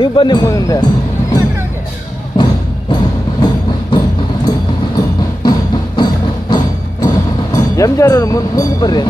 ನೀವು ಬನ್ನಿ ಮುಂದೆ. MJ ಅವ್ರು ಮುಂದೆ ಬರ್ರಿ.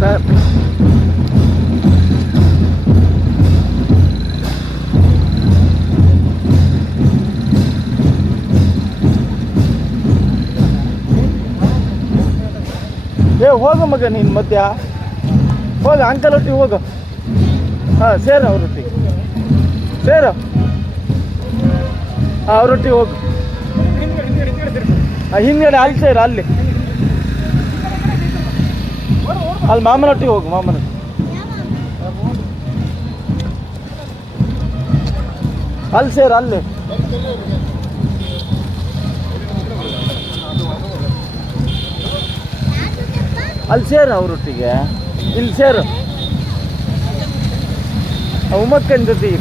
ಸರ್ ಹೋಗ ಮಗ ನೀನು ಮಧ್ಯ ಹೋಗ, ಅಂಕಲ್ ಒಟ್ಟಿಗೆ ಹೋಗು. ಹಾಂ ಸೇರು ಅವ್ರೊಟ್ಟಿಗೆ, ಸೇರು. ಹಾಂ ಅವ್ರೊಟ್ಟಿಗೆ ಹೋಗು. ಹಿಂದ್ಗಡೆ ಅಲ್ಲಿ ಸೇರು, ಅಲ್ಲಿ ಮಾಮನೊಟ್ಟಿಗೆ ಹೋಗು. ಮಾಮನೊಟ್ಟಿಗೆ ಅಲ್ಲಿ ಸೇರು, ಅಲ್ಲಿ ಸೇರು ಅವರೊಟ್ಟಿಗೆ. ಇಲ್ಲಿ ಸೇರು, ಉಮ್ಮಕ್ಕನ ಜೊತೆ.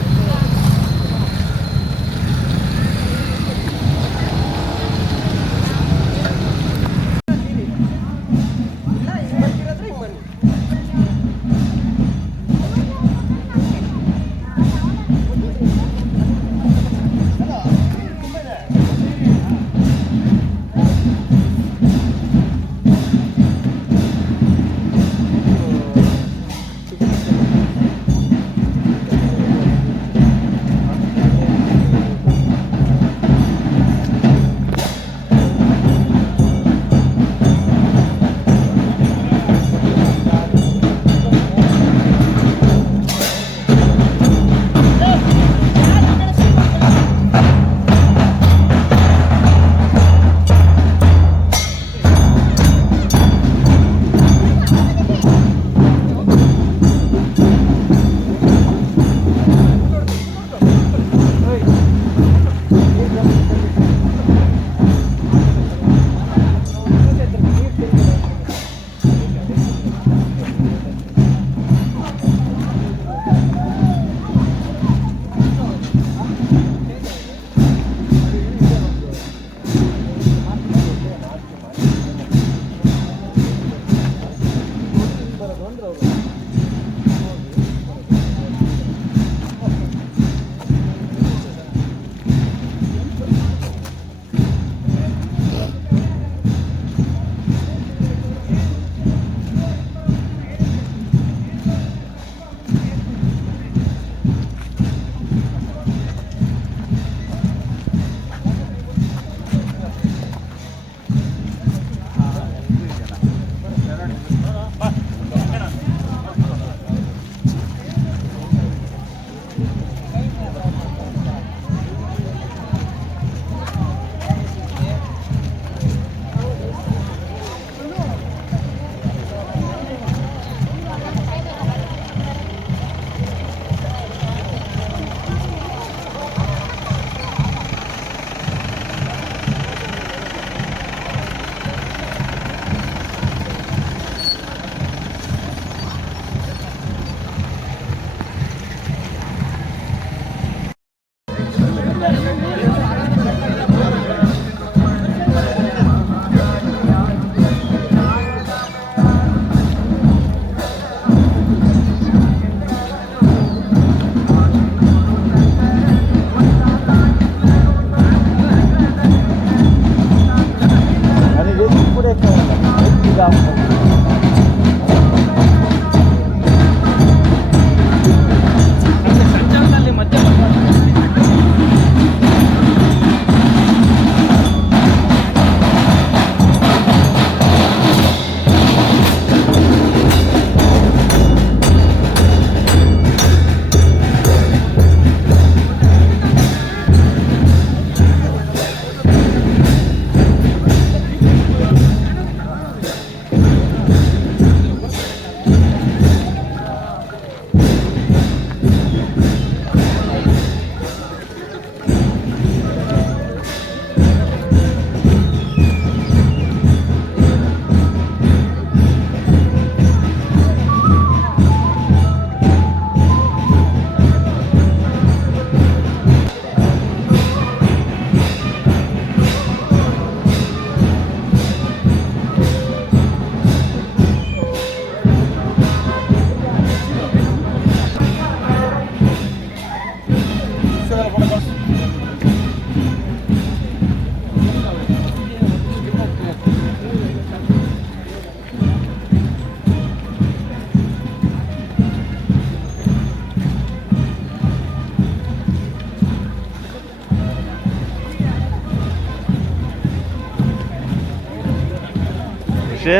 ಅಷ್ಟೇ.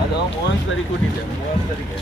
ಅದು ಮೋಹನ್ ಸರಿ ಕೊಟ್ಟಿದ್ದೆ, ಮೋಹನ್ ಸರಿಗೆ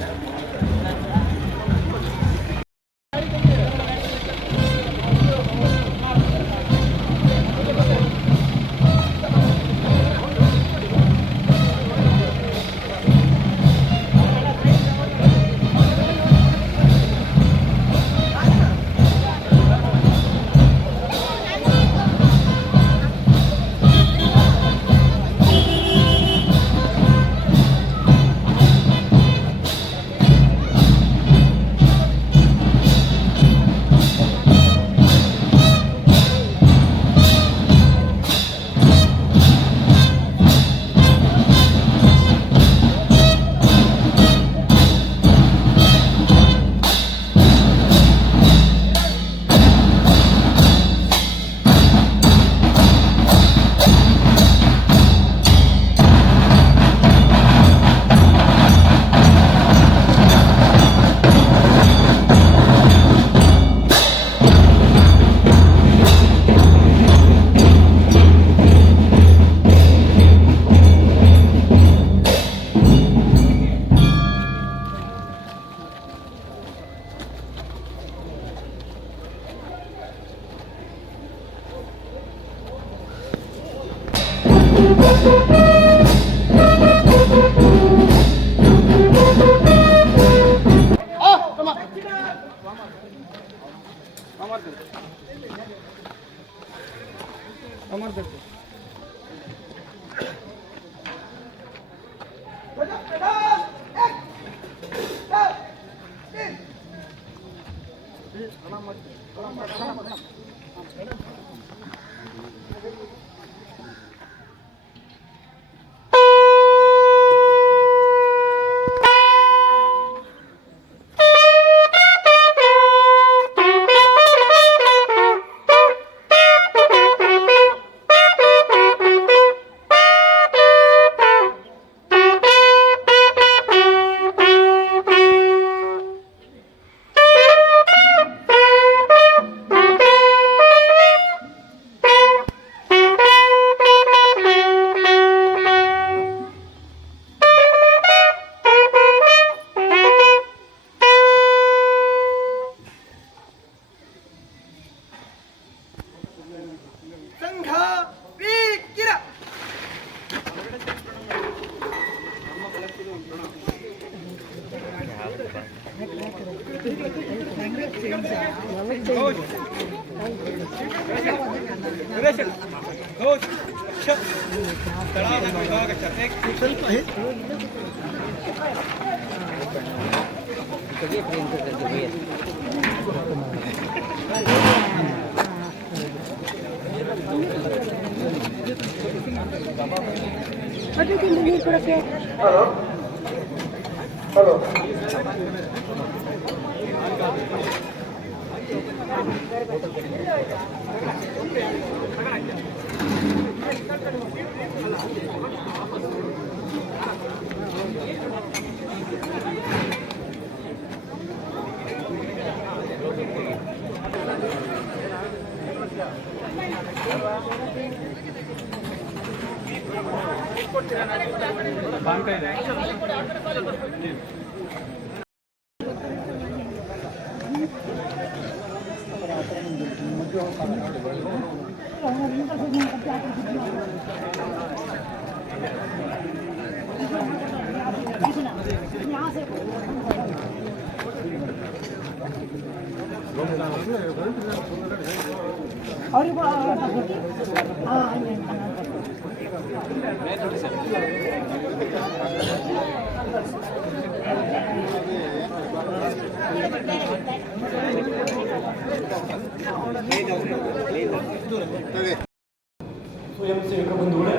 ಸ್ವಯಂ ಸೇವಕ ಬಂಧುಗಳೇ,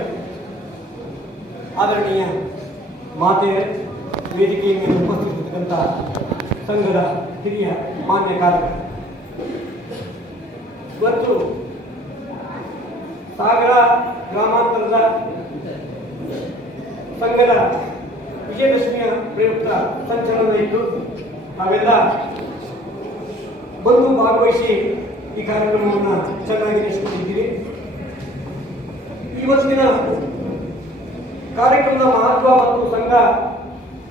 ಆದರಣೀಯ ಮಾತೆ, ವೇದಿಕೆಯ ಮೇಲೆ ಉಪಸ್ಥಿತರಿರ್ತಕ್ಕಂಥ ಸಂಘದ ಹಿರಿಯ ಮಾನ್ಯ ಕಾರ್ಯಕರ್ತರು, ಇವತ್ತು ಸಾಗರ ಗ್ರಾಮಾಂತರದ ಸಂಘದ ವಿಜಯದಶಮಿಯ ಪ್ರಯುಕ್ತ ಸಂಚಲನ ಇದ್ದು ನಾವೆಲ್ಲ ಬಂದು ಭಾಗವಹಿಸಿ ಈ ಕಾರ್ಯಕ್ರಮವನ್ನು ಚೆನ್ನಾಗಿ ನಡೆಸಿಕೊಂಡಿದ್ದೀರಿ. ಇವತ್ತಿನ ಕಾರ್ಯಕ್ರಮದ ಮಹತ್ವ ಮತ್ತು ಸಂಘ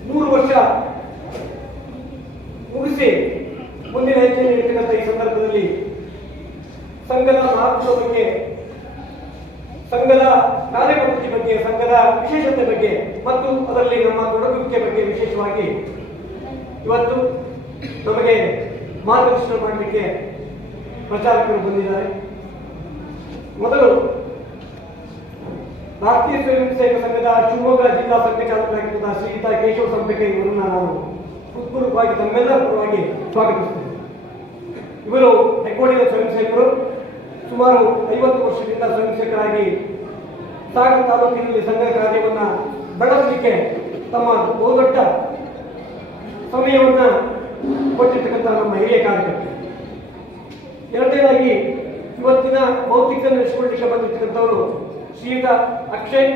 3 ವರ್ಷ ಮುಗಿಸಿ ಮುಂದಿನ ಹೆಜ್ಜೆ ಇರ್ತಕ್ಕಂಥ ಈ ಸಂದರ್ಭದಲ್ಲಿ ಸಂಘದ ಮಹತ್ವದ ಬಗ್ಗೆ, ಸಂಘದ ಕಾರ್ಯಪದ್ಧತಿ ಬಗ್ಗೆ, ಸಂಘದ ವಿಶೇಷತೆ ಬಗ್ಗೆ ಮತ್ತು ಅದರಲ್ಲಿ ನಮ್ಮ ತೊಡಗುವಿಕೆ ಬಗ್ಗೆ ವಿಶೇಷವಾಗಿ ಇವತ್ತು ನಮಗೆ ಮಾರ್ಗದರ್ಶನ ಮಾಡಲಿಕ್ಕೆ ಪ್ರಚಾರಕರು ಬಂದಿದ್ದಾರೆ. ಮೊದಲು ರಾಷ್ಟ್ರೀಯ ಸ್ವಯಂ ಸೇವಕ ಸಂಘದ ಶಿವಮೊಗ್ಗ ಜಿಲ್ಲಾ ಸಂಘಚಾಲಕರಾಗಿದ್ದ ಶ್ರೀಯುತ ಕೇಶವ ಸಂಪೆಕೆ ಇವರನ್ನು ನಾನು ಹೃತ್ಪೂರ್ವಕವಾಗಿ ತಮ್ಮೆಲ್ಲರ ಪರವಾಗಿ ಸ್ವಾಗತಿಸುತ್ತೇನೆ. ಇವರು ಹೆಗ್ಗೋಡಿನ ಸ್ವಯಂ ಸೇವಕರು. ಸುಮಾರು 50 ವರ್ಷದಿಂದ ಸ್ವಯಂ ಸೇವಕರಾಗಿ ಸಾಗರ ತಾಲೂಕಿನಲ್ಲಿ ಸಂಘ ಕಾರ್ಯವನ್ನು ಬೆಳೆಸಲಿಕ್ಕೆ ತಮ್ಮ ಬಹುದೊಡ್ಡ ಸಮಯವನ್ನು ಕೊಟ್ಟಿರ್ತಕ್ಕಂಥ ನಮ್ಮ ಹಿರಿಯ ಕಾರ್ಯಕರ್ತರು. ಎರಡನೇದಾಗಿ ಇವತ್ತಿನ ಭೌತಿಕ ನಡೆಸಿಕೊಳ್ಳಲಿಕ್ಕೆ ಬಂದಿರ್ತಕ್ಕಂಥವರು ಶ್ರೀಯುತ ಅಕ್ಷಯ್,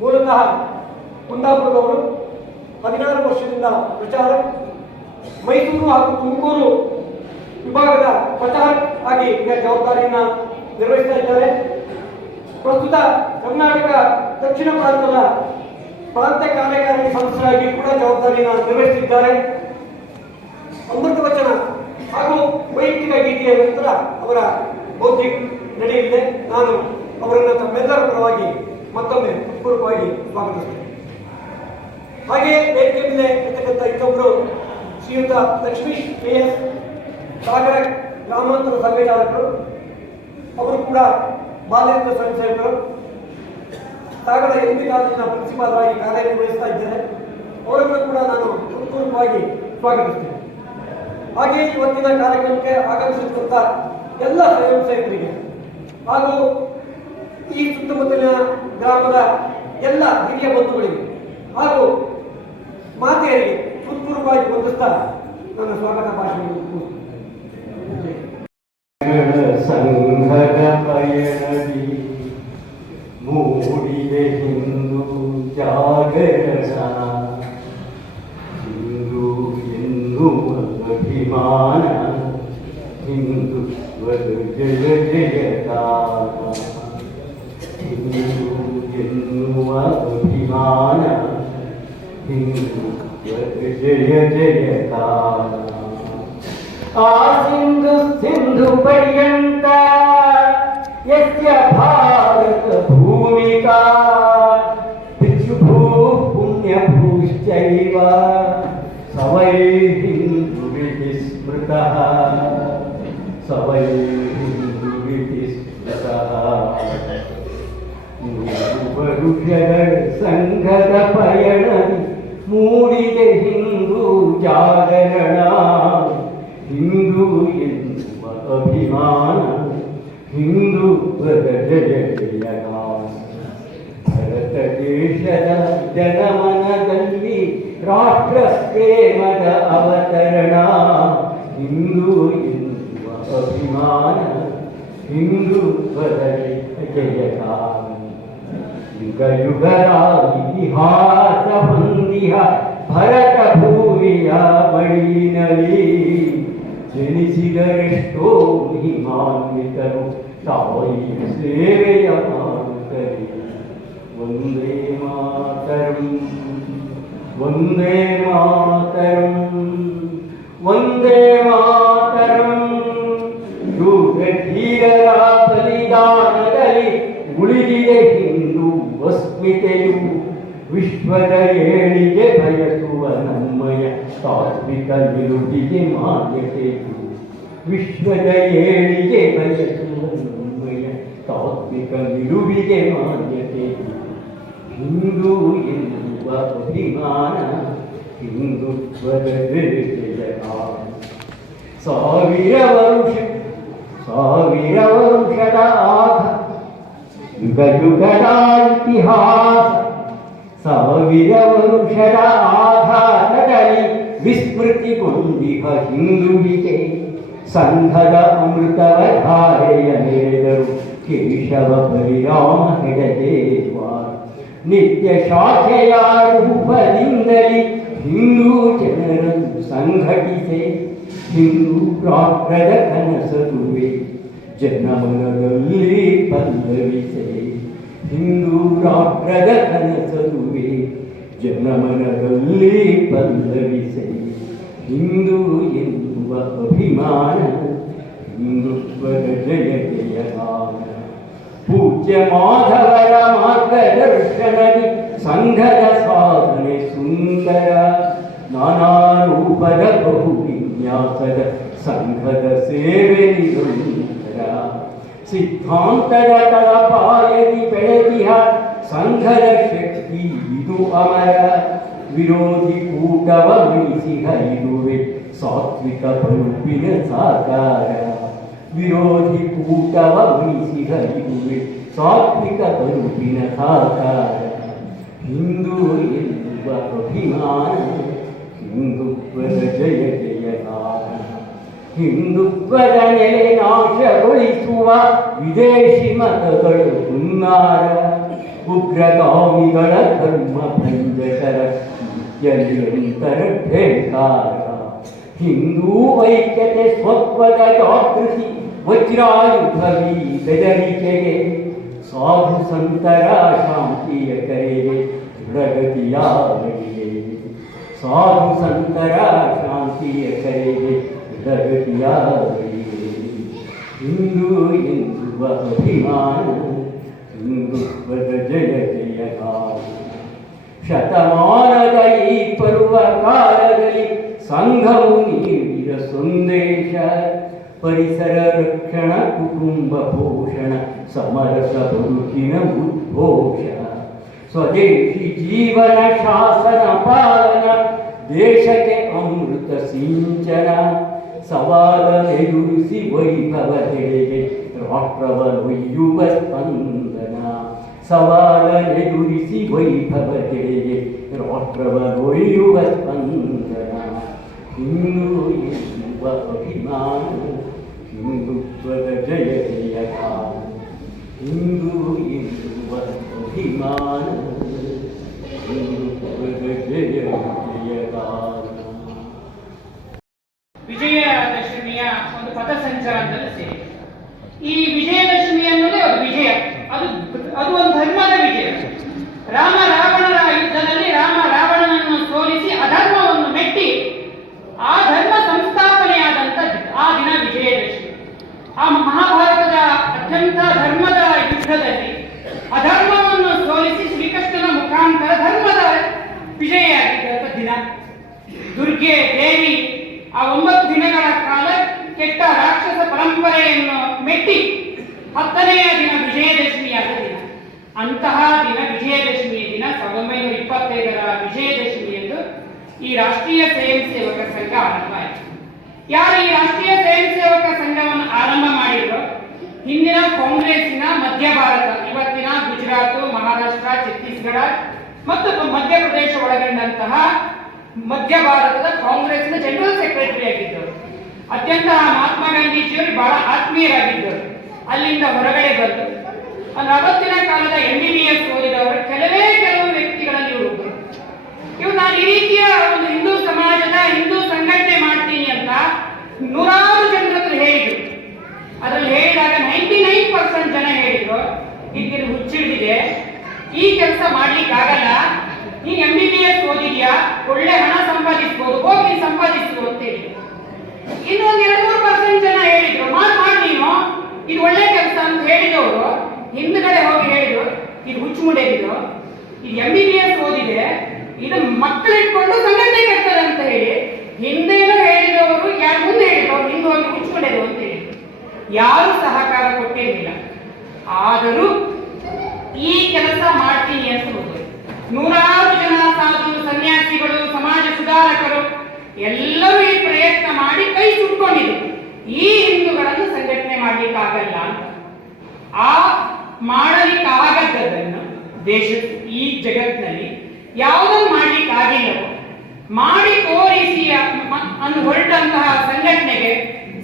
ಮೂಲತಃ ಕುಂದಾಪುರದವರು. 16 ವರ್ಷದಿಂದ ಪ್ರಚಾರ, ಮೈಸೂರು ಹಾಗೂ ತುಮಕೂರು ವಿಭಾಗದ ಪ್ರಚಾರ ಆಗಿ ಜವಾಬ್ದಾರಿಯನ್ನು ನಿರ್ವಹಿಸ್ತಾ ಇದ್ದಾರೆ. ಪ್ರಸ್ತುತ ಕರ್ನಾಟಕ ದಕ್ಷಿಣ ಪ್ರಾಂತದ ಪ್ರಾಂತ್ಯ ಕಾರ್ಯಕಾರಿಣಿ ಸದಸ್ಯರಾಗಿ ಕೂಡ ಜವಾಬ್ದಾರಿಯನ್ನು ನಿರ್ವಹಿಸಿದ್ದಾರೆ. ಅಮೃತ ವಚನ ಹಾಗೂ ವೈಯಕ್ತಿಕ ಗೀತೆಯ ನಂತರ ಅವರ ಬೌದ್ಧಿಕ ನಡೆಯಲಿದೆ. ನಾನು ಅವರನ್ನು ತಮ್ಮೆಲ್ಲರ ಪರವಾಗಿ ಮತ್ತೊಮ್ಮೆ ಹೃತ್ಪೂರ್ವಕವಾಗಿ ಸ್ವಾಗತಿಸುತ್ತೇನೆ. ಹಾಗೆಯೇ ವೇದಿಕೆ ಮೇಲೆ ಇರ್ತಕ್ಕಂಥ ಇನ್ನೊಬ್ಬರು ಶ್ರೀಯುತ ಲಕ್ಷ್ಮೀಶ್ KS, ಸಾಗರ ಗ್ರಾಮಾಂತರ ಸಂಘಚಾಲಕರು. ಅವರು ಕೂಡ ಬಾಲ್ಯದ ಸ್ವಯಂ ಸೇವಕರು. ಸಾಗರ LB ಕಾಲೇಜಿನ ಪ್ರಿನ್ಸಿಪಾಲರಾಗಿ ಕಾರ್ಯನಿರ್ವಹಿಸ್ತಾ ಇದ್ದಾರೆ. ಅವರನ್ನು ಕೂಡ ನಾನು ಹೃತ್ಪೂರ್ವಕವಾಗಿ ಸ್ವಾಗತಿಸ್ತೇನೆ. ಹಾಗೆಯೇ ಇವತ್ತಿನ ಕಾರ್ಯಕ್ರಮಕ್ಕೆ ಆಗಮಿಸಿದಂಥ ಎಲ್ಲ ಸ್ವಯಂ ಸೇವಕರಿಗೆ ಹಾಗೂ ಈ ಸುತ್ತಮುತ್ತಲಿನ ಗ್ರಾಮದ ಎಲ್ಲ ಹಿರಿಯ ಬಂಧುಗಳಿಗೆ ಹಾಗೂ ಮಾತೆಯರಿಗೆ ಹೃತ್ಪೂರ್ವಕವಾಗಿ ವಂದಿಸ್ತಾ ನನ್ನ ಸ್ವಾಗತ ಭಾಷಣ ಸಂಘದ ಪಯಣದಿ ಮೂಡಿದೆ ಹಿಂದೂ ಜಾಗರಣ, ಹಿಂದೂ ಎನ್ನುವ ಅಭಿಮಾನ, ಹಿಂದುತ್ವದ ಜಯ ಜಯಕಾರ, ಹಿಂದೂ ಎನ್ನುವ ಅಭಿಮಾನ, ಹಿಂದುತ್ವದ ಜಯ ಜಯಕಾರ. ಆ ಸಿಂಧು ಸಿಂಧು ಪರ್ಯಂತ ಯಸ್ಯ ಭಾರತ ಭೂಮಿಕಾ, ಪಿತೃಭೂ ಪುಣ್ಯಭೂಶ್ಚೈವ ಸವೈ ಹಿಂದುರಿತಿ ಸ್ಮೃತಃ, ಸವೈ ಹಿಂದುರಿತಿ ಸ್ಮೃತಃ. ವರುಷಗಳ ಸಂಘದ ಪಯಣದಿ ಮೂಡಿದೆ ಹಿಂದೂ ಜಾಗರಣ, ಹಿಂದೂ ಎನ್ನುವ ಅಭಿಮಾನ, ಹಿಂದುತ್ವದ ಜಯ ಜಯಗಾನ. ಭರತ ದೇಶದ ಜನಮನದಲ್ಲಿ ರಾಷ್ಟ್ರ ಪ್ರೇಮದ ಅವತರಣ, ಹಿಂದೂ ಎನ್ನುವ ಅಭಿಮಾನ, ಹಿಂದುತ್ವದ ಜಯಗಾನ. ಯುಗ ಯುಗದ ಇತಿಹಾಸ ಹೊಂದಿಹ ಭರತ ಭೂಮಿಯ ಬಳಿನಲ್ಲಿ ಜನಿಸಿದರೆಷ್ಟೋ ಮಹಿಮಾನ್ವಿತರು ತಾಯಿ ಸೇವೆಯ ಮಾಡುತ್ತರೆ. ವಂದೇ ಮಾತರಂ, ವಂದೇ ಮಾತರಂ, ವಂದೇ ಮಾತರಂ. ಧೀರರ ಬಲಿದಾನದಲ್ಲಿ ಉಳಿದಿದೆ ಹಿಂದೂ ಅಸ್ಮಿತೆಯು, ವಿಶ್ವದ ಏಳಿಗೆ ಬಯಸುವ ನಮ್ಮಯ ತಾತ್ವಿಕ ನಿಲುವಿಗೆ ಮಾನ್ಯತೆಯು, ವಿಶ್ವದ ಏಳಿಗೆ ಬಯಸುವ ನಮ್ಮಯ ತಾತ್ವಿಕ ನಿಲುವಿಗೆ ಮಾನ್ಯತೆಯು. ಹಿಂದೂ ಎನ್ನುವ ಅಭಿಮಾನ, ಹಿಂದುತ್ವದ ಜಯಗಾನ. ಸಾವಿರ ವರುಷದ ಆಘ ಯುಗ ಯುಗದ ಇತಿಹಾಸ, ಸಾವಿರ ವರುಷದ ಆಘಾತದಲ್ಲಿ ವಿಸ್ಮೃತಿಗೊಂಡಿಹ ಹಿಂದುವಿಗೆ ಸಂಘದ ಅಮೃತವ ಧಾರೆಯ ನೆರೆದರು ಕೇಶವ ಪರಿರಾಮ ಹೆಡದೇವ. ನಿತ್ಯ ಶಾಖೆಯ ರೂಪದಿಂದಲೇ ಹಿಂದೂ ಜನರನ್ನು ಸಂಘಟಿಸಿ ಹಿಂದೂ ರಾಷ್ಟ್ರದ ಕನಸದುವೆ ಜನಮನದಲ್ಲಿ ಪಲ್ಲವಿಸೆ. ಹಿಂದೂ ರಾಷ್ಟ್ರದ ಕನಸದುವೆ ಜನಮನದಲ್ಲಿ ಪಲ್ಲವಿಸೆ. ಹಿಂದೂ ಎನ್ನುವ ಅಭಿಮಾನ ಹಿಂದುತ್ವದ ಜಯ ಜಯಗಾನ. ಪೂಜ್ಯ ಮಾಧವರ ಮಾರ್ಗದರ್ಶನದಿ ಸಂಘದ ಸಾಧನೆ ಸುಂದರ. ನಾನಾ ರೂಪದ ಬಹು ವಿನ್ಯಾಸದ ಸಂಘದ ಸೇವೆ ನಿರಂತರ. ಸಿದ್ಧಾಂತದ ತಳಪಾಯದಿ ಬೆಳೆದಿಹ ಸಂಘದ ಶಕ್ತಿ ಇದು ಅಮರ. ವಿರೋಧಿ ಕೂಟವ ಉಳಿಸಿಹ ಇದುವೆ ಸಾತ್ವಿಕ ಬದುಕಿನ ಸಾಕಾರ. ವಿರೋಧಿ ಕೂಟವ ಉಳಿಸಿಹ ಇದುವೆ ಸಾತ್ವಿಕ ಬದುಕಿನ ಸಾಕಾರ. ಹಿಂದೂ ಎನ್ನುವ ಅಭಿಮಾನ ಹಿಂದುತ್ವದ ಜಯ ಜಯಗಾನ. ಹಿಂದುತ್ವದ ನೆಲೆ ನಾಶಗೊಳಿಸುವ ವಿದೇಶಿ ಮತಗಳು ಹುನ್ನಾರ. ಉಗ್ರಗಾಮಿಗಳ ಧರ್ಮ ಭಂಜಕರ ನಿತ್ಯ ನಿರಂತರ ಠೇಂಕಾರ. ಹಿಂದೂ ಐಕ್ಯತೆ ಸ್ವತ್ವದ ಜಾಗೃತಿ ವಜ್ರಾಯುಧವಿ ಬೆದರಿಕೆಗೆ. ಸಾಧು ಸಂತರ ಶಾಂತಿಯ ಕರೆಗೆ ದೃಢಗತಿಯಾಗಲಿದೆ. ಸಾಧು ಸಂತರ ಶಾಂತಿಯ ಕರೆಗೆ ದೃಢಗತಿಯಾಗಲಿದೆ. ಹಿಂದೂ ಎನ್ನುವ ಅಭಿಮಾನ ಹಿಂದುತ್ವದ ಜಯ ಜಯಗಾನ. ಶತಮಾನದ ಈ ಪರ್ವ ಕಾಲದಲ್ಲಿ ಸಂಘವು ನೀಡಿದ ಸಂದೇಶ. ಪರಿಸರ ರಕ್ಷಣ ಕುಟುಂಬ ಪೋಷಣ ಸಮರಸ ಬದುಕಿನ ಉದ್ಘೋಷ. ಸ್ವದೇಶಿ ಜೀವನ ಶಾಸನ ಪಾಲನ ದೇಶಕ್ಕೆ ಅಮೃತ ಸಿಂಚನ. ಸವಾಲನೆದುರಿಸಿ ವೈಭವದೆಡೆಗೆ ರಾಷ್ಟ್ರವನ್ನೊಯ್ಯುವ ಸ್ಪಂದನ. ಸವಾಲನೆದುರಿಸಿ ವೈಭವದೆಡೆಗೆ ರಾಷ್ಟ್ರವನ್ನೊಯ್ಯುವ ಸ್ಪಂದನ. ಹಿಂದೂ ಎನ್ನುವ ಅಭಿಮಾನ ಹಿಂದುತ್ವದ ಜಯ ಜಯಗಾನ. ಹಿಂದೂ ಎನ್ನುವ ಅಭಿಮಾನ ಹಿಂದುತ್ವದ ಜಯ ಜಯಗಾನ. ವಿಜಯದಶಮಿಯ ಒಂದು ಪಥಸಂಚಲನದಲ್ಲಿ ಸೇರಿ ಈ ವಿಜಯದಶಮಿ ಅನ್ನೋದೇ ಒಂದು ವಿಜಯ. ಅದು ಒಂದು ಧರ್ಮದ ವಿಜಯ. ರಾಮ ರಾವಣರ ಯುದ್ಧದಲ್ಲಿ ರಾಮ ರಾವಣನನ್ನು ಸೋಲಿಸಿ ಅಧರ್ಮವನ್ನು ಮೆಟ್ಟಿ ಆ ಧರ್ಮ ಸಂಸ್ಥಾಪನೆಯಾದಂಥ ಆ ದಿನ ವಿಜಯದಶಮಿ. ಆ ಮಹಾಭಾರತದ ಅತ್ಯಂತ ಧರ್ಮದ ಯುದ್ಧದಲ್ಲಿ ಅಧರ್ಮವನ್ನು ಸೋಲಿಸಿ ಶ್ರೀಕೃಷ್ಣನ ಮುಖಾಂತರ ಧರ್ಮದ ವಿಜಯವಾಗಿದ್ದಂಥ ದಿನ. ದುರ್ಗೆ ದೇವಿ ಆ 9 ದಿನಗಳ ಕಾಲ ಕೆಟ್ಟ ರಾಕ್ಷಸ ಪರಂಪರೆಯನ್ನು ಮೆಟ್ಟಿ 10ನೆಯ ದಿನ ವಿಜಯದಶಮಿಯಾದ ದಿನ. ಅಂತಹ ದಿನ ವಿಜಯದಶಮಿಯ ದಿನ 1925ರ ವಿಜಯದಶಮಿಯಂದು ಈ ರಾಷ್ಟ್ರೀಯ ಸ್ವಯಂ ಸೇವಕ ಸಂಘ ಆರಂಭ ಆಯಿತು. ಯಾರು ಈ ರಾಷ್ಟ್ರೀಯ ಸ್ವಯಂ ಸೇವಕ ಸಂಘವನ್ನು ಆರಂಭ ಮಾಡಿದ್ರು? ಹಿಂದಿನ ಕಾಂಗ್ರೆಸ್ಸಿನ ಮಧ್ಯ ಭಾರತ, ಇವತ್ತಿನ ಗುಜರಾತ್, ಮಹಾರಾಷ್ಟ್ರ, ಛತ್ತೀಸ್ಗಢ ಮತ್ತು ಮಧ್ಯಪ್ರದೇಶ ಒಳಗೊಂಡಂತಹ ಮಧ್ಯ ಭಾರತದ ಕಾಂಗ್ರೆಸ್ನ ಜನರಲ್ ಸೆಕ್ರೆಟರಿ ಆಗಿದ್ದರು. ಅತ್ಯಂತ ಮಹಾತ್ಮ ಗಾಂಧೀಜಿಯವರು ಬಹಳ ಆತ್ಮೀಯರಾಗಿದ್ದರು. ಅಲ್ಲಿಂದ ಹೊರಗಡೆ ಬಂದು ಅವತ್ತಿನ ಕಾಲದ MBBS ಓದಿದವರು ಕೆಲವು ವ್ಯಕ್ತಿಗಳಲ್ಲಿ ಇವರು ನಾನು ಈ ರೀತಿಯ ಒಂದು ಹಿಂದೂ ಸಮಾಜದ ಹಿಂದೂ ಸಂಘಟನೆ ಮಾಡ್ತೀನಿ ಅಂತ ನೂರಾರು ಜನರ ಹತ್ರ ಹೇಳಿದ್ರು. ಅದರಲ್ಲಿ ಹೇಳಿದಾಗ 99% ಜನ ಹೇಳಿದ್ರು ಇದಕ್ಕೆ ಹುಚ್ಚಿಡಿದಿದೆ, ಈ ಕೆಲಸ ಮಾಡ್ಲಿಕ್ಕಾಗಲ್ಲ, ನೀನು MBBS ಓದಿದ್ಯಾ, ಒಳ್ಳೆ ಹಣ ಸಂಪಾದಿಸ್ಬೋದು, ಹೋಗಿ ಸಂಪಾದಿಸು ಅಂತ ಹೇಳಿದ್ರು. ಇನ್ನೊಂದು 2-3% ಜನ ಹೇಳಿದ್ರು ಮಾಡಿ ನೀನು ಇದು ಒಳ್ಳೆ ಕೆಲಸ ಅಂತ ಹೇಳಿದವರು ಹಿಂದ್ಗಡೆ ಹೋಗಿ ಹೇಳಿದ್ರು ಇದು ಹುಚ್ಚು ಮುಡಿಯದಿದ್ರು, ಇದು MBBS ಓದಿದೆ, ಇದು ಮಕ್ಕಳಿಟ್ಕೊಂಡು ಸಂಘಟನೆ ಕೆಡ್ತದೆ ಅಂತ ಹೇಳಿ ಹಿಂದೇನೋ ಹೇಳಿದವರು ಯಾರು ಮುಂದೆ ಹೇಳಿದ್ರು ಹಿಂದೆ ಹೋಗಿ ಹುಚ್ಚಿಕೊಂಡೆದು ಅಂತ ಹೇಳಿದ್ರು. ಯಾರು ಸಹಕಾರ ಕೊಟ್ಟಿರಲಿಲ್ಲ. ಆದರೂ ಈ ಕೆಲಸ ಮಾಡ್ತೀನಿ ಅಂತ ಹೋದ್ರು. ನೂರಾರು ಜನ ಸಾಧು ಸನ್ಯಾಸಿಗಳು, ಸಮಾಜ ಸುಧಾರಕರು ಎಲ್ಲರೂ ಈ ಪ್ರಯತ್ನ ಮಾಡಿ ಕೈ ಸುಟ್ಕೊಂಡಿದ್ರು. ಈ ಹಿಂದೂಗಳನ್ನು ಸಂಘಟನೆ ಮಾಡ್ಲಿಕ್ಕಾಗಲ್ಲ ಅಂತ. ಆ ಮಾಡಲಿಕ್ಕಾಗದ್ದನ್ನು ದೇಶ ಈ ಜಗತ್ತಿನಲ್ಲಿ ಯಾವುದನ್ನು ಮಾಡ್ಲಿಕ್ಕಾಗಿಲ್ಲವೋ ಮಾಡಿ ತೋರಿಸಿ ಅನ್ನು ಹೊರಟಂತಹ ಸಂಘಟನೆಗೆ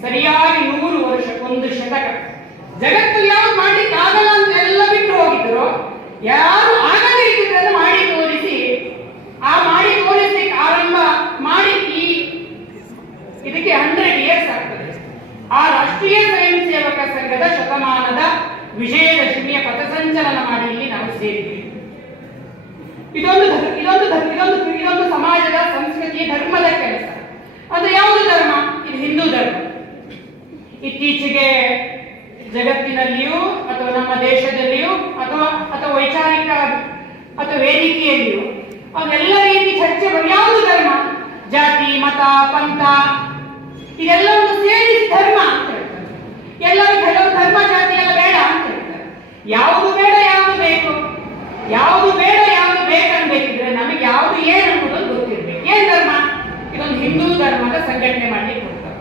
ಸರಿಯಾಗಿ 100 ವರ್ಷ, 1 ಶತಕ. ಜಗತ್ತಲ್ಲಿ ಯಾವ್ದು ಮಾಡ್ಲಿಕ್ಕೆ ಆಗಲ್ಲ ಅಂತ ಎಲ್ಲ ಬಿಟ್ಟು ಹೋಗಿದ್ರು. ಯಾರು ಆಗದೇ ಇದ್ದಿದ್ದನ್ನು ಮಾಡಿ ತೋರಿಸಿ ಆ ಮಾಡಿ ತೋರಿಸ್ಲಿಕ್ಕೆ ಆರಂಭ ಮಾಡಿ ಇದಕ್ಕೆ 100 ಆ ರಾಷ್ಟ್ರೀಯ ಸ್ವಯಂ ಸೇವಕ ಸಂಘದ ಶತಮಾನದ ವಿಜಯದಶಮಿಯ ಪಥಸಂಚಲನ ಮಾಡಿ ಇಲ್ಲಿ ನಾವು ಸೇರಿದ್ದೀವಿ. ಇದೊಂದು ಸಮಾಜದ ಸಂಸ್ಕೃತಿ ಧರ್ಮದ ಕೆಲಸ. ಅದು ಯಾವುದು ಧರ್ಮ? ಇದು ಹಿಂದೂ ಧರ್ಮ. ಇತ್ತೀಚೆಗೆ ಜಗತ್ತಿನಲ್ಲಿಯೂ ಅಥವಾ ನಮ್ಮ ದೇಶದಲ್ಲಿಯೂ ಅಥವಾ ವೈಚಾರಿಕ ಅಥವಾ ವೇದಿಕೆಯಲ್ಲಿಯೂ ಅವೆಲ್ಲ ರೀತಿ ಚರ್ಚೆಗಳು ಯಾವುದು ಧರ್ಮ, ಜಾತಿ ಮತ ಪಂಥ ಇದೆಲ್ಲವನ್ನು ಸೇರಿಸಿ ಧರ್ಮ ಅಂತ ಹೇಳ್ತಾರೆ. ಎಲ್ಲರೂ ಕೆಲವು ಧರ್ಮ ಜಾತಿ ಎಲ್ಲ ಬೇಡ ಅಂತ ಹೇಳ್ತಾರೆ. ಯಾವುದು ಬೇಡ ಯಾವುದು ಬೇಕು, ಯಾವುದು ಬೇಡ ಯಾವುದು ಬೇಕನ್ಬೇಕಿದ್ರೆ ನಮಗೆ ಯಾವುದು ಏನು ಅನ್ನೋದೊಂದು ಗೊತ್ತಿರ್ಬೇಕು. ಏನ್ ಧರ್ಮ? ಇದೊಂದು ಹಿಂದೂ ಧರ್ಮದ ಸಂಘಟನೆ ಮಾಡ್ಲಿಕ್ಕೆ ಹೋಗ್ತಾರೆ.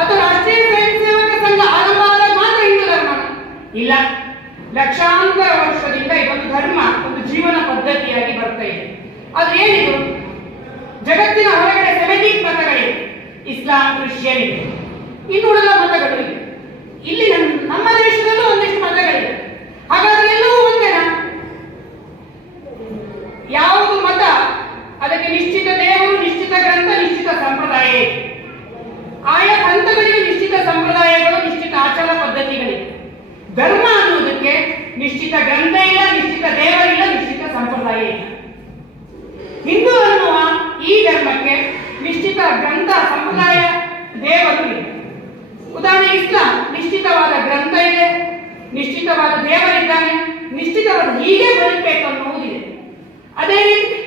ಅಥವಾ ರಾಷ್ಟ್ರೀಯ ಸ್ವಯಂ ಸೇವಕ ಸಂಘ ಆರಂಭ ಆದಾಗ ಮಾತ್ರ ಹಿಂದೂ ಧರ್ಮ ಇಲ್ಲ. ಲಕ್ಷಾಂತರ ವರ್ಷದಿಂದ ಇದೊಂದು ಧರ್ಮ, ಒಂದು ಜೀವನ ಪದ್ಧತಿಯಾಗಿ ಬರ್ತಾ ಇದೆ. ಅದು ಏನಿದು? ಜಗತ್ತಿನ ಹೊರಗಡೆ ಸೆಮೆಟಿಕ್ ಮತಗಳಿವೆ, ಇಸ್ಲಾಂ, ಕ್ರಿಶ್ಚಿಯನ್ ಇದೆ, ಇನ್ನು ಉಳಿದ ಮತಗಳು ಇದೆ. ಇಲ್ಲಿ ನಮ್ಮ ದೇಶದಲ್ಲೂ ಒಂದಿಷ್ಟು ಮತಗಳಿವೆ. ಹಾಗಾದ್ರೆ ಎಲ್ಲವೂ ಒಂದೇನಾ? ಯಾವುದು ಮತ ಅದಕ್ಕೆ ನಿಶ್ಚಿತ ದೇವರು, ನಿಶ್ಚಿತ ಗ್ರಂಥ, ನಿಶ್ಚಿತ ಸಂಪ್ರದಾಯ ಇದೆ. ಆಯಾ ಹಂತಗಳಿಗೆ ನಿಶ್ಚಿತ ಸಂಪ್ರದಾಯಗಳು, ನಿಶ್ಚಿತ ಆಚಾರ ಪದ್ಧತಿಗಳಿವೆ. ಧರ್ಮ ಅನ್ನೋದಕ್ಕೆ ನಿಶ್ಚಿತ ಗ್ರಂಥ ಇಲ್ಲ, ನಿಶ್ಚಿತ ದೇವರಿಲ್ಲ, ನಿಶ್ಚಿತ ಸಂಪ್ರದಾಯ ಇಲ್ಲ. ಹಿಂದೂ ಅನ್ನುವ ಈ ಧರ್ಮಕ್ಕೆ ನಿಶ್ಚಿತ ಗ್ರಂಥ, ಸಂಪ್ರದಾಯ, ದೇವರು ಇಲ್ಲ. ಉದಾಹರಣೆ ಇಸ್ಲಾಂ ನಿಶ್ಚಿತವಾದ ಗ್ರಂಥ ಇದೆ, ನಿಶ್ಚಿತವಾದ ದೇವರಿದ್ದಾನೆ, ನಿಶ್ಚಿತವಾದ ಹೀಗೆ ಬದುಕಬೇಕು ಅನ್ನುವುದಿದೆ. ಅದೇ ರೀತಿ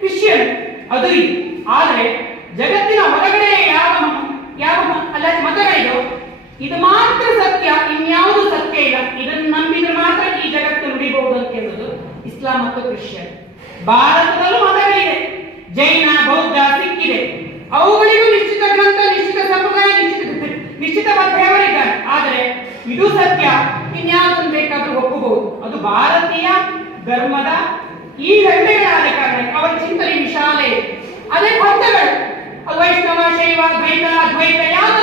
ಕ್ರಿಶ್ಚಿಯನ್ ಅದು ಇದೆ. ಆದರೆ ಜಗತ್ತಿನ ಹೊರಗಡೆ ಯಾವ ಮತಗಳಿದೋ ಇದು ಮಾತ್ರ ಸತ್ಯ, ಇನ್ಯಾವುದು ಸತ್ಯ ಇಲ್ಲ, ಇದನ್ನು ನಂಬಿದ್ರೆ ಮಾತ್ರ ಈ ಜಗತ್ತು ನುಡಿಬಹುದು ಅಂತ ಹೇಳುವುದು ಇಸ್ಲಾಂ ಮತ್ತು ಕ್ರಿಶ್ಚಿಯನ್. ಭಾರತದಲ್ಲೂ ಮತಗಳಿದೆ, ಜೈನ, ಬೌದ್ಧ, ಸಿಖ್ ಇದೆ. ಅವುಗಳಿಗೂ ನಿಶ್ಚಿತ ಗ್ರಂಥ, ನಿಶ್ಚಿತ ಸಂಪ್ರದಾಯ, ನಿಶ್ಚಿತವಾದ ದೇವರಿದ್ದಾನೆ. ಆದರೆ ಇದು ಸತ್ಯ, ಇನ್ಯಾವುದನ್ನು ಬೇಕಾದ್ರೂ ಒಪ್ಪಬಹುದು. ಅದು ಭಾರತೀಯ ಧರ್ಮದ ಈ ಘಟನೆಗಳಾದ ಕಾರಣ ಅವರ ಚಿಂತನೆ ವಿಶಾಲ ಇದೆ. ಅದೇ ಪಂಥಗಳು, ಅದು ವೈಷ್ಣವ, ಶೈವ, ದ್ವೈತ, ಅದ್ವೈತ ಯಾವುದು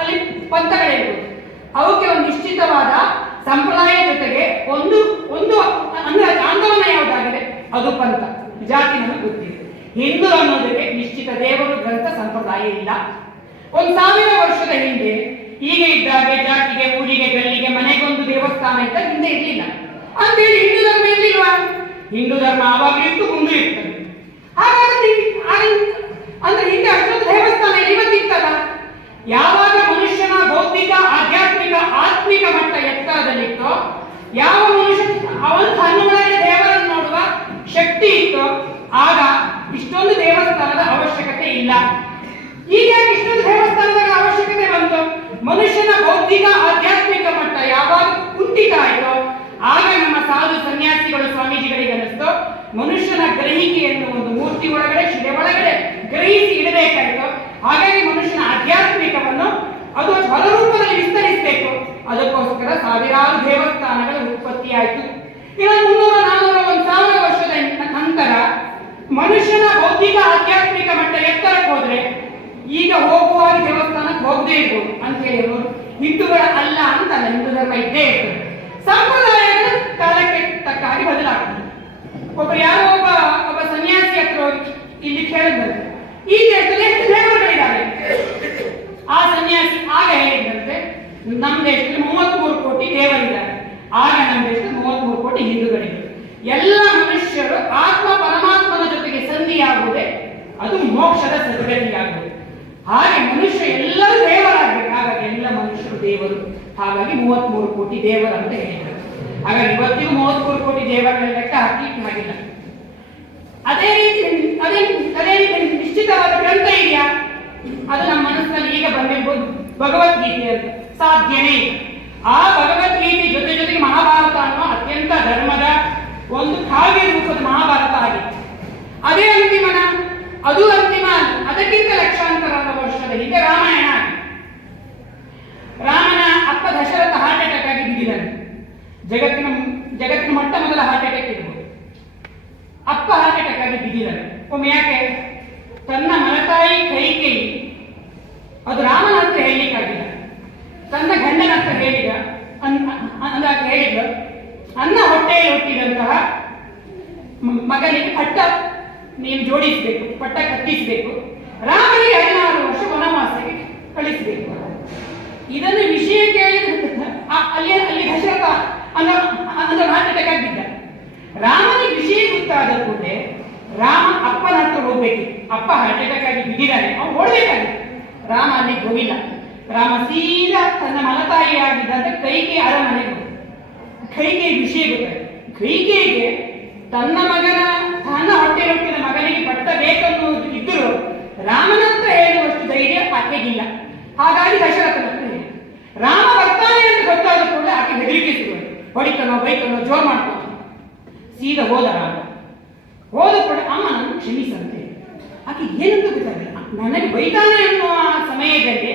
ಅಲ್ಲಿ ಪಂಥಗಳಿರ್ಬೋದು. ಅವಕ್ಕೆ ಒಂದು ನಿಶ್ಚಿತವಾದ ಸಂಪ್ರದಾಯ ಜೊತೆಗೆ ಒಂದು ಅಂದ್ರೆ ಆಂದೋಲನ ಯಾವುದಾಗಿದೆ ಅದು ಪಂಥ. ಜಾತಿ ನಮಗೆ ಗೊತ್ತಿದೆ. ಹಿಂದೂ ಅನ್ನೋದಕ್ಕೆ ನಿಶ್ಚಿತ ದೇವರು, ಗ್ರಂಥ, ಸಂಪ್ರದಾಯ ಇಲ್ಲ. 1000 ವರ್ಷದ ಹಿಂದೆ ಈಗ ಇದ್ದಾಗೆ ಜಾತಿಗೆ, ಊರಿಗೆ, ಗಲ್ಲಿಗೆ, ಮನೆಗೊಂದು ದೇವಸ್ಥಾನ ಇದ್ದ ಹಿಂದೆ ಇರಲಿಲ್ಲ ಅಂತೇಳಿ ಹಿಂದೂ ಧರ್ಮ ಇರಲಿಲ್ವಾ? ಹಿಂದೂ ಧರ್ಮ ಆವಾಗಲೂ ಇತ್ತು, ಮುಂದೆ ಇರ್ತದೆ. ಹಾಗಾದ್ರೆ ಅಂದ್ರೆ ಹಿಂದೆ ಅಷ್ಟೊಂದು ದೇವಸ್ಥಾನ ಇವತ್ತಿತ್ತಲ್ಲ. ಯಾವಾಗ ಮನುಷ್ಯನ ಬೌದ್ಧಿಕ, ಆಧ್ಯಾತ್ಮಿಕ, ಆತ್ಮಿಕ ಮಟ್ಟ ಎತ್ತರದಲ್ಲಿತ್ತೋ, ಯಾವ ಮನುಷ್ಯ ಅವನ ಕಣ್ಣುಗಳಲ್ಲಿ ದೇವರನ್ನು ನೋಡುವ ಶಕ್ತಿ ಇತ್ತೋ, ಆಗ ಇಷ್ಟೊಂದು ದೇವಸ್ಥಾನದ ಅವಶ್ಯಕತೆ ಇಲ್ಲ. ಈಗ ಇಷ್ಟೊಂದು ದೇವಸ್ಥಾನದ ಅವಶ್ಯಕತೆ ಬಂತು? ಮನುಷ್ಯನ ಬೌದ್ಧಿಕ, ಆಧ್ಯಾತ್ಮಿಕ ಮಟ್ಟ ಯಾವಾಗ ಕುಂಠಿತ ಆಯ್ತೋ ಆಗ ನಮ್ಮ ಸಾಧು ಸನ್ಯಾಸಿಗಳು, ಸ್ವಾಮೀಜಿಗಳಿಗೆ ಅನಿಸ್ತು ಮನುಷ್ಯನ ಗ್ರಹಿಕೆಯನ್ನು ಒಂದು ಮೂರ್ತಿ ಒಳಗಡೆ, ಶಿಲೆ ಒಳಗಡೆ ಗ್ರಹಿಸಿ ಇಡಬೇಕಾಯ್ತು. ಹಾಗಾಗಿ ಮನುಷ್ಯನ ಆಧ್ಯಾತ್ಮಿಕವನ್ನು ಅದು ಹೊರರೂಪದಲ್ಲಿ ವಿಸ್ತರಿಸಬೇಕು. ಅದಕ್ಕೋಸ್ಕರ ಸಾವಿರಾರು ದೇವಸ್ಥಾನಗಳ ಉತ್ಪತ್ತಿ ಆಯಿತು. ಇನ್ನು 300, 400, 1000 ವರ್ಷದ ನಂತರ ಮನುಷ್ಯನ ಬೌದ್ಧಿಕ, ಆಧ್ಯಾತ್ಮಿಕ ಮಟ್ಟ ಎತ್ತರಕ್ಕೆ ಹೋದ್ರೆ ಈಗ ಹೋಗುವಾಗ ದೇವಸ್ಥಾನಕ್ಕೆ ಹೋಗದೇ ಇರ್ಬೋದು ಅಂತ ಹೇಳಿದ್ರು. ಹಿಂದೂಗಳ ಅಲ್ಲ ಅಂತಲ್ಲ, ಹಿಂದೂ ಧರ್ಮ ಇದ್ದೇ ಇರ್ತದೆ. ಸಂಪ್ರದಾಯಗಳು ಕಾಲಕ್ಕೆ ತಕ್ಕ ಹಾಗೆ ಬದಲಾಗ್ತದೆ. ಯಾರೋ ಒಬ್ಬ ಸನ್ಯಾಸಿ ಹತ್ರ ಇಲ್ಲಿ ಕೇಳಿದಂತೆ ಈ ದೇಶದಲ್ಲಿ ಎಷ್ಟು ದೇವರುಗಳಿದ್ದಾರೆ? ಆ ಸನ್ಯಾಸಿ ಆಗ ಹೇಳಿದಂತೆ ನಮ್ಮ ದೇಶದಲ್ಲಿ 33 ಕೋಟಿ ದೇವರಿದ್ದಾರೆ. ಆಗ ನಮ್ಮ ದೇಶದಲ್ಲಿ 33 ಕೋಟಿ ಹಿಂದೂಗಳಿದ್ದಾರೆ. ಎಲ್ಲ ಮನುಷ್ಯರು ಆತ್ಮ ಪರಮಾತ್ಮನ ಜೊತೆಗೆ ಸಂಧಿಯಾಗುವುದೇ ಅದು ಮೋಕ್ಷದ ಸದ್ಗತಿಯಾಗುವುದು. ಹಾಗೆ ಮನುಷ್ಯ ಎಲ್ಲರೂ ದೇವರಾಗಬೇಕು. ಹಾಗಾಗಿ ಎಲ್ಲ ಮನುಷ್ಯರು ದೇವರು. ಹಾಗಾಗಿ 33 ಕೋಟಿ ದೇವರು ಅಂತ ಹೇಳಿದ್ದಾರೆ. ಹಾಗಾಗಿ ಇವತ್ತಿಗೂ 33 ಕೋಟಿ ದೇವರ ಲೆಕ್ಕ ಹಾಕಲಿಕ್ಕೆ ಆಗಿಲ್ಲ. ಅದೇ ರೀತಿ ನಿಶ್ಚಿತವಾದ ಗ್ರಂಥ ಇದೆಯಾ? ಅದು ನಮ್ಮ ಮನಸ್ಸಿನಲ್ಲಿ ಈಗ ಬಂದಿರ್ಬೋದು. ಭಗವದ್ಗೀತೆ ಅಂತ ಸಾಧ್ಯನೇ. ಆ ಭಗವದ್ಗೀತೆ ಜೊತೆಗೆ ಮಹಾಭಾರತ ಅನ್ನೋ ಅತ್ಯಂತ ಧರ್ಮದ ಒಂದು ಕಾವ್ಯ ರೂಪದ ಮಹಾಭಾರತ ಆಗಿದೆ. ಅದೇ ಅಂತಿಮನ? ಅದು ಅಂತಿಮ. ಅದಕ್ಕಿಂತ ಲಕ್ಷಾಂತರ ವರ್ಷದ ಹಿಂದೆ ರಾಮಾಯಣ. ರಾಮನ ಅಪ್ಪ ದಶರಥ ಹಾರ್ಟ್ ಅಟ್ಯಾಕ್ ಆಗಿ ಬಿದ್ದಿದ್ದಾನೆ. ಜಗತ್ತಿನ ಮೊಟ್ಟ ಮೊದಲ ಹಾರ್ಟ್ ಅಟ್ಯಾಕ್ ಇರ್ಬೋದು. ಅಪ್ಪ ಹಾರ್ಟ್ ಅಟ್ಯಾಕ್ ಆಗಿ ಬಿದ್ದಿದ್ದಾನೆ. ಒಮ್ಮೆ ಯಾಕೆ? ತನ್ನ ಮಲತಾಯಿ ಕೈಕೇಯಿ ಅದು ರಾಮನ ಹತ್ರ ಹೇಳಲಿಕ್ಕಾಗಿಲ್ಲ, ತನ್ನ ಗಂಡನ ಹತ್ರ ಹೇಳಿದ. ಅನ್ನ ಹೊಟ್ಟೆಯಲ್ಲಿ ಹುಟ್ಟಿದಂತಹ ಮಗನಿಗೆ ಪಟ್ಟ ನೀನು ಜೋಡಿಸಬೇಕು, ಪಟ್ಟ ಕಟ್ಟಿಸಬೇಕು, ರಾಮನಿಗೆ 16 ವರ್ಷ ವನವಾಸಕ್ಕೆ ಕಳಿಸಬೇಕು ಅಟ್ಯಾಕ್ ಆಗಿದ್ದ. ರಾಮನಿಗೆ ವಿಷಯ ಗೊತ್ತಾದ ಕೂಡಲೇ ರಾಮ ಅಪ್ಪನ ಹತ್ರ ಹೋಗ್ಬೇಕು. ಅಪ್ಪ ಹಾರ್ಟ್ ಅಟ್ಯಾಕ್ ಆಗಿ ಬಿದ್ದಿದ್ದಾನೆ, ಅವ್ನು ಓಡ್ಬೇಕಾಗಿತ್ತು. ರಾಮ ಅಲ್ಲಿಗೆ ಹೋಗಿಲ್ಲ. ರಾಮ ಸೀದಾ ತನ್ನ ಮಲತಾಯಿ ಆಗಿದ್ದಂತೆ ಕೈಗೆ ಅರಮನೆಗೆ ಹೋದ. ಕೈಗೆ ವಿಷಯ ಗೊತ್ತಾಯ್ತು. ಕೈಗೆಗೆ ತನ್ನ ಹೊಟ್ಟೆಯೊಟ್ಟಿನ ಮಗನಿಗೆ ಪಟ್ಟ ಬೇಕನ್ನುವುದು ಇದ್ದರೂ ರಾಮನ ಹತ್ರ ಹೇಳುವಷ್ಟು ಧೈರ್ಯ ಆಕೆಗಿಲ್ಲ. ಹಾಗಾಗಿ ದಶರಥನ ಹತ್ರ ಹೇಳಿ ರಾಮ ಬರ್ತಾನೆ ಅಂತ ಗೊತ್ತಾದ ಕೂಡಲೇ ಆಕೆ ಹೆದರಿಕೆ ಶುರು, ಹೊಡಿತನೋ ಬೈತನೋ ಜೋರ್ ಮಾಡ್ತಾನೋ. ಸೀದಾ ಹೋದ ರಾಮ. ಹೋದ ಕೂಡ ಅಮ್ಮ ನನ್ನ ಕ್ಷಮಿಸಂತೆ. ಆಕೆ ಏನಂತ ಗೊತ್ತಾಗಿಲ್ಲ. ನನಗೆ ಬೈತಾನೆ ಅನ್ನುವ ಸಮಯದಲ್ಲಿ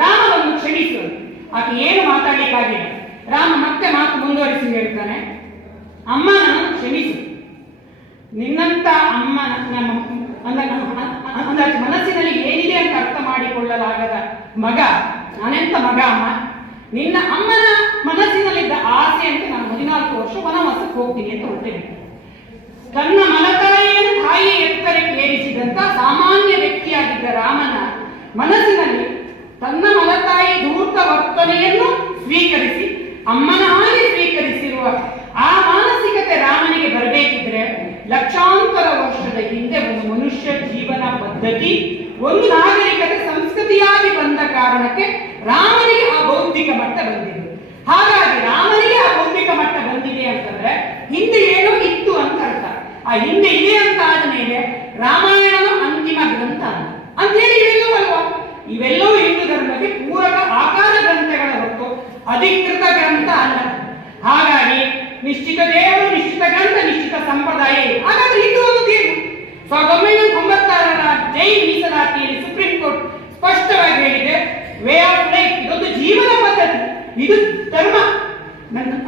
ರಾಮನನ್ನು ಕ್ಷಮಿಸು. ಆಕೆ ಏನು ಮಾತಾಡ್ಲಿಕ್ಕಾಗಿಲ್ಲ. ರಾಮ ಮತ್ತೆ ಮಾತು ಮುಂದುವರಿಸಿ ಹೇಳ್ತಾನೆ, ಅಮ್ಮ ನನ್ನನ್ನು ಕ್ಷಮಿಸು. ನಿನ್ನಂತ ಅಮ್ಮ ಅಂದಾಜು ಮನಸ್ಸಿನಲ್ಲಿ ಏನಿದೆ ಅಂತ ಅರ್ಥ ಮಾಡಿಕೊಳ್ಳಲಾಗದ ಮಗ ನಾನೆಂತ ಮಗ ಅಮ್ಮ. ನಿನ್ನ ಅಮ್ಮನ ಮನಸ್ಸಿನಲ್ಲಿದ್ದ ಆಸೆ ಅಂತ ನಾನು 14 ವರ್ಷ ವನವಾಸಕ್ಕೆ ಹೋಗ್ತೀನಿ ಅಂತ ಹೊರಟೇನೆ. ತನ್ನ ಮಲತಾಯಿಯನ್ನು ತಾಯಿ ಎತ್ತರಕ್ಕೆ ಏರಿಸಿದಂತ ಸಾಮಾನ್ಯ ವ್ಯಕ್ತಿಯಾಗಿದ್ದ ರಾಮನ ಮನಸ್ಸಿನಲ್ಲಿ ತನ್ನ ಮಲತಾಯಿ ಧೂರ್ತ ವರ್ತನೆಯನ್ನು ಸ್ವೀಕರಿಸಿ ಅಮ್ಮನ ಹಾಗೆ ಸ್ವೀಕರಿಸಿರುವ ಆ ಮಾನಸಿಕತೆ ರಾಮನಿಗೆ ಬರಬೇಕಿದ್ರೆ ಲಕ್ಷಾಂತರ ವರ್ಷದ ಹಿಂದೆ ಒಂದು ಮನುಷ್ಯ ಜೀವನ ಪದ್ಧತಿ, ಒಂದು ನಾಗರಿಕತೆ ಸಂಸ್ಕೃತಿಯಾಗಿ ಬಂದ ಕಾರಣಕ್ಕೆ ರಾಮನಿಗೆ ಆ ಬೌದ್ಧಿಕ ಮಟ್ಟ ಬಂದಿದೆ. ಹಾಗಾಗಿ ರಾಮನಿಗೆ ಆ ಬೌದ್ಧಿಕ ಮಟ್ಟ ಬಂದಿದೆ ಅಂತಂದ್ರೆ ಹಿಂದೆ ಏನೋ ಇತ್ತು ಅಂತ ಅರ್ಥ. ಆ ಹಿಂದೆ ಇದೆ ಅಂತ ಆದ ಮೇಲೆ ರಾಮಾಯಣನ ಅಂತಿಮ ಗ್ರಂಥ ಅಂತ ಹೇಳಿ ಇವೆಲ್ಲವೂ ಅಲ್ವಾ? ಇವೆಲ್ಲವೂ ಹಿಂದೂ ಧರ್ಮಕ್ಕೆ ಪೂರಕ ಆಕಾರ ಗ್ರಂಥಗಳ ಹೊರತು ಅಧಿಕೃತ ಗ್ರಂಥ ಅಲ್ಲ. ಹಾಗಾಗಿ ನಿಶ್ಚಿತ ದೇವರು, ನಿಶ್ಚಿತ ಗ್ರಂಥ, ನಿಶ್ಚಿತ ಸಂಪ್ರದಾಯ. ಹಾಗಾದ್ರೆ ಹಿಂದೂ ಅನ್ನೋದು ಏನು? 1996ರ ಜೈನ್ ಮೀಸಲಾತಿಯಲ್ಲಿ ಸುಪ್ರೀಂ ಕೋರ್ಟ್ ಸ್ಪಷ್ಟವಾಗಿ ಹೇಳಿದೆ, ವೇ ಆಫ್ ಲೈಫ್, ಇದೊಂದು ಜೀವನ ಪದ್ಧತಿ, ಇದು ಧರ್ಮ.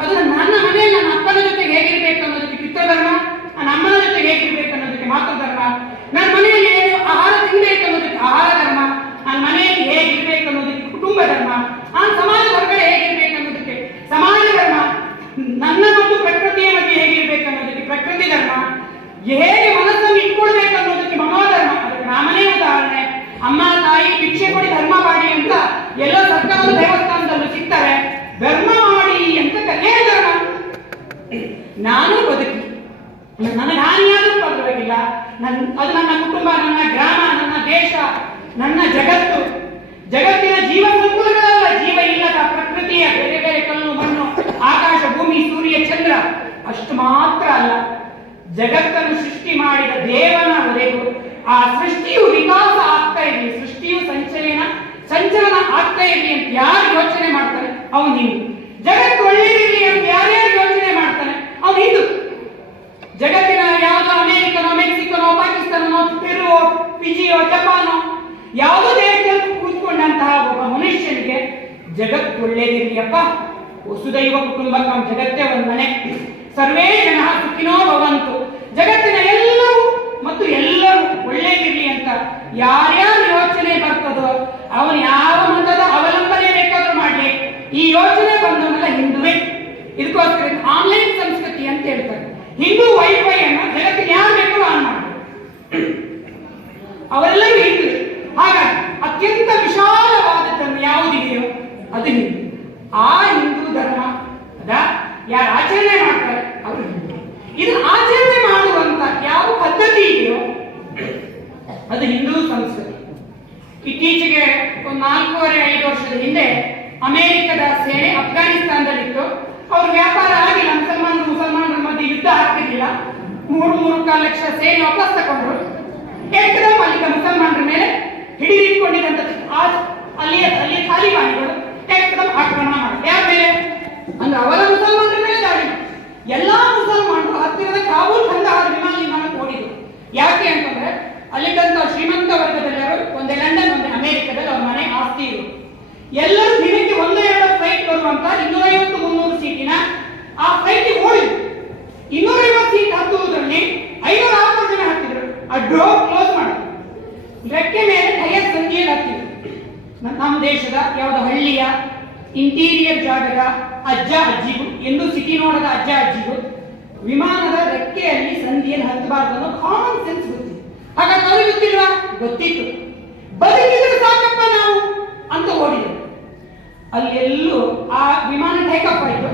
ಅದು ನನ್ನ ಮನೆಯಲ್ಲಿ ನನ್ನ ಅಪ್ಪನ ಜೊತೆಗೆ ಹೇಗಿರ್ಬೇಕು ಅನ್ನೋದಕ್ಕೆ ಪಿತೃಧರ್ಮ, ನನ್ನ ಅಮ್ಮನ ಜೊತೆಗೆ ಹೇಗಿರ್ಬೇಕು ಅನ್ನೋದಕ್ಕೆ ಮಾತೃಧರ್ಮ, ನನ್ನ ಮನೆಯಲ್ಲಿ ಏನು ಆಹಾರ ತಿನ್ಬೇಕು ಅನ್ನೋದಕ್ಕೆ ಆಹಾರ ಧರ್ಮ, ನನ್ನ ಮನೆಯಲ್ಲಿ ಹೇಗಿರ್ಬೇಕು ಅನ್ನೋದಕ್ಕೆ ಕುಟುಂಬ ಧರ್ಮ, ನಾನು ಸಮಾಜ ಹೊರಗಡೆ ಹೇಗಿರ್ಬೇಕು ಅನ್ನೋದಕ್ಕೆ ಸಮಾಜ ಧರ್ಮ, ನನ್ನ ಮತ್ತು ಪ್ರಕೃತಿಯ ಮಧ್ಯೆ ಹೇಗಿರ್ಬೇಕು ಅನ್ನೋದಕ್ಕೆ ಪ್ರಕೃತಿ ಧರ್ಮ, ಹೇಗೆ ಮನಸ್ಸನ್ನು ಇಟ್ಕೊಳ್ಬೇಕು ಅನ್ನೋದಕ್ಕೆ ಮನೋಧರ್ಮ. ಅದಕ್ಕೆ ರಾಮನೇ ಉದಾಹರಣೆ. ಅಮ್ಮ ತಾಯಿ ಭಿಕ್ಷೆ ಕೊಡಿ ಧರ್ಮ ಮಾಡಿ ಅಂತ ಎಲ್ಲ ಸರ್ಕಾರದ ದೇವಸ್ಥಾನದಲ್ಲೂ ಸಿಗ್ತಾರೆ. ಧರ್ಮ ಮಾಡಿ ಅಂತ ಕಲಿಯೇ ಧರ್ಮ. ನಾನು ಬದುಕಿ ನನಗೆ ಹಾನಿಯಾದರೂ ಪರವಾಗಿಲ್ಲ, ಅದು ನನ್ನ ಕುಟುಂಬ, ನನ್ನ ಗ್ರಾಮ, ನನ್ನ ದೇಶ, ನನ್ನ ಜಗತ್ತು. ಜಗತ್ತಿನ ಜೀವ ಸಂಕುಲಗಳಲ್ಲ, ಜೀವ ಇಲ್ಲದ ಪ್ರಕೃತಿಯ ಬೇರೆ ಬೇರೆ ಕಲ್ಲು ಮಣ್ಣು ಆಕಾಶ ಭೂಮಿ ಸೂರ್ಯ ಚಂದ್ರ ಅಷ್ಟು ಮಾತ್ರ ಅಲ್ಲ, ಜಗತ್ತನ್ನು ಸೃಷ್ಟಿ ಮಾಡಿದ ದೇವನವರೆಗೂ ಆ ಸೃಷ್ಟಿಯು ವಿಕಾಸ ಆಗ್ತಾ ಇರಲಿ, ಸೃಷ್ಟಿಯು ಸಂಚಲನ ಆಗ್ತಾ ಇರಲಿ ಅಂತ ಯಾರು ಯೋಚನೆ ಮಾಡ್ತಾರೆ ಅವನು ಹಿಂದೂ. ಜಗತ್ತು ಒಳ್ಳೆಯದಿರಲಿ ಅಂತ ಯಾರ್ಯಾರು ಯೋಚನೆ ಮಾಡ್ತಾನೆ ಅವನು ಹಿಂದೂ. ಜಗತ್ತಿನ ಯಾವುದೋ ಅಮೆರಿಕನೋ ಮೆಕ್ಸಿಕನೋ ಪಾಕಿಸ್ತಾನನೋ ಪೆರುವೋ ಫಿಜಿಯೋ ಜಪಾನೋ ಯಾವುದೋ ದೇಶದಲ್ಲಿ ಕೂತ್ಕೊಂಡಂತಹ ಒಬ್ಬ ಮನುಷ್ಯನಿಗೆ ಜಗತ್ತು ಒಳ್ಳೆಯದಿರಲಿಯಪ್ಪ, ವಸುದೈವ ಕುಟುಂಬಕಂ, ಜಗತ್ತೇ ಒಂದು ಮನೆ, ಸರ್ವೇ ಜನ ಸುಖಿನೋ ಭವಂತು, ಜಗತ್ತಿನ ಎಲ್ಲವೂ ಮತ್ತು ಎಲ್ಲರೂ ಒಳ್ಳೆಯದಿರಲಿ ಅಂತ ಯಾರ್ಯಾರು ಯೋಚನೆ ಬರ್ತದೋ ಅವನು ಯಾವ ಮತದ ಅವಲಂಬನೆ ಬೇಕಾದ್ರೂ ಮಾಡಲಿ, ಈ ಯೋಚನೆ ಬಂದವನೆಲ್ಲ ಹಿಂದುವೇ. ಇದಕ್ಕೋಸ್ಕರ ಆನ್ಲೈನ್ ಸಂಸ್ಕೃತಿ ಅಂತ ಹೇಳ್ತಾರೆ. ಹಿಂದೂ ವೈಫೈ ಅನ್ನ ಜಗತ್ತಿನ ಯಾರು ಬೇಕು ಆನ್ ಮಾಡ್ತಾರೆ, ಅವರೆಲ್ಲರೂ ಹಿಂದೂ. ಹಾಗಾಗಿ ಅತ್ಯಂತ ವಿಶಾಲವಾದದ್ದನ್ನು ಯಾವುದಿದೆಯೋ ಅದು ಹಿಂದೂ. ಆ ಹಿಂದೂ ಧರ್ಮ ಯಾರು ಆಚರಣೆ ಮಾಡ್ತಾರೆ ಅವರು ಹಿಂದೂ. ಇದನ್ನು ಆಚರಣೆ ಮಾಡುವಂತ ಯಾವ ಪದ್ಧತಿ ಇದೆಯೋ ಅದು ಹಿಂದೂ ಸಂಸ್ಕೃತಿ. ಇತ್ತೀಚೆಗೆ ಒಂದು 4.5 ವರ್ಷದ ಹಿಂದೆ ಅಮೆರಿಕದ ಸೇನೆ ಅಫ್ಘಾನಿಸ್ತಾನದಲ್ಲಿತ್ತು. ಅವ್ರ ವ್ಯಾಪಾರ ಆಗಿಲ್ಲ, ಮುಸಲ್ಮಾನರ ಮಧ್ಯೆ ಯುದ್ಧ ಆಗ್ತಿರ್ಲಿಲ್ಲ. 3.25 ಲಕ್ಷ ಸೇನೆ ವಾಪಸ್ ತಗೊಂಡ್ರು. ಏಕದಮ್ ಅಲ್ಲಿದ್ದ ಮುಸಲ್ಮಾನರ ಮೇಲೆ ಹಿಡಿದಿಟ್ಕೊಂಡಿದ್ದಂತ ಅಲ್ಲಿಯ ತಾಲಿಬಾನಿಗಳು ಏಕದಮ್ ಆಕ್ರಮಣ ಮಾಡಿದ್ರು. ಯಾರ ಮೇಲೆ ಅಂದ್ರೆ ಅವರ ಮುಸಲ್ಮಾನರ ಮೇಲೆ ದಾಳಿ. ಎಲ್ಲಾ ಮುಸಲ್ಮಾನರು ಹತ್ತಿರದ ಕಾಬೂಲ್ ಕಂದಹಾರ್ ವಿಮಾನ ನಿಲ್ದಾಣಕ್ಕೆ ಓಡಿದ್ರು. ಯಾಕೆ ಅಂತಂದ್ರೆ ಅಲ್ಲಿದ್ದಂತ ಶ್ರೀಮಂತ ವರ್ಗದಲ್ಲಿವರು ಒಂದೇ ಲಂಡನ್ ಒಂದೇ ಅಮೆರಿಕದಲ್ಲಿ ಅವ್ರ ಮನೆ ಆಸ್ತಿ ಇರು. ಎಲ್ಲರೂ ದಿನಕ್ಕೆ 1-2 ಫ್ಲೈಟ್ ಬರುವಂತ 250-300 ಸೀಟಿನ ಆ ಫ್ಲೈಟ್ ಓಡಿದ್ರು. 250 ಸೀಟ್ ಹತ್ತುವುದರಲ್ಲಿ 560 ಜನ ಹತ್ತಿದ್ರು. ಆ ಡೋರ್ ಕ್ಲೋಸ್ ಮಾಡಿದ್ರು. ರೆಕ್ಕೆ ಮೇಲೆ ಟೈರ್ ಸಂಧಿಯಲ್ಲಿ ಹತ್ತಿದ್ರು. ನಮ್ಮ ದೇಶದ ಯಾವುದೋ ಹಳ್ಳಿಯ ಇಂಟೀರಿಯರ್ ಜಾಗದ ಅಜ್ಜ ಅಜ್ಜಿಗೂ ಎಂದು ಸಿಟಿ ನೋಡದ ಅಜ್ಜ ಅಜ್ಜಿಗೂ ವಿಮಾನದ ರೆಕ್ಕೆಯಲ್ಲಿ ಸಂಧಿಯಲ್ಲಿ ಹತ್ತಬಾರ್ದು ಅನ್ನೋ ಕಾಮನ್ ಸೆನ್ಸ್ ಗೊತ್ತಿತ್ತು. ಹಾಗಾದ್ರೆ ಅವ್ರಿಗೆ ಗೊತ್ತಿಲ್ವಾ? ಗೊತ್ತಿತ್ತು. ಬದುಕಿದ್ರೆ ಸಾಕಪ್ಪ ನಾವು ಅಂತ ಓಡಿದ್ರು. ಅಲ್ಲೆಲ್ಲೂ ಆ ವಿಮಾನ ಟೇಕಪ್ ಆಯಿತು.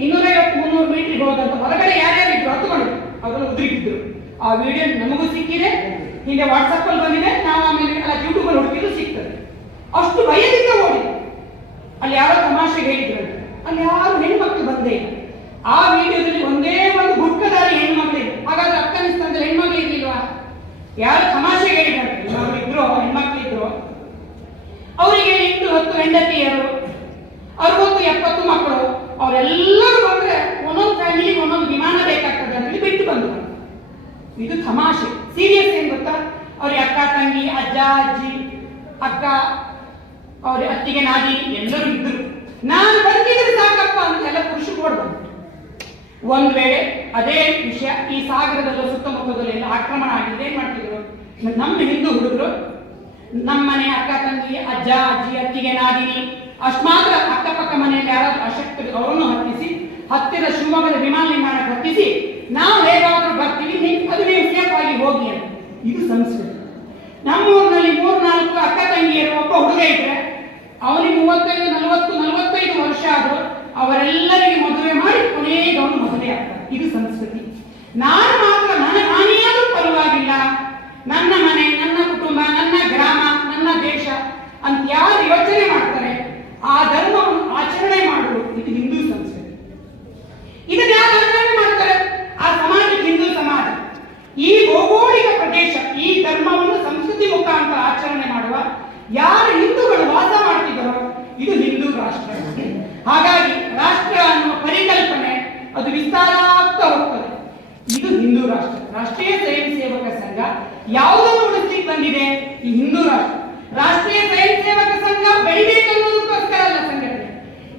250-300 ಮೀಟರ್ಗೆ ಹೋದಂತ ಹೊರಗಡೆ ಯಾರ್ಯಾರು ಇದ್ರು ಹತ್ತುಕೊಂಡು ಅವರನ್ನು ಉದುರಿಬಿದ್ರು. ಆ ವಿಡಿಯೋ ನಮಗೂ ಸಿಕ್ಕಿದೆ, ಹಿಂದೆ ವಾಟ್ಸಪ್ ಅಲ್ಲಿ ಬಂದಿದೆ, ನಾವು ಆಮೇಲೆ ಯೂಟ್ಯೂಬ್ ಅಲ್ಲಿ ಹುಡುಕಿದ್ರು ಸಿಗ್ತದೆ. ಅಷ್ಟು ಭಯದಿಂದ ಓಡಿ ಅಲ್ಲಿ ಯಾರೋ ತಮಾಷೆಗೆ ಹೇಳಿದ್ರು, ಅಲ್ಲಿ ಯಾರು ಹೆಣ್ಮಕ್ಳು ಬಂದೇ ಇಲ್ಲ. ಆ ವಿಡಿಯೋದಲ್ಲಿ ಒಂದೇ ಒಂದು ಗುಡ್ಕದಾರಿ ಹೆಣ್ಮಕ್ಳಿದೆ. ಹಾಗಾದ್ರೆ ಅಫ್ಘಾನಿಸ್ತಾನದಲ್ಲಿ ಹೆಣ್ಮಕ್ಳು ಇರ್ಲಿಲ್ವಾ? ಯಾರು ತಮಾಷೆಗೆ ಹೇಳಿದ್ದಾರೆ, ಇದ್ರು ಹೆಣ್ಮಕ್ಳಿದ್ರು, ಅವರಿಗೆ 8-10 ಹೆಂಡತಿಯರು, 60-70 ಮಕ್ಕಳು, ಅವರೆಲ್ಲರೂ ಬಂದ್ರೆ ಒಂದೊಂದು ಫ್ಯಾಮಿಲಿಗೆ ಒಂದೊಂದು ವಿಮಾನ ಬೇಕಾಗ್ತದೆ ಅಂತ ಹೇಳಿ ಬಿಟ್ಟು ಬಂದರು. ಇದು ತಮಾಷೆ. ಸೀರಿಯಸ್ ಏನ್ ಗೊತ್ತಾ? ಅವ್ರಿಗೆ ಅಕ್ಕ ತಂಗಿ, ಅಜ್ಜ ಅಜ್ಜಿ, ಅಕ್ಕ, ಅವ್ರ ಅತ್ತಿಗೆ ನಾದಿ ಎಲ್ಲರೂ ಇದ್ರು. ನಾನು ಬರ್ತಿದ್ರೆ ಸಾಕಪ್ಪ ಅಂತ ಎಲ್ಲ ಪುರುಷರು ಓಡ್ಬಂದ್ರು. ಒಂದ್ ವೇಳೆ ಅದೇ ವಿಷಯ ಈ ಸಾಗರದಲ್ಲೂ ಸುತ್ತಮುತ್ತದಲ್ಲೂ ಎಲ್ಲ ಆಕ್ರಮಣ ಆಗಿದ್ರೆ ಏನ್ ಮಾಡ್ತಿದ್ರು? ನಮ್ಮ ಹಿಂದೂ ಹುಡುಗರು ನಮ್ಮ ಮನೆ ಅಕ್ಕ ತಂಗಿ, ಅಜ್ಜ ಅಜ್ಜಿ, ಅತ್ತಿಗೆ ನಾದಿನಿ, ಅಷ್ಟು ಮಾತ್ರ ಅಕ್ಕಪಕ್ಕ ಮನೆಯಲ್ಲಿ ಯಾರಾದ್ರೂ ಅಶಕ್ತರು ಅವರನ್ನು ಹತ್ತಿಸಿ ಹತ್ತಿರ ಶಿವಮೊಗ್ಗದ ವಿಮಾನ ನಿಲ್ದಾಣಕ್ಕೆ ಹತ್ತಿಸಿ ನಾವು ಹೇಗಾದ್ರೂ ಬರ್ತೀವಿ, ಅದು ನೀವು ಸೇಫ್ ಆಗಿ ಹೋಗಿ ಅಂತ. ಇದು ಸಂಸ್ಕೃತಿ. ನಮ್ಮೂರಿನಲ್ಲಿ 3-4 ಅಕ್ಕ ತಂಗಿಯರು, ಒಬ್ಬ ಹುಡುಗ ಇದ್ರೆ ಅವನಿಗೆ 35-40-45 ವರ್ಷ ಆದ್ರು ಅವರೆಲ್ಲರಿಗೆ ಮದುವೆ ಮಾಡಿ ಕೊನೆಗೆ ಅವನು ಮದುವೆ ಆಗ್ತಾರೆ. ಇದು ಸಂಸ್ಕೃತಿ. ನಾನು ಮಾತ್ರ ನಾನೇನಾದ್ರೂ ಪರವಾಗಿಲ್ಲ, ನನ್ನ ಮನೆ, ನನ್ನ ಕುಟುಂಬ, ನನ್ನ ಗ್ರಾಮ, ನನ್ನ ದೇಶ ಅಂತ ಯಾರು ಯೋಚನೆ ಮಾಡ್ತಾರೆ ಆ ಧರ್ಮವನ್ನು ಆಚರಣೆ ಮಾಡುವುದು ಇದು ಹಿಂದೂ ಸಂಸ್ಕೃತಿ. ಇದನ್ನ ಯಾರು ಆಚರಣೆ ಮಾಡ್ತಾರೆ? ಆ ಸಮಾಜ ಹಿಂದೂ ಸಮಾಜ. ಈ ಭೌಗೋಳಿಕ ಪ್ರದೇಶ ಈ ಧರ್ಮವನ್ನು ಸಂಸ್ಕೃತಿ ಮುಖಾಂತರ ಆಚರಣೆ ಮಾಡುವ ಯಾರು ಹಿಂದೂಗಳು ವಾಸ ಮಾಡ್ತಿದ್ದಾರೋ ಇದು ಹಿಂದೂ ರಾಷ್ಟ್ರ. ಹಾಗಾಗಿ ರಾಷ್ಟ್ರ ಅನ್ನುವ ಪರಿಕಲ್ಪನೆ ಅದು ವಿಸ್ತಾರ ಆಗ್ತಾ ಹೋಗ್ತದೆ. ಇದು ಹಿಂದೂ ರಾಷ್ಟ್ರ. ರಾಷ್ಟ್ರೀಯ ಸ್ವಯಂ ಸೇವಕ ಸಂಘ ಯಾವುದನ್ನು ಉಳಿಸ್ಲಿಕ್ಕೆ ಬಂದಿದೆ? ಈ ಹಿಂದೂ ರಾಷ್ಟ್ರ. ರಾಷ್ಟ್ರೀಯ ಸ್ವಯಂ ಸೇವಕ ಸಂಘ ಬೆಳಿಬೇಕನ್ನೋದಕ್ಕೋಸ್ಕರ ಅಲ್ಲ ಸಂಘಟನೆ.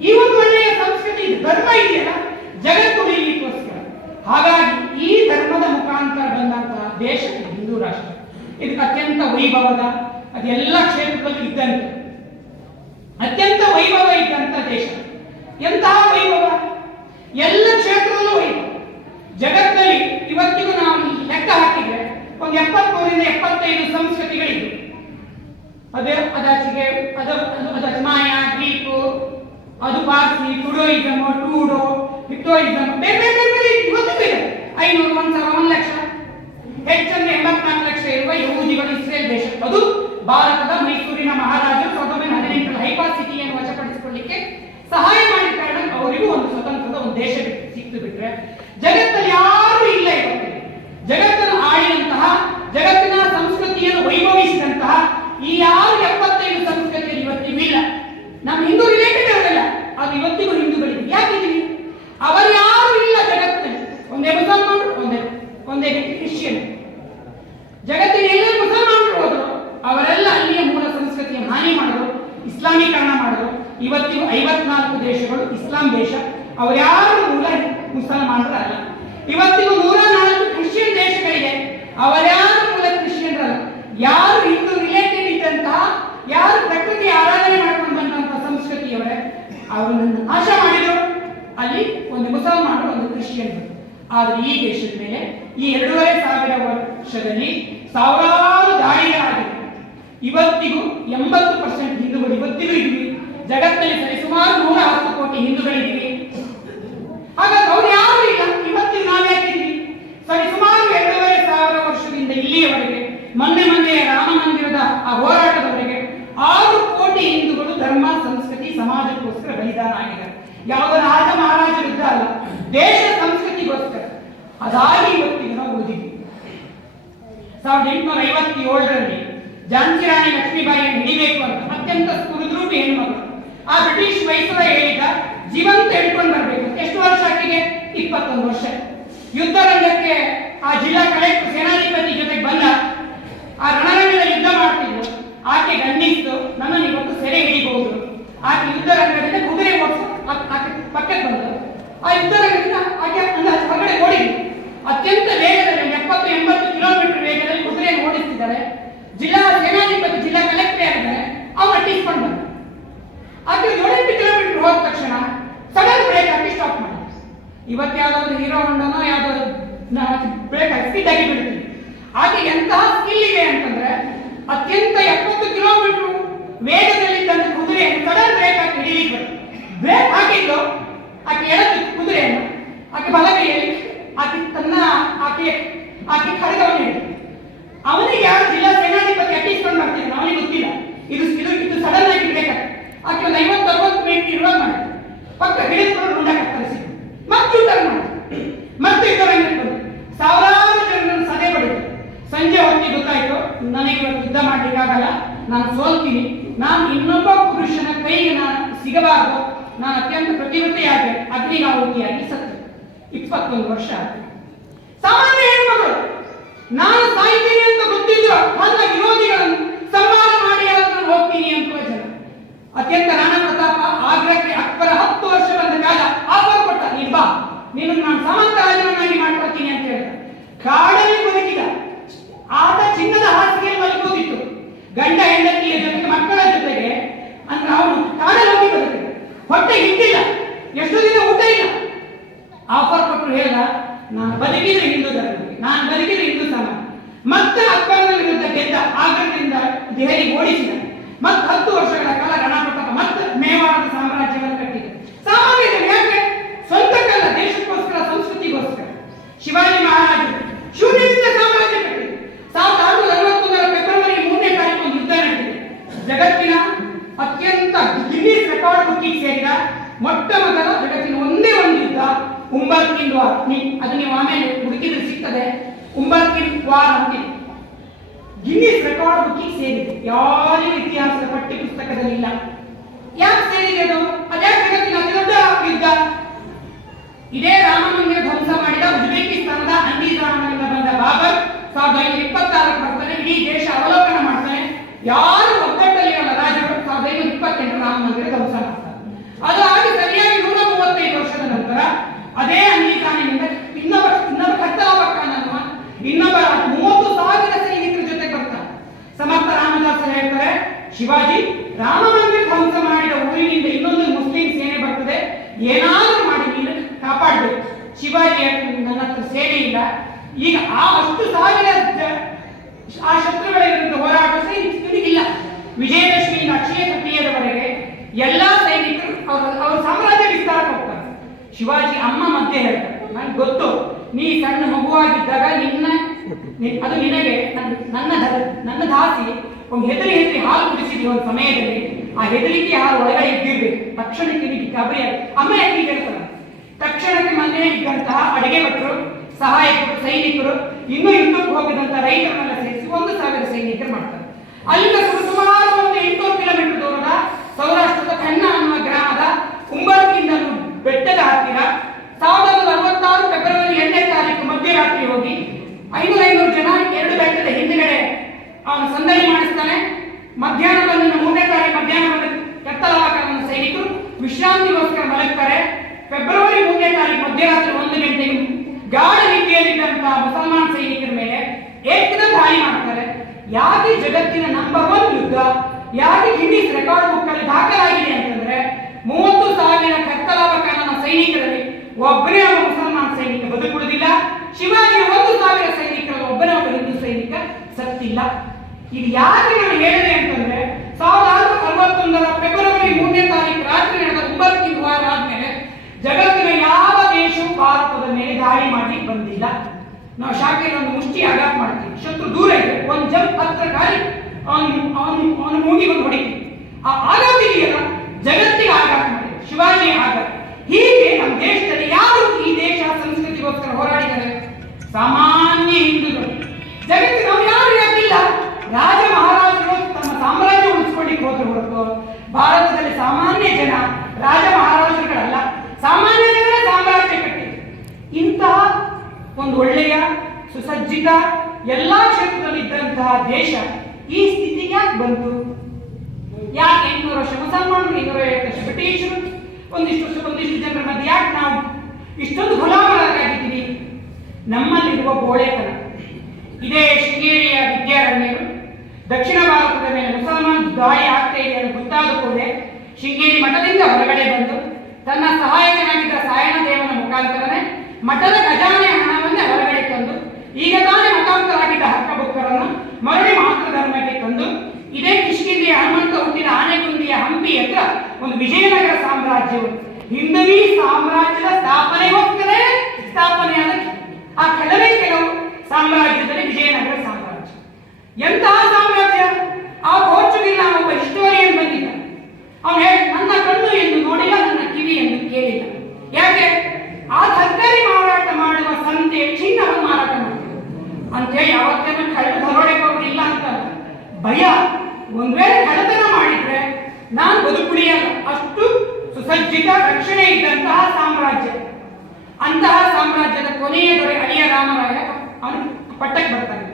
ಈ ಒಂದು ಒಳ್ಳೆಯ ಸಂಸ್ಕೃತಿ ಧರ್ಮ ಇದೆಯಲ್ಲ ಜಗತ್ತು ಉಳಿಲಿಕ್ಕೋಸ್ಕರ. ಹಾಗಾಗಿ ಈ ಧರ್ಮದ ಮುಖಾಂತರ ಬಂದಂತಹ ದೇಶ ಹಿಂದೂ ರಾಷ್ಟ್ರ. ಇದಕ್ಕೆ ಅತ್ಯಂತ ವೈಭವದ, ಅದೆಲ್ಲ ಕ್ಷೇತ್ರದಲ್ಲೂ ಇದ್ದಂತೆ ಅತ್ಯಂತ ವೈಭವ ಇದ್ದಂತ ದೇಶ. ಎಂತಹ ವೈಭವ? ಎಲ್ಲ ಕ್ಷೇತ್ರದಲ್ಲೂ ವೈಭವ. ಜಗತ್ತಲ್ಲಿ ಇವತ್ತಿಗೂ ನಾವು ಲೆಕ್ಕ ಹಾಕಿದ್ರೆ ಒಂದು 73-75 ಸಂಸ್ಕೃತಿಗಳಿದ್ದು, ಅದಾಚೆಗೆ ಅದು ಮಾಯಾ, ಗ್ರೀಕು, ಅದು ಪಾರ್ಸಿ, ಟುಡೋಯಿಸಮ್, ಟೂಡೋ, ಹಿಪ್ಟೋಯಿಸಮ್, ಬೇರೆ ಇವತ್ತಿಗೂ ಇದೆ. 500, 1000, 1 ಲಕ್ಷ, ಹೆಚ್ಚಂದ್ರೆ 84 ಲಕ್ಷ ಇರುವ ಯಹೂದಿಗಳು ಇಸ್ರೇಲ್ ದೇಶ. ಅದು ಭಾರತದ ಮೈಸೂರಿನ ಮಹಾರಾಜರು 1918 ಹೈಫಾ ಸಿಟಿಯನ್ನು ವಶಪಡಿಸಿಕೊಳ್ಳಿಕ್ಕೆ ಸಹಾಯ ಮಾಡಿದ ಕಾರಣ ಅವರಿಗೂ ಒಂದು ಸ್ವತಂತ್ರದ ಒಂದು ದೇಶ ಸಿಕ್ತು. ಬಿಟ್ರೆ ಜಗತ್ತಲ್ಲಿ ಯಾರು ಇಲ್ಲ. ಇವತ್ತು ಜಗತ್ತನ್ನು ಆಳಿದಂತಹ, ಜಗತ್ತಿನ ಸಂಸ್ಕೃತಿಯನ್ನು ವೈಭವಿಸಿದಂತಹ ಈ ಯಾರು 75 ಸಂಸ್ಕೃತಿಯಲ್ಲಿ ಇವತ್ತಿಗೂ ಇಲ್ಲ. ನಮ್ಮ ಹಿಂದೂ ರಿಲೇಟೆಡ್ ಅವರೆಲ್ಲ ಅದು ಇವತ್ತಿಗೂ ಹಿಂದೂಗಳಿವೆ. ಯಾಕಿದ್ದೀವಿ? ಅವರು ಯಾರು ಇಲ್ಲ ಜಗತ್ತಲ್ಲಿ. ಒಂದೇ ಮುಸಲ್ಮಾನರು, ಒಂದೇ ಕ್ರಿಶ್ಚಿಯನ್. ಜಗತ್ತಿನ ಎಲ್ಲರೂ ಮುಸಲ್ಮಾನರು ಹೋದ್ರು, ಅವರೆಲ್ಲ ಅಲ್ಲಿಯ ಮೂಲ ಸಂಸ್ಕೃತಿಯ ಹಾನಿ ಮಾಡಿದ್ರು, ಇಸ್ಲಾಮೀಕರಣ ಮಾಡಿದ್ರು. ಇವತ್ತಿಗೂ 54 ದೇಶಗಳು ಇಸ್ಲಾಂ ದೇಶ. ಅವರ್ಯಾರು ಮೂಲ ಮುಸಲ್ಮಾನರು ಅಲ್ಲ. ಇವತ್ತಿಗೂ 104 ಕ್ರಿಶ್ಚಿಯನ್ ದೇಶಗಳಿವೆ. ಅವರ್ಯಾರು ಮೂಲ ಕ್ರಿಶ್ಚಿಯನ್ರಲ್ಲ. ಯಾರು ಹಿಂದೂ ರಿಲೇಟೆಡ್ ಇದ್ದಂತಹ, ಯಾರು ಪ್ರಕೃತಿ ಆರಾಧನೆ ಮಾಡ್ಕೊಂಡು ಬಂದಂತಹ ಸಂಸ್ಕೃತಿಯವರೇ ಅವರನ್ನು ನಾಶ ಮಾಡಿದ್ರು. ಅಲ್ಲಿ ಒಂದು ಮುಸಲ್ಮಾನರು, ಒಂದು ಕ್ರಿಶ್ಚಿಯನ್. ಆದ್ರೆ ಈ ದೇಶದ ಮೇಲೆ ಈ 2500 ವರ್ಷದಲ್ಲಿ ಸಾವಿರಾರು ದಾಳಿಗಳಾಗಿವೆ. ಇವತ್ತಿಗೂ 80% ಹಿಂದೂಗಳು ಇವತ್ತಿಗೂ ಇದ್ದೀವಿ. ಜಗತ್ತಲ್ಲಿ ಸರಿಸುಮಾರು 110 ಕೋಟಿ ಹಿಂದೂಗಳಿದ್ದೀವಿ. ಹಾಗಾದ್ರೆ ಅವ್ರು ಯಾರು ಇಲ್ಲ. ಇವತ್ತಿಗೂ ನಾವ್ಯಾಕಿದ್ದೀವಿ? ಸರಿಸುಮಾರು 2500 ವರ್ಷದಿಂದ ಇಲ್ಲಿಯವರೆಗೆ, ಮೊನ್ನೆ ರಾಮ ಮಂದಿರದ ಆ ಹೋರಾಟದವರೆಗೆ 6 ಕೋಟಿ ಹಿಂದೂಗಳು ಧರ್ಮ, ಸಂಸ್ಕೃತಿ, ಸಮಾಜಕ್ಕೋಸ್ಕರ ಬಲಿದಾನ ಆಗಿದ್ದಾರೆ. ಯಾವುದೋ ರಾಜ ಮಹಾರಾಜ ಯುದ್ಧ ಅಲ್ಲ, ದೇಶ ಸಂಸ್ಕೃತಿಗೋಸ್ಕರ. ಅದಾಗಿ ಇವತ್ತಿಗೆ ನಾವು ಉಳಿದಿದ್ದೀವಿ. 1857ರಲ್ಲಿ ಝಾನ್ಸಿ ರಾಣಿ ಲಕ್ಷ್ಮೀಬಾಯಿಯನ್ನು ಹಿಡಿಬೇಕು ಅಂತ ಅತ್ಯಂತ ಕುರುದ್ರೂಪಿ ಹೆಣ್ಮಗಳು ಆ ಬ್ರಿಟಿಷ್ ವೈಸ್ರಾಯ್ ಹೇಳಿದ, ಜೀವಂತ ಹಿಡ್ಕೊಂಡು ಬರಬೇಕು. ಎಷ್ಟು ವರ್ಷ ಆಕೆಗೆ? 21 ವರ್ಷ. ಯುದ್ಧ ರಂಗಕ್ಕೆ ಆ ಜಿಲ್ಲಾ ಕಲೆಕ್ಟರ್ ಸೇನಾಧಿಪತಿ ಜೊತೆಗೆ ಬಂದ. ಆ ರಣರಂಗದಲ್ಲಿ ಯುದ್ಧ ಮಾಡ್ತಿದ್ರು. ಆಕೆ ಗಂಡಿಸ್ತು, ನನ್ನನ್ನು ಇವತ್ತು ಸೆರೆ ಹಿಡಿಬಹುದು. ಆಕೆ ಯುದ್ಧ ರಂಗದಿಂದ ಕುದುರೆ ಓಡಿಸು ಆಕೆ ಪಕ್ಕಕ್ಕೆ ಬಂದರು. ಆ ಯುದ್ಧ ರಂಗದಿಂದ ಆಕೆ ಹೊರಗಡೆ ಓಡಿದ್ರು. ಅತ್ಯಂತ ವೇಗದಲ್ಲಿ 70-80 ಕಿಲೋಮೀಟರ್ ವೇಗದಲ್ಲಿ ಕುದುರೆಯನ್ನು ಓಡಿಸ್ತಿದ್ದಾರೆ. ಜಿಲ್ಲಾ ಸೇನಾಧಿಪತಿ, ಜಿಲ್ಲಾ ಕಲೆಕ್ಟರ್ ಆಗಿದ್ದಾರೆ, ಅವ್ರು ಅಟ್ಟಿಸ್ಕೊಂಡು ಬಂದರು. ಆಕೆ 7-8 ಕಿಲೋಮೀಟರ್ ಹೋದ ತಕ್ಷಣ ಸಡನ್ ಬ್ರೇಕ್ ಹಾಕಿ ಸ್ಟಾಪ್ ಮಾಡಿ. ಇವತ್ತು ಯಾವ್ದಾದ್ರು ಹೀರೋ ಹೊಂಡನೋ ಯಾವ್ದಾದ್ರು ಬ್ರೇಕ್ ಹಾಕಿ ಸ್ಪೀಡ್ ಆಗಿ ಬಿಡ್ತೀವಿ. ಆಕೆ ಎಂತಹ ಸ್ಕಿಲ್ ಇದೆ ಅಂತಂದ್ರೆ ಅತ್ಯಂತ 70 ಕಿಲೋಮೀಟರ್ ವೇಗದಲ್ಲಿ ತಂದ ಕುದುರೆ ಸಡನ್ ಬ್ರೇಕ್ ಹಾಕಿ ಹಿಡಿಲಿಕ್ಕೆ ಬ್ರೇಕ್ ಹಾಕಿದ್ದು ಆಕೆ ಎಡಕ್ಕೆ ಕುದುರೆ ಹೋಗ್ತೀನಿ, ನಾನು ಇನ್ನೊಬ್ಬ ಪುರುಷನ ಕೈಗೆ ನಾನು ಸಿಗಬಾರದು, ನಾನು ಅತ್ಯಂತ ಪ್ರತಿವೃತ್ತಿಯಾಗಿ ಅಗ್ನಿಗಾಹುತಿಯಾಗಿ ಸತ್ತು 21 ವರ್ಷ ಆಯ್ತು. ಸಾಮಾನ್ಯ ಹೆಣ್ಮಗಳು ನಾನು ಸಾಯ್ತೀನಿ ಅಂತ ಗೊತ್ತಿದ್ರು ನನ್ನ ವಿರೋಧಿಗಳನ್ನು ಸಂಹಾರ ಮಾಡಿ ನಾನು ಹೋಗ್ತೀನಿ ಅಂತ ಜನ. ಅತ್ಯಂತ ರಾಣಾ ಪ್ರತಾಪ ಆಗ್ರಹಕ್ಕೆ ಅಕ್ಬರ 10 ವರ್ಷ ಬಂದ ಕಾಲ ಆಫರ್ ಕೊಟ್ಟ, ನೀನ್ ಬಾ, ನೀನು ನಾನು ಸಾಮಂತ ರಾಜನನ್ನಾಗಿ ಮಾಡ್ಕೊಳ್ತೀನಿ ಅಂತ ಹೇಳಿದ. ಕಾಡಲ್ಲಿ ಬದುಕಿದ ಆತ ಚಿನ್ನದ ಹಾಸಿಗೆಯಲ್ಲಿ ಮಲಗೋದಿತ್ತು, ಗಂಡ ಹೆಂಡತಿಯ ಜೊತೆಗೆ ಮಕ್ಕಳ ಜೊತೆಗೆ. ಅಂದ್ರೆ ಅವನು ಕಾಡಲ್ಲಿ ಹೋಗಿ ಬದುಕಿದ, ಹೊಟ್ಟೆ ಹಿಂದಿಲ್ಲ, ಎಷ್ಟು ದಿನ ಊಟ ಇಲ್ಲ. ಆಫರ್ ಕೊಟ್ಟರು, ಹೇಳ್ದ ನಾನು ಬದುಕಿದ್ರೆ ಹಿಂದೂ ಧರ್ಮಕ್ಕೆ, ನಾನು ಬದುಕಿದ್ರೆ ಹಿಂದೂ ಸಮಾಜ. ಮತ್ತೆ ಅಕ್ಬರನ ವಿರುದ್ಧ ಗೆದ್ದ, ಆಗ್ರಹದಿಂದ ದೆಹಲಿಗೆ ಓಡಿಸಿದ. ಮತ್ತೆ 10 ವರ್ಷಗಳ ಕಾಲ ರಾಣಾ ಪ್ರತಾಪ ಮತ್ತೆ ಮೇವಾಡದ ಸಾಮ್ರಾಜ್ಯವನ್ನು ಕಟ್ಟಿದ. ಸಾಮಾನ್ಯ ಯಾಕೆ ಸ್ವಂತಕ್ಕಲ್ಲ, ದೇಶಕ್ಕೋಸ್ಕರ, ಸಂಸ್ಕೃತಿಗೋಸ್ಕರ. ಶಿವಾಜಿ ಮಹಾರಾಜರು ಶೂನ್ಯದಿಂದ ಸಾಮ್ರಾಜ್ಯ ಕಟ್ಟಿದೆ. 1661 ಫೆಬ್ರವರಿ 3ನೇ ತಾರೀಕು ಒಂದು ಯುದ್ಧ ನಡೆದಿದೆ. ಜಗತ್ತಿನ ಅತ್ಯಂತ ಗಿನ್ನಿಸ್ ರೆಕಾರ್ಡ್ ಬುಕ್ಕಿಗೆ ಸೇರಿದ ಮೊಟ್ಟ ಮೊದಲ ಜಗತ್ತಿನ ಒಂದೇ ಒಂದು ಯುದ್ಧ ಉಂಬರ್ಕಿನ್ ವಾರ್. ಅದು ನೀವು ಆಮೇಲೆ ಹುಡುಕಿದ್ರೆ ಸಿಗ್ತದೆ. ಉಂಬರ್ಕಿನ್ ವಾರ್ ಅಂತ ಗಿನ್ನಿಸ್ ರೆಕಾರ್ಡ್ ಬುಕ್ಕಿಗೆ ಸೇರಿದೆ, ಯಾರಿಗೂ ಇತಿಹಾಸದ ಪಠ್ಯ ಪುಸ್ತಕದಲ್ಲಿ ಇಲ್ಲ. ಯಾಕೆ ಸೇರಿದೆ ಅದು? ಅದ್ಯಾಕೆ ಜಗತ್ತಿನ ಅತಿ ದೊಡ್ಡ ಯುದ್ಧ? ಇದೇ ರಾಮ ಮಂದಿರ ಧ್ವಂಸ ಮಾಡಿದ ಉಜ್ಬೇಕಿಸ್ತಾನದ ಅಂದಿಜಾನಿಂದ ಬಂದ ಬಾಬರ್ 1526 ಬರ್ತಾನೆ. ಇಡೀ ದೇಶ ಅವಲೋಕನ ಮಾಡ್ತಾನೆ, ಯಾರು ಒಗ್ಗಟ್ಟಲ್ಲಿರಲ್ಲ ರಾಜರು. 1528 ರಾಮ ಮಂದಿರ ಧ್ವಂಸ ಮಾಡ್ತಾರೆ. ಅದು ಆಗಿ ಸರಿಯಾಗಿ 135 ವರ್ಷದ ನಂತರ ಅದೇ ಅಂದಿಜಾನಿನಿಂದ ಇನ್ನೊಬ್ಬ ಕತ್ತಲಾಬಕ್ಕಾನ್ ಅನ್ನುವ ಇನ್ನೊಬ್ಬ 30,000 ಸೈನಿಕರ ಜೊತೆ ಬರ್ತಾನೆ. ಸಮರ್ಥ ರಾಮದಾಸರು ಹೇಳ್ತಾರೆ, ಶಿವಾಜಿ ರಾಮ ಮಂದಿರ ಧ್ವಂಸ ಮಾಡಿದ ಊರಿನಿಂದ ಇನ್ನೊಂದು ಮುಸ್ಲಿಂ ಸೇನೆ ಬರ್ತದೆ, ಏನಾದರೂ ಮಾಡಿ ನೀನು ಕಾಪಾಡಬೇಕು. ಶಿವಾಜಿ ನನ್ನ ಹತ್ರ ಸೇನೆ ಇಲ್ಲ, ಈಗ ಅಷ್ಟು ಸಾವಿರ ಆ ಶತ್ರುಗಳ ವಿರುದ್ಧ ಹೋರಾಟ ಸೈನಿಕರಿಗಿಲ್ಲ. ವಿಜಯದಶಮಿಯಿಂದ ಅಕ್ಷಯ ತೃತೀಯದವರೆಗೆ ಎಲ್ಲಾ ಸೈನಿಕರು ಅವರ ಸಾಮ್ರಾಜ್ಯ ವಿಸ್ತಾರಕ್ಕೆ ಹೋಗ್ತಾರೆ. ಶಿವಾಜಿ ಅಮ್ಮ ಮಧ್ಯೆ ಹೇಳ್ತಾರೆ, ನನಗೆ ಗೊತ್ತು ನೀ ಸಣ್ಣ ಮಗುವಾಗಿದ್ದಾಗ ಅದು ನಿನಗೆ ನನ್ನ ದಾಸಿ ಒಂದು ಹೆದರಿ ಹಾಲು ಕುಡಿಸಿದ್ವಿ ಒಂದು ಸಮಯದಲ್ಲಿ. ಆ ಹೆದರಿಕೆ ಹಾಲು ಒಳಗೆ ಇದ್ದಿರ್ಬೇಕು. ತಕ್ಷಣಕ್ಕೆ ನಿನಗೆ ಗಾಬರಿ ಅಮ್ಮ ಯಾಕೆ ಹೇಳ್ತಾರೆ. ತಕ್ಷಣಕ್ಕೆ ಮನೆ ಇದ್ದಂತಹ ಅಡಿಗೆ ಭಟ್ರು, ಸಹಾಯಕರು, ಸೈನಿಕರು, ಇನ್ನೂ ಯುದ್ಧಕ್ಕೆ ಹೋಗಿದಂತಹ ರೈತರನ್ನೆಲ್ಲ ಸೇರಿಸಿ 1,000 ಸೈನಿಕರು ಮಾಡ್ತಾರೆ. ಅಲ್ಲಿಂದ ಸುಮಾರು ಒಂದು 800 ಕಿಲೋಮೀಟರ್ ದೂರದ ಸೌರಾಷ್ಟ್ರದ ಕಣ್ಣ ಅನ್ನುವ ಗ್ರಾಮದ ಉಂಬರ್ಕಿಂದ ಬೆಟ್ಟದ ಹತ್ತಿರ 1966 ಫೆಬ್ರವರಿ 8ನೇ ತಾರೀಕು ಮಧ್ಯರಾತ್ರಿ ಹೋಗಿ 500 ಜನ 2 ಬೆಟ್ಟದ ಹಿಂದುಗಡೆ ಅವನು ಸಂದಣಿ ಮಾಡಿಸ್ತಾನೆ. ಮಧ್ಯಾಹ್ನ ಬಂದ 3ನೇ ತಾರೀಕು ಮಧ್ಯಾಹ್ನ ಬಂದ ಕತ್ತಲಾಬಕ್ಕಾನ್ ಸೈನಿಕರು ವಿಶ್ರಾಂತಿಗೋಸ್ಕರ ಮಲಗ್ತಾರೆ. ಫೆಬ್ರವರಿ 3ನೇ ತಾರೀಕು ಮಧ್ಯರಾತ್ರಿ 1 ಗಂಟೆಗೆ ಗಾಢ ರೀತಿಯಲ್ಲಿದ್ದಂತಹ ಮುಸಲ್ಮಾನ್ ಸೈನಿಕರ ಮೇಲೆ ಏಕದಂ ದಾಳಿ ಮಾಡ್ತಾರೆ. ಯಾಕೆ ಜಗತ್ತಿನ ನಂಬರ್ 1 ಯುದ್ಧ, ಯಾಕೆ ಗಿನ್ನಿಸ್ ರೆಕಾರ್ಡ್ ಬುಕ್ ಅಲ್ಲಿ ದಾಖಲಾಗಿದೆ ಅಂತಂದ್ರೆ 30,000 ಕತ್ತಲಾಬಕ್ಕಾನ್ ಸೈನಿಕರಲ್ಲಿ ಒಬ್ಬನೇ ಒಬ್ಬ ಮುಸಲ್ಮಾನ್ ಸೈನಿಕ ಬದುಕುಳಿದಿಲ್ಲ. ಶಿವಾಜಿಯ 1,000 ಸೈನಿಕರಲ್ಲಿ ಒಬ್ಬನೇ ಒಬ್ಬ ಹಿಂದೂ ಸೈನಿಕ ಸತ್ತಿಲ್ಲ. ಇದು ಯಾಕೆ ನಾನು ಹೇಳಿದೆ ಅಂತಂದ್ರೆ 1961 ಫೆಬ್ರವರಿ 3ನೇ ತಾರೀಕು ರಾತ್ರಿ ನಡೆದ ಉಂಬರ್ಕಿನ್ ವಾರ್ ಆದ್ಮೇಲೆ ಜಗತ್ತಿನ ಯಾವ ದೇಶವು ಭಾರತದ ಮೇಲೆ ದಾಳಿ ಮಾಡಿ ಬಂದಿಲ್ಲ. ನಾವು ಶಾಖೆಯಲ್ಲಿ ಒಂದು ಮುಷ್ಟಿ ಆಘಾತ ಮಾಡ್ತೀವಿ, ಶತ್ರು ದೂರ ಇದೆ, ಒಂದು ಜಂಪ್ ಹತ್ರ ಗಾಳಿ ಅವನು ಮೂಗಿ ಬಂದು ಹೊಡಿತೀವಿ. ಆ ಆಘಾತ ಇದೆಯಲ್ಲ ಜಗತ್ತಿಗೆ ಆಘಾತ ಮಾಡಿದೆ, ಶಿವಾಜಿ ಆಘಾತ. ಹೀಗೆ ನಮ್ಮ ದೇಶದಲ್ಲಿ ಯಾರು ಈ ದೇಶ ಸಂಸ್ಕೃತಿಗೋಸ್ಕರ ಹೋರಾಡಿದ್ದಾರೆ? ಸಾಮಾನ್ಯ ಹಿಂದೂಗಳು. ಜಗತ್ತಿನ ನಾವು ಯಾರು ಯಾಕಿಲ್ಲ? ರಾಜ ಮಹಾರಾಜರು ತಮ್ಮ ಸಾಮ್ರಾಜ್ಯ ಉಳಿಸ್ಕೊಂಡಿಕ್ಕೆ ಹೋದ್ರು ಹೊರತು ಭಾರತದಲ್ಲಿ ಸಾಮಾನ್ಯ ಜನ ರಾಜ ಮಹಾರಾಜರುಗಳಲ್ಲ, ಸಾಮಾನ್ಯ ಜನ ಸಾಮ್ರಾಜ್ಯ ಕಟ್ಟಿದೆ. ಇಂತಹ ಒಂದು ಒಳ್ಳೆಯ ಸುಸಜ್ಜಿತ ಎಲ್ಲಾ ಕ್ಷೇತ್ರದಲ್ಲಿ ಇದ್ದಂತಹ ದೇಶ ಈ ಸ್ಥಿತಿಗೆ ಯಾಕೆ ಬಂತು? ಯಾಕೆ 800 ವರ್ಷ ಮುಸಲ್ಮಾನರು, 250 ವರ್ಷ ಬ್ರಿಟಿಷರು, ಒಂದಿಷ್ಟು ಜನರ ಮಧ್ಯೆ ಯಾಕೆ ನಾವು ಇಷ್ಟೊಂದು ಗುಲಾಮರಾಗಿದ್ದೀವಿ? ನಮ್ಮಲ್ಲಿರುವ ಗೋಳೆತನ. ಇದೇ ಶೃಂಗೇರಿಯ ವಿದ್ಯಾರಣ್ಯರು ದಕ್ಷಿಣ ಭಾರತದ ಮೇಲೆ ಮುಸಲ್ಮಾನ್ ದಾಳಿ ಆಗ್ತಾ ಇದೆ ಅಂತ ಗೊತ್ತಾದ ಕೂಡಲೇ ಶೃಂಗೇರಿ ಮಠದಿಂದ ಹೊರಗಡೆ ಬಂದು ತನ್ನ ಸಹಾಯಕನಾಗಿದ್ದ ಸಾಯಣ ದೇವನ ಮುಖಾಂತರನೇ ಮಠದ ಖಜಾನೆ ಹಣವನ್ನೇ ಹೊರಗಡೆ ತಂದು ಈಗ ತಾನೇ ಮತಾಂತರಾಗಿದ್ದ ಹಕ್ಕಬುಕ್ಕರನ್ನು ಮರಳಿ ಮಾತೃ ಧರ್ಮಕ್ಕೆ ತಂದು ಇದೇ ಕಿಷ್ಕಿಂಧೆಯ ಹನುಮಂತ ಹುಟ್ಟಿದ ಆನೆಗುಂದಿಯ ಹಂಪಿ ಹತ್ರ ಒಂದು ವಿಜಯನಗರ ಸಾಮ್ರಾಜ್ಯವು ಹಿಂದವಿ ಸಾಮ್ರಾಜ್ಯದ ಸ್ಥಾಪನೆಗೋಸ್ಕರ ಸ್ಥಾಪನೆಯಾದ ಆ ಕೆಲವು ಸಾಮ್ರಾಜ್ಯದಲ್ಲಿ ವಿಜಯನಗರ ಸಾಮ್ರಾಜ್ಯ. ಎಂತಹ ಸಾಮ್ರಾಜ್ಯ? ಆ ಪೋರ್ಚುಗೀಸ್ನ ಒಬ್ಬ ಹಿಸ್ಟೋರಿಯನ್ ಬಂದಿದ್ದ. ಅವನು ನನ್ನ ಕಣ್ಣು ಎಂದು ನೋಡಿಲ್ಲ, ನನ್ನ ಕಿವಿ ಎಂದು ಕೇಳಿಲ್ಲ. ಯಾಕೆ? ಆ ತರಕಾರಿ ಮಾರಾಟ ಮಾಡುವ ಸಂತೆ ಚಿನ್ನವನ್ನು ಮಾರಾಟ ಮಾಡ್ತಾರೆ ಅಂತೇಳಿ ಅವತ್ತೇನು ಕಳ್ಳ ದರೋಡೆ ಕೊಡಲಿಲ್ಲ ಅಂತ ಭಯ. ಒಂದ್ ವೇಳೆ ಕಳ್ಳತನ ನಾನು ಬದುಕುಳಿಯಲ್ಲ. ಅಷ್ಟು ಸುಸಜ್ಜಿತ ರಕ್ಷಣೆ ಇದ್ದಂತಹ ಸಾಮ್ರಾಜ್ಯ. ಅಂತಹ ಸಾಮ್ರಾಜ್ಯದ ಕೊನೆಯ ದೊರೆ ಅಳಿಯ ರಾಮರಾಯ ಅವನು ಪಟ್ಟಕ್ಕೆ ಬರ್ತಾನೆ.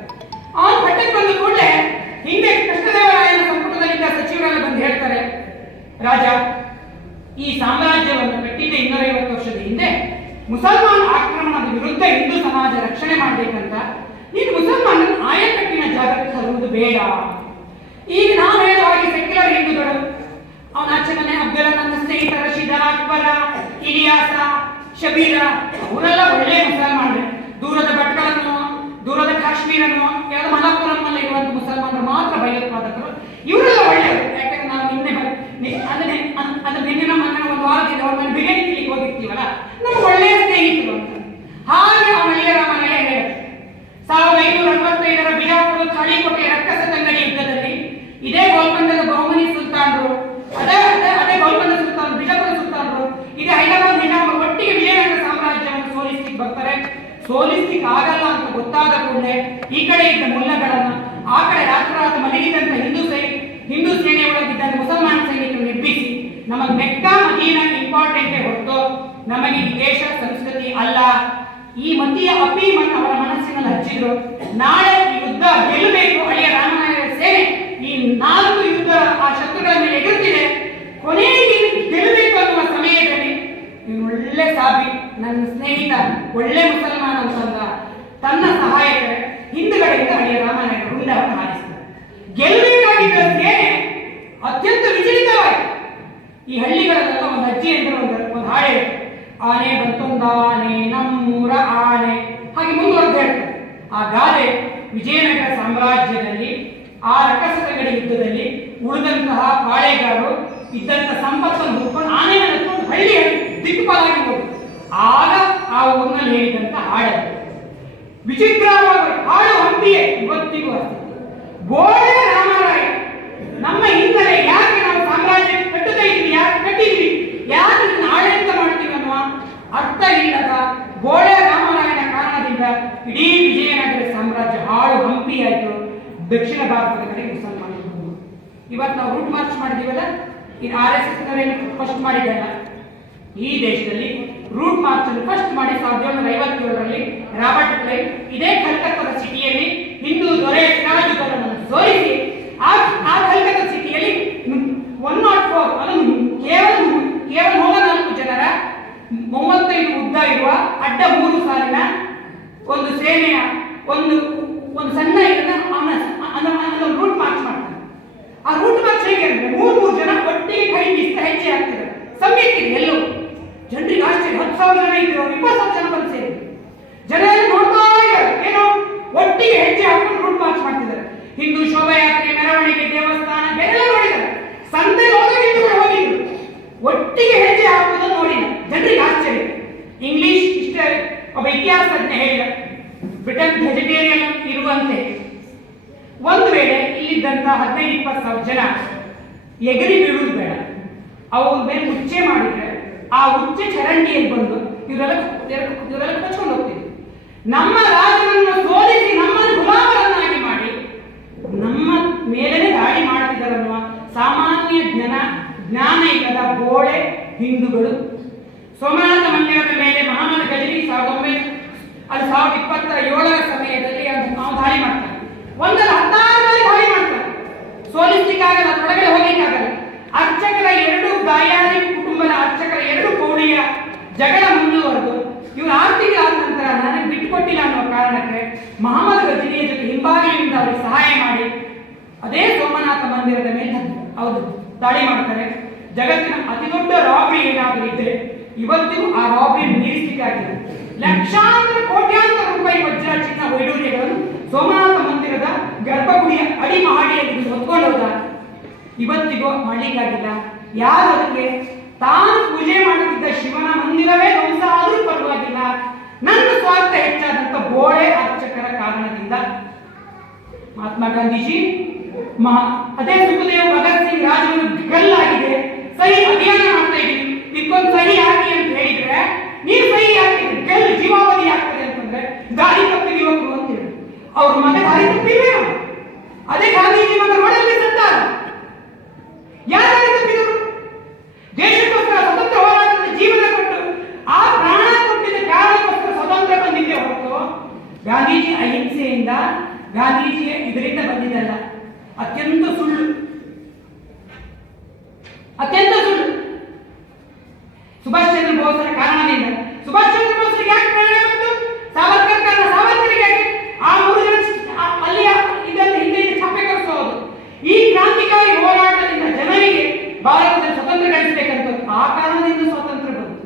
ಅವನು ಪಟ್ಟಕ್ಕೆ ಬಂದ ಕೂಡಲೇ ಹಿಂದೆ ಕೃಷ್ಣದೇವರಾಯನ ಸಂಪುಟದಲ್ಲಿದ್ದ ಸಚಿವರೆಲ್ಲ ಬಂದು ಹೇಳ್ತಾರೆ, ರಾಜ, ಈ ಸಾಮ್ರಾಜ್ಯವನ್ನು ಕಟ್ಟಿದ್ದ 250 ವರ್ಷದ ಹಿಂದೆ ಮುಸಲ್ಮಾನ ಆಕ್ರಮಣದ ವಿರುದ್ಧ ಹಿಂದೂ ಸಮಾಜ ರಕ್ಷಣೆ ಮಾಡಬೇಕಂತ ನೀನು ಮುಸಲ್ಮಾನರು ಆಯಕಟ್ಟಿನ ಜಾಗಕ್ಕೆ ತರುವುದು ಬೇಡ. ಈಗ ನಾವು ಹೇಳುವ ಹಾಗೆ ಸೆಕ್ಯುಲರ್ ಹಿಂದೂಗಳು, ಅವನ ಆಚೆ ಮನೆ ಅಬ್ದುಲ್ಲ, ನನ್ನ ಸ್ನೇಹಿತ ರಶೀದ, ಅಕ್ಬರ, ಇಲಿಯಾಸ, ಶಬೀರ, ಅವರೆಲ್ಲ ಒಳ್ಳೆಯ ಮುಸಲ್ಮಾನರು. ದೂರದ ಭಟ್ಗಳನ್ನು, ದೂರದ ಕಾಶ್ಮೀರನ್ನು, ಯಾವುದು ಮಲಪುರಮಲ್ಲಿ ಇರುವಂತಹ ಮುಸಲ್ಮಾನರು ಮಾತ್ರ ಭಯೋತ್ಪಾದಕರು. ಇವರೆಲ್ಲ ಒಳ್ಳೆಯವರು. ಯಾಕಂದ್ರೆ ನಾವು ನಿನ್ನೆ ನಮ್ಮ ಒಂದು ವಾರದಿಂದ ಅವ್ರ ಮನೆ ಬಿರಿಯಾನಿ ತಿನ್ಲಿಕ್ಕೆ ಹೋಗಿರ್ತೀವಲ್ಲ, ನಮ್ಗೆ ಒಳ್ಳೆಯ ಸ್ನೇಹಿತರು ಅಂತ. ಹಾಗೆ ಅವನ ಅಳಿಯ ರಾಮರಾಯ ಹೇಳ 1565 ಬಿಜಾಪುರ ತಾಳಿಕೋಟೆ ರಕ್ಕಸ ತಂಗಡಿ ಯುದ್ಧದಲ್ಲಿ ಇದೇ ಗೋಲ್ಕೊಂಡದ ಬಹುಮನಿ ಸುಲ್ತಾನರು, ಅದೇ ಗೋಲ್ಕೊಂಡ ಸುಲ್ತಾನ್, ಬಿಜಾಪುರ ಸುಲ್ತಾನರು, ಇದೇ ಹೈದರಾಬಾದ್ ನಿಜಾಮ ಒಟ್ಟಿಗೆ ವಿಜಯನಗರ ಸಾಮ್ರಾಜ್ಯವನ್ನು ಸೋಲಿಸ್ಲಿಕ್ಕೆ ಬರ್ತಾರೆ. ಸೋಲಿಸ್ಲಿಕ್ಕೆ ಆಗಲ್ಲ ಅಂತ ಗೊತ್ತಾದ ಕೂಡಲೇ ಈ ಕಡೆ ಇದ್ದ ಮುಲ್ಲಗಳನ್ನು, ಆ ಕಡೆ ರಾತ್ರೋರಾತ್ರಿ ಮಲಗಿದಂತ ಹಿಂದೂ ಸೇನೆ ಒಳಗಿದ್ದ ಮುಸಲ್ಮಾನ ಸೈನಿಕರನ್ನು ಎಬ್ಬಿಸಿ, ನಮಗೆ ಮೆಕ್ಕಾ ಮದೀನಾ ಇಂಪಾರ್ಟೆಂಟೇ ಹೊರತು ನಮಗೆ ಈ ದೇಶ ಸಂಸ್ಕೃತಿ ಅಲ್ಲ, ಈ ಮತೀಯ ಅಪೀಮನ್ನು ಅವರ ಮನಸ್ಸಿನಲ್ಲಿ ಹಚ್ಚಿದ್ರು. ನಾಳೆ ಈ ಯುದ್ಧ ಗೆಲ್ಲಬೇಕು, ಅಳಿಯ ರಾಮನಾಯಕ ಸೇನೆ ಈ 4 ಯುದ್ಧ ಆ ಶತ್ರುಗಳ ಮೇಲೆ ಎದುರುತ್ತಿದೆ, ಕೊನೆಗೆ ಗೆಲ್ಲಬೇಕು ಅನ್ನುವ ಸಮಯದಲ್ಲಿ ಒಳ್ಳೆ ಸಾಬಿ, ನನ್ನ ಸ್ನೇಹಿತ ಒಳ್ಳೆ ಮುಸಲ್ಮಾನ ಅಂತಂದ ತನ್ನ ಸಹಾಯಕರ ಹಿಂದುಗಡೆಯಿಂದ ಅಳಿಯ ರಾಮನಾಯಕ ಗುಂಡವನ್ನು ಹಾರಿಸಿದ. ಗೆಲ್ಲಬೇಕಾಗಿದ್ದ ಸೇನೆ ಅತ್ಯಂತ ವಿಚಲಿತವಾಯಿತು. ಈ ಹಳ್ಳಿಗಳಲ್ಲೆಲ್ಲ ಒಂದು ಅಜ್ಜಿ ಅಂದ್ರೆ ಒಂದು ಹಾಡೆ, ಆನೆ ಬಂತೊಂದಾನೆ ನಮ್ಮೂರ ಆನೆ, ಹಾಗೆ ಮುಂದುವರೆದು ಹೇಳ್ತಾರೆ. ಆ ಗಾದೆ ವಿಜಯನಗರ ಸಾಮ್ರಾಜ್ಯದಲ್ಲಿ ಆ ರಕ್ಕಸಗಡಿ ಯುದ್ಧದಲ್ಲಿ ಉಳಿದಂತಹ ಪಾಳೆಗಾರರು ಇದ್ದಂತ ಸಂಪತ್ತನ್ನು ಹುಡ್ಕೊಂಡು ಆನೆಯನ್ನು ಹತ್ಕೊಂಡು ಹಳ್ಳಿ ದಿಕ್ಕುಪಾಲಾಗಿ ಹೋಗುದು. ಆಗ ಆ ಊರಿನಲ್ಲಿ ಹೇಳಿದಂತ ಹಾಡದು ವಿಚಿತ್ರವಾಗಿ ಹಾಡು ಹಂಪಿಯೇ ಇವತ್ತಿಗೂ ಅಸ್ತಿತ್ವ. ಬೋಳೆ ರಾಮರಾಯ ನಮ್ಮ ಹಿನ್ನೆಲೆ, ಯಾಕೆ ನಾವು ಸಾಮ್ರಾಜ್ಯ ಕಟ್ಟುತ್ತಾ ಇದ್ವಿ, ಯಾಕೆ ಕಟ್ಟಿದ್ವಿ, ಯಾಕೆ ಆಡಳಿತ ಮಾಡ್ತೀವಿ ಅನ್ನುವ ಅರ್ಥ ಇಲ್ಲದ ಬೋಳೆ ರಾಮರಾಯನ ಕಾರಣದಿಂದ ಇಡೀ ವಿಜಯನಗರ ಸಾಮ್ರಾಜ್ಯ ಹಾಳು ಹಂಪಿ ಆಯಿತು. ದಕ್ಷಿಣ ಭಾರತದ ಕಡೆ ಮುಸಲ್ಮಾನರು. ಇವತ್ತು ನಾವು ರೂಟ್ ಮಾರ್ಚ್ ಮಾಡಿದೀವಲ್ಲ, ಈ RSS ನವರೇನು ಫಸ್ಟ್ ಮಾಡಿದ್ದಲ್ಲ, ಈ ದೇಶದಲ್ಲಿ ರೂಟ್ ಮಾರ್ಚ್ ಅನ್ನು ಫಸ್ಟ್ ಮಾಡಿ 1757ರಲ್ಲಿ ರಾಬರ್ಟ್ ಕ್ಲೈವ್ ಇದೇ ಕಲ್ಕತ್ತಾದ ಸಿಟಿಯಲ್ಲಿ ಹಿಂದೂ ದೊರೆ ಸಿರಾಜುದ್ದೌಲನನ್ನು ಸೋಲಿಸಿ ಆ ಕಲ್ಕತ್ತಾ ಸಿಟಿಯಲ್ಲಿ 104 ಅದನ್ನು ಕೇವಲ 104 ಜನರ 35 ಉದ್ದ ಇರುವ ಅಡ್ಡ 3 ಸಾಲಿನ ಒಂದು ಸೇನೆಯ ಒಂದು ಸಣ್ಣ ಇದನ್ನ ರೂಟ್ ಮಾರ್ಚ್ ಮಾಡ್ತಾರೆ. ಆ ರೂಟ್ ಮಾರ್ಚ್ ಹೇಗೆ ಅಂದ್ರೆ 3 ಜನ ಒಟ್ಟಿಗೆ ಕೈ ಬೀಸ್ತಾ ಹೆಜ್ಜೆ ಆಗ್ತಿದ್ದಾರೆ. ಸಮ್ಯಕ್ಕಿದೆ ಎಲ್ಲವೂ. ಜನರಿಗೆ ಆಶ್ಚರ್ಯ, 10,000 ಜನ ಇದ್ರು, 20,000 ಜನ ಬಂದು ಸೇರಿದ್ರು. ಜನ ನೋಡ್ತಾ ಇದ್ದಾರೆ, ಏನೋ ಒಟ್ಟಿಗೆ ಹೆಜ್ಜೆ ಹಾಕೊಂಡು ರೂಟ್ ಮಾರ್ಚ್ ಮಾಡ್ತಿದ್ದಾರೆ. ಹಿಂದೂ ಶೋಭಾಯಾತ್ರೆ, ಮೆರವಣಿಗೆ, ದೇವಸ್ಥಾನ ಬೇರೆಲ್ಲ ನೋಡಿದ್ದಾರೆ. ಸಂತೆ ಹಿಂದೂಗಳು ಹೋಗಿದ್ರು, ಒಟ್ಟಿಗೆ ಹೆಜ್ಜೆ ಹಾಕುವುದನ್ನು ನೋಡಿಲ್ಲ. ಜನರಿಗೆ ಆಶ್ಚರ್ಯ. ಇಂಗ್ಲಿಷ್ ಒಬ್ಬ ಇತಿಹಾಸಜ್ಞ ಹೇಳಿದ, ಬ್ರಿಟನ್ ವೆಜಿಟೇರಿಯನ್ ಇರುವಂತೆ ಒಂದು ವೇಳೆ ಇಲ್ಲಿದ್ದಂತ 15-20,000 ಜನ ಎಗರಿ ಬೀಳುವುದು ಬೇಡ, ಅವ್ರ ಮೇಲೆ ಉಚ್ಚೆ ಮಾಡಿದ್ರೆ ಆ ಉಚ್ಚೆ ಚರಂಡಿಯಲ್ಲಿ ಬಂದು ಇವರೆಲ್ಲ ಕಚ್ಕೊಂಡು ಹೋಗ್ತಿದ್ರು. ನಮ್ಮ ರಾಜನನ್ನು ಸೋಲಿಸಿ ನಮ್ಮನ್ನು ಗುಲಾಮರನ್ನಾಗಿ ಮಾಡಿ ನಮ್ಮ ಮೇಲೇ ದಾಳಿ ಮಾಡ್ತಿದ್ದಾರನ್ನುವ ಸಾಮಾನ್ಯ ಜ್ಞಾನ ಇಲ್ಲದ ಬೋಳೆ ಹಿಂದೂಗಳು ಸೋಮನಾಥ ಮಂದಿರದ ಮೇಲೆ ಮಹಮ್ಮದ್ ಗಜನಿ 1027ರ ಸಮಯದಲ್ಲಿ ನಾವು ದಾಳಿ ಮಾಡ್ತಾರೆ. ಒಂದರ 16 ಬಾರಿ ದಾಳಿ ಮಾಡ್ತಾರೆ. ಸೋಲಿಸ್ಲಿಕ್ಕಾಗಲ್ಲ, ಅದರೊಳಗಡೆ ಹೋಗ್ಲಿಕ್ಕಾಗಲ್ಲ. ಅರ್ಚಕರ 2 ಗಾಯಾರಿ ಕುಟುಂಬದ ಅರ್ಚಕರ 2 ಕೋಣೆಯ ಜಗಳ ಮುಂದುವರೆದು ಇವರು 6 ತಿಂಗಳಾದ ನಂತರ ನನಗೆ ಬಿಟ್ಟುಕೊಟ್ಟಿಲ್ಲ ಅನ್ನೋ ಕಾರಣಕ್ಕೆ ಮಹಮ್ಮದ್ ಗಜನಿಯ ಜೊತೆ ಹಿಂಬಾಗಿಲಿನಿಂದ ಅವರಿಗೆ ಸಹಾಯ ಮಾಡಿ ಅದೇ ಸೋಮನಾಥ ಮಂದಿರದ ಮೇಲೆ ಅವರು ದಾಳಿ ಮಾಡ್ತಾರೆ. ಜಗತ್ತಿನ ಅತಿ ದೊಡ್ಡ ರಾಬರಿ ಏನಾದರೂ ಇದ್ರೆ ಇವತ್ತಿಗೂ ಆ ರಾಬರಿ ಮೀರಿಸಲಿಕ್ಕೆ ಆಗಿಲ್ಲ. ಲಕ್ಷಾಂತರ ಕೋಟ್ಯಾಂತರ ರೂಪಾಯಿ ವಜ್ರ ಚಿನ್ನ ವೈಡೂರ್ಯಗಳನ್ನು ಸೋಮನಾಥ ಮಂದಿರದ ಗರ್ಭಗುಡಿಯ ಅಡಿ ಮಹಡಿಯಲ್ಲಿ ಹೊತ್ಕೊಂಡು ಹೋದ. ಇವತ್ತಿಗೂ ಮಾಡಲಿಕ್ಕಾಗಿಲ್ಲ. ಯಾರು ಅದಕ್ಕೆ ತಾನು ಪೂಜೆ ಮಾಡುತ್ತಿದ್ದ ಶಿವನ ಮಂದಿರವೇ ಧ್ವಂಸ ಆದರೂ ಪರವಾಗಿಲ್ಲ, ನನ್ನ ಸ್ವಾರ್ಥ ಹೆಚ್ಚಾದಂತ ಬೋಳೆ ಅರ್ಚಕರ ಕಾರಣದಿಂದ. ಮಹಾತ್ಮ ಗಾಂಧೀಜಿ ಅದೇ ಸುಖದೇವ್ ಭಗತ್ ಸಿಂಗ್ ರಾಜವನ್ನು ಗಲ್ಲಾಗಿದೆ, ಸಹಿ ಅಭಿಯಾನ ಮಾಡ್ತಾ ಇದೀವಿ, ಇದಕ್ಕೊಂದು ಸಹಿ ಹಾಕಿ ಅಂತ ಹೇಳಿದ್ರೆ ನೀವು ಸಹಿ ಹಾಕಿದ್ರೆ ಗೆಲ್ ಜೀವಾವಧಿ ಆಗ್ತದೆ ಅಂತಂದ್ರೆ ದಾರಿ ತಪ್ಪಿದ ಯುವಕರು ಅಂತ ಹೇಳಿ ಅವ್ರ ಮನೆ ದಾರಿ ತಪ್ಪಿಲ್ವೇನೋ. ಅದೇ ಗಾಂಧೀಜಿ ಮಗ ರೋಡಲ್ಲಿ ಸತ್ತಾರ, ಯಾರು ದಾರಿ ತಪ್ಪಿದ ಅತ್ಯಂತ ಸುಳ್ಳು. ಸುಭಾಷ್ ಚಂದ್ರ ಬೋಸ್ರ ಕಾರಣದಿಂದ ಸುಭಾಷ್ ಚಂದ್ರ ಬೋಸ್ರಿಗೆ ಯಾಕೆ ಪ್ರೇರಣೆ ಬಂತು? ಸಾವರ್ಕರ್ ಕಾರಣ ಸಾವರ್ಕರಿಗೆ ಯಾಕೆ? ಆ 3 ಜನ ಅಲ್ಲಿಯ ಇದನ್ನು ಹಿಂದೆ ಚಪ್ಪೆ ಕರೆಸೋದು. ಈ ಕ್ರಾಂತಿಕಾರಿ ಹೋರಾಟದಿಂದ ಜನರಿಗೆ ಭಾರತದಲ್ಲಿ ಸ್ವತಂತ್ರ ಗಳಿಸಬೇಕಂತ ಆ ಕಾರಣದಿಂದ ಸ್ವಾತಂತ್ರ್ಯ ಬಂತು.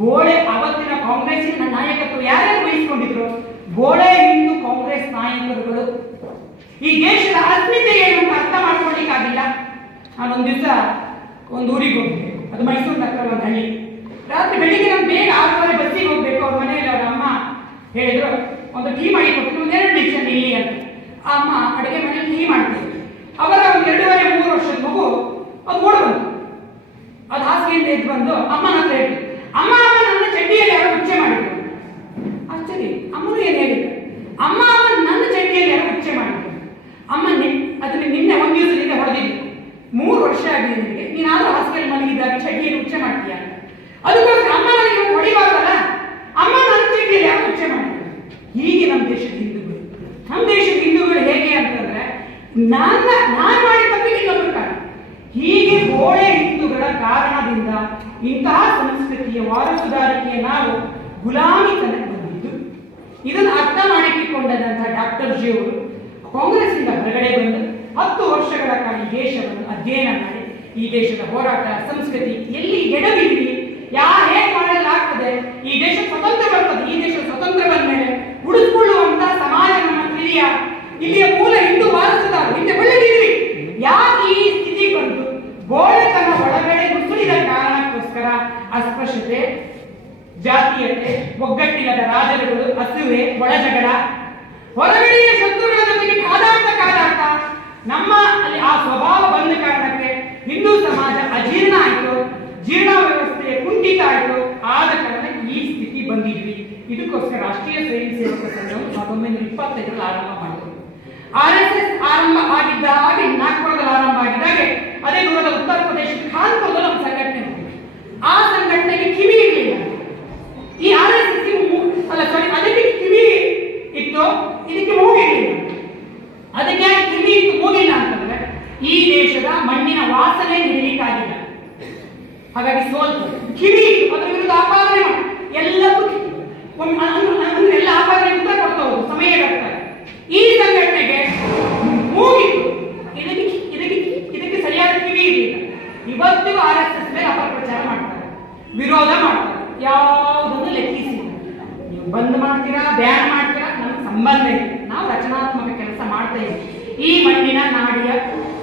ಬೋಳೆ ಅವತ್ತಿನ ಕಾಂಗ್ರೆಸ್ಸಿನ ನಾಯಕತ್ವ ಯಾರ್ಯಾರು ವಹಿಸಿಕೊಂಡಿದ್ರು? ಬೋಳೆ ಹಿಂದೂ ಕಾಂಗ್ರೆಸ್ ನಾಯಕರುಗಳು. ಈ ದೇಶದ ಅಸ್ಮಿತೆ ಏನು ಅಂತ ಅರ್ಥ ಮಾಡ್ಕೊಳ್ಳಿಕ್ಕಾಗಿಲ್ಲ. ನಾನೊಂದು ದಿವಸ ಒಂದು ಊರಿಗೆ ಹೋಗಿದ್ದೆ, ಅದು ಮೈಸೂರು ನಗರ ಒಂದು ಹಳ್ಳಿ. ರಾತ್ರಿ ಬೆಳಿಗ್ಗೆ ನಾನು ಬೇಗ 6:30 ಬಸ್ಸಿಗೆ ಹೋಗ್ಬೇಕು. ಅವ್ರ ಮನೆಯಲ್ಲಿ ಅವ್ರ ಅಮ್ಮ ಹೇಳಿದ್ರು, ಒಂದು ಟೀ ಮಾಡಿ ಕೊಟ್ಟು 1-2 ನಿಮಿಷ ಇಲ್ಲಿ ಅಂತ. ಆ ಅಮ್ಮ ಅಡುಗೆ ಮನೇಲಿ ಟೀ ಮಾಡ್ತಿದ್ರು. ಅವರ ಒಂದು 2.5-3 ವರ್ಷದ ಮಗು ಅದು ಓಡ್ ಬಂತು. ಅದು ಹಾಸಿಗೆಯಿಂದ ಎದ್ದು ಬಂದು ಅಮ್ಮನ ಹತ್ರ ಹೇಳಿದ್ರು, ಅಮ್ಮ ಅಮ್ಮ ನನ್ನ ಚಡ್ಡಿಯಲ್ಲಿ ಯಾರೋ ಉಚ್ಚೆ ಮಾಡಿದ್ರು. ಆಶ್ಚರ್ಯ, ಅಮ್ಮನು ಏನು ಹೇಳಿದ್ರು? ಅಮ್ಮ ಅಮ್ಮ ನನ್ನ ಚಡ್ಡಿಯಲ್ಲಿ ಯಾರೋ ಉಚ್ಚೆ ಮಾಡಿದ್ರು. ಅಮ್ಮ ಅದನ್ನ ನಿನ್ನೆ ಒಂದು ದಿವಸದಿಂದ ಹೊಡೆದಿದ್ರು. 3 ವರ್ಷ ಆಗಿದೆ ನಿನಗೆ, ನೀನಾದ್ರೂ ಹಾಸಿಗೆಯಲ್ಲಿ ಮಲಗಿದ್ದಾಗ ಚಡ್ಡಿಯಲ್ಲಿ ಉಚ್ಚೆ ಮಾಡ್ತೀಯ ಅಂತ. ಅದಕ್ಕೋಸ್ಕರ ಅಮ್ಮ ನನಗೆ ಹೊಡಿಬಾರ್ದಲ್ಲ, ಅಮ್ಮ ನನ್ನ ಚಡ್ಡಿಯಲ್ಲಿ ಯಾರೋ ಉಚ್ಚೆ ಮಾಡಿದ್ರು. ಹೀಗೆ ನಮ್ಮ ದೇಶದ ಹಿಂದೂಗಳು ಹೇಗೆ ಅಂತಂದ್ರೆ ನಾನು ಮಾಡಿದ ತಪ್ಪಿಗೆ ಇನ್ನೊಬ್ಬರು ಕಾರಣ. ಹೀಗೆ ಬೋಳೆ ಹಿಂದೂಗಳ ಕಾರಣದಿಂದ ಇಂತಹ ಸಂಸ್ಕೃತಿಯ ವಾರಸುದಾರಿಕೆಯ ನಾವು ಗುಲಾಮಿತನಕ್ಕೆ ಬಂದಿದ್ದು. ಇದನ್ನು ಅರ್ಥ ಮಾಡಿಕೊಂಡಂತಹ ಡಾಕ್ಟರ್ ಜಿ ಅವರು ಕಾಂಗ್ರೆಸ್ನಿಂದ ಹೊರಗಡೆ ಬಂದು 10 ವರ್ಷಗಳ ಕಾಲ ಈ ದೇಶವನ್ನು ಅಧ್ಯಯನ ಮಾಡಿ ಈ ದೇಶದ ಹೋರಾಟ ಸಂಸ್ಕೃತಿ ಎಲ್ಲಿ ಎಡವಿದ್ವಿ, ಹೇಗೆ ಮಾಡಲಾಗ್ತದೆ, ಈ ದೇಶ ಸ್ವತಂತ್ರ ಬರ್ತದೆ, ಈ ದೇಶ ಸ್ವತಂತ್ರ ಬಂದ ಮೇಲೆ ಉಳಿದುಕೊಳ್ಳುವಂತ ಸಮಾಜ ನಮ್ಮ ಇಲ್ಲಿಯ ಮೂಲ ಹಿಂದೂ ವಾರಸುದಾರರು ಹಿಂದೆ ಒಳ್ಳೆದಿದ್ವಿ, ಯಾಕೆ ಈ ಸ್ಥಿತಿ ಬಂತು? ಬೋಳೆತನ ಒಳಗಡೆ ನುಸುಳಿದ ಕಾರಣಕ್ಕೋಸ್ಕರ ಅಸ್ಪೃಶ್ಯತೆ, ಜಾತೀಯತೆ, ಒಗ್ಗಟ್ಟಿಲ್ಲದ ರಾಜರುಗಳು, ಅಸೂಯೆ, ಒಳಜಗಳ, ಹೊರಗಡೆಯ ಶತ್ರುಗಳ ಜೊತೆಗೆ ಕಾದಾಟ ನಮ್ಮ ಅಲ್ಲಿ ಆ ಸ್ವಭಾವ ಬಂದ ಕಾರಣಕ್ಕೆ ಹಿಂದೂ ಸಮಾಜ ಅಜೀರ್ಣ ಆಯಿತು, ಜೀರ್ಣ ವ್ಯವಸ್ಥೆ ಕುಂಠಿತ ಆಯಿತು. ಆದ ಕಾರಣ ಈ ಸ್ಥಿತಿ ಬಂದಿದ್ವಿ. ಇದಕ್ಕೋಸ್ಕರ ರಾಷ್ಟ್ರೀಯ ಸ್ವಯಂ ಸೇವಕ ಸಂಘವು 1925 ಆರಂಭ ಮಾಡಿದ್ರು. RSS ಆರಂಭ ಆಗಿದ್ದ ಹಾಗೆ ನಾಗ್ಪುರದಲ್ಲಿ ಆರಂಭ ಆಗಿದ್ದಾಗೆ ಅದೇ ದೂರದ ಉತ್ತರ ಪ್ರದೇಶದ ಕಾನ್ಪುರದಲ್ಲಿ ನಮ್ಮ ಸಂಘಟನೆ ಹೋಗಿತ್ತು. ಆ ಸಂಘಟನೆಗೆ ಕಿವಿ ಇರಲಿಲ್ಲ. ಈ RSS ಅದಕ್ಕೆ ಕಿವಿ ಇತ್ತು, ಇದಕ್ಕೆ ಮೂಗಿರಲಿಲ್ಲ. ಅದಕ್ಕೆ ಕಿವಿ ಇತ್ತು ಮೂಗಿಲ್ಲ ಅಂತಂದ್ರೆ ಈ ದೇಶದ ಮಣ್ಣಿನ ವಾಸನೆ ಹಿಡಿಲಿಕ್ಕಾಗಿಲ್ಲ. ಹಾಗಾಗಿ ಸೋಲ್ತು. ಕಿವಿ ಇತ್ತು, ಅದರ ವಿರುದ್ಧ ಆಪಾದನೆ ಮಾಡಿ ಎಲ್ಲಕ್ಕೂ ಎಲ್ಲ ಆಪಾದನೆ ಉತ್ತರ ಕೊಡ್ತಾ ಹೋಗುದು, ಸಮಯ ಬರ್ತಾರೆ. ಈ ಸಂಘಟನೆಗೆ ಮೂಗಿತ್ತು, ಇದಕ್ಕೆ ಸರಿಯಾದ ಕಿವಿ ಇರಲಿಲ್ಲ. ಇವತ್ತಿಗೂ RSS ಮೇಲೆ ಅಪಪ್ರಚಾರ ಮಾಡ್ತಾರೆ, ವಿರೋಧ ಮಾಡ್ತಾರೆ, ಯಾವುದನ್ನು ಲೆಕ್ಕಿಸಿಲ್ಲ. ನೀವು ಬಂದ್ ಮಾಡ್ತೀರಾ, ಬ್ಯಾನ್ ಮಾಡ್ತೀರಾ, ನಮ್ಗೆ ಸಂಬಂಧ ಇಲ್ಲ. ನಾವು ರಚನಾತ್ಮಕ ಕೆಲಸ ಮಾಡ್ತಾ ಇದ್ದೀವಿ. ಈ ಮಣ್ಣಿನ ನಾಡಿಯ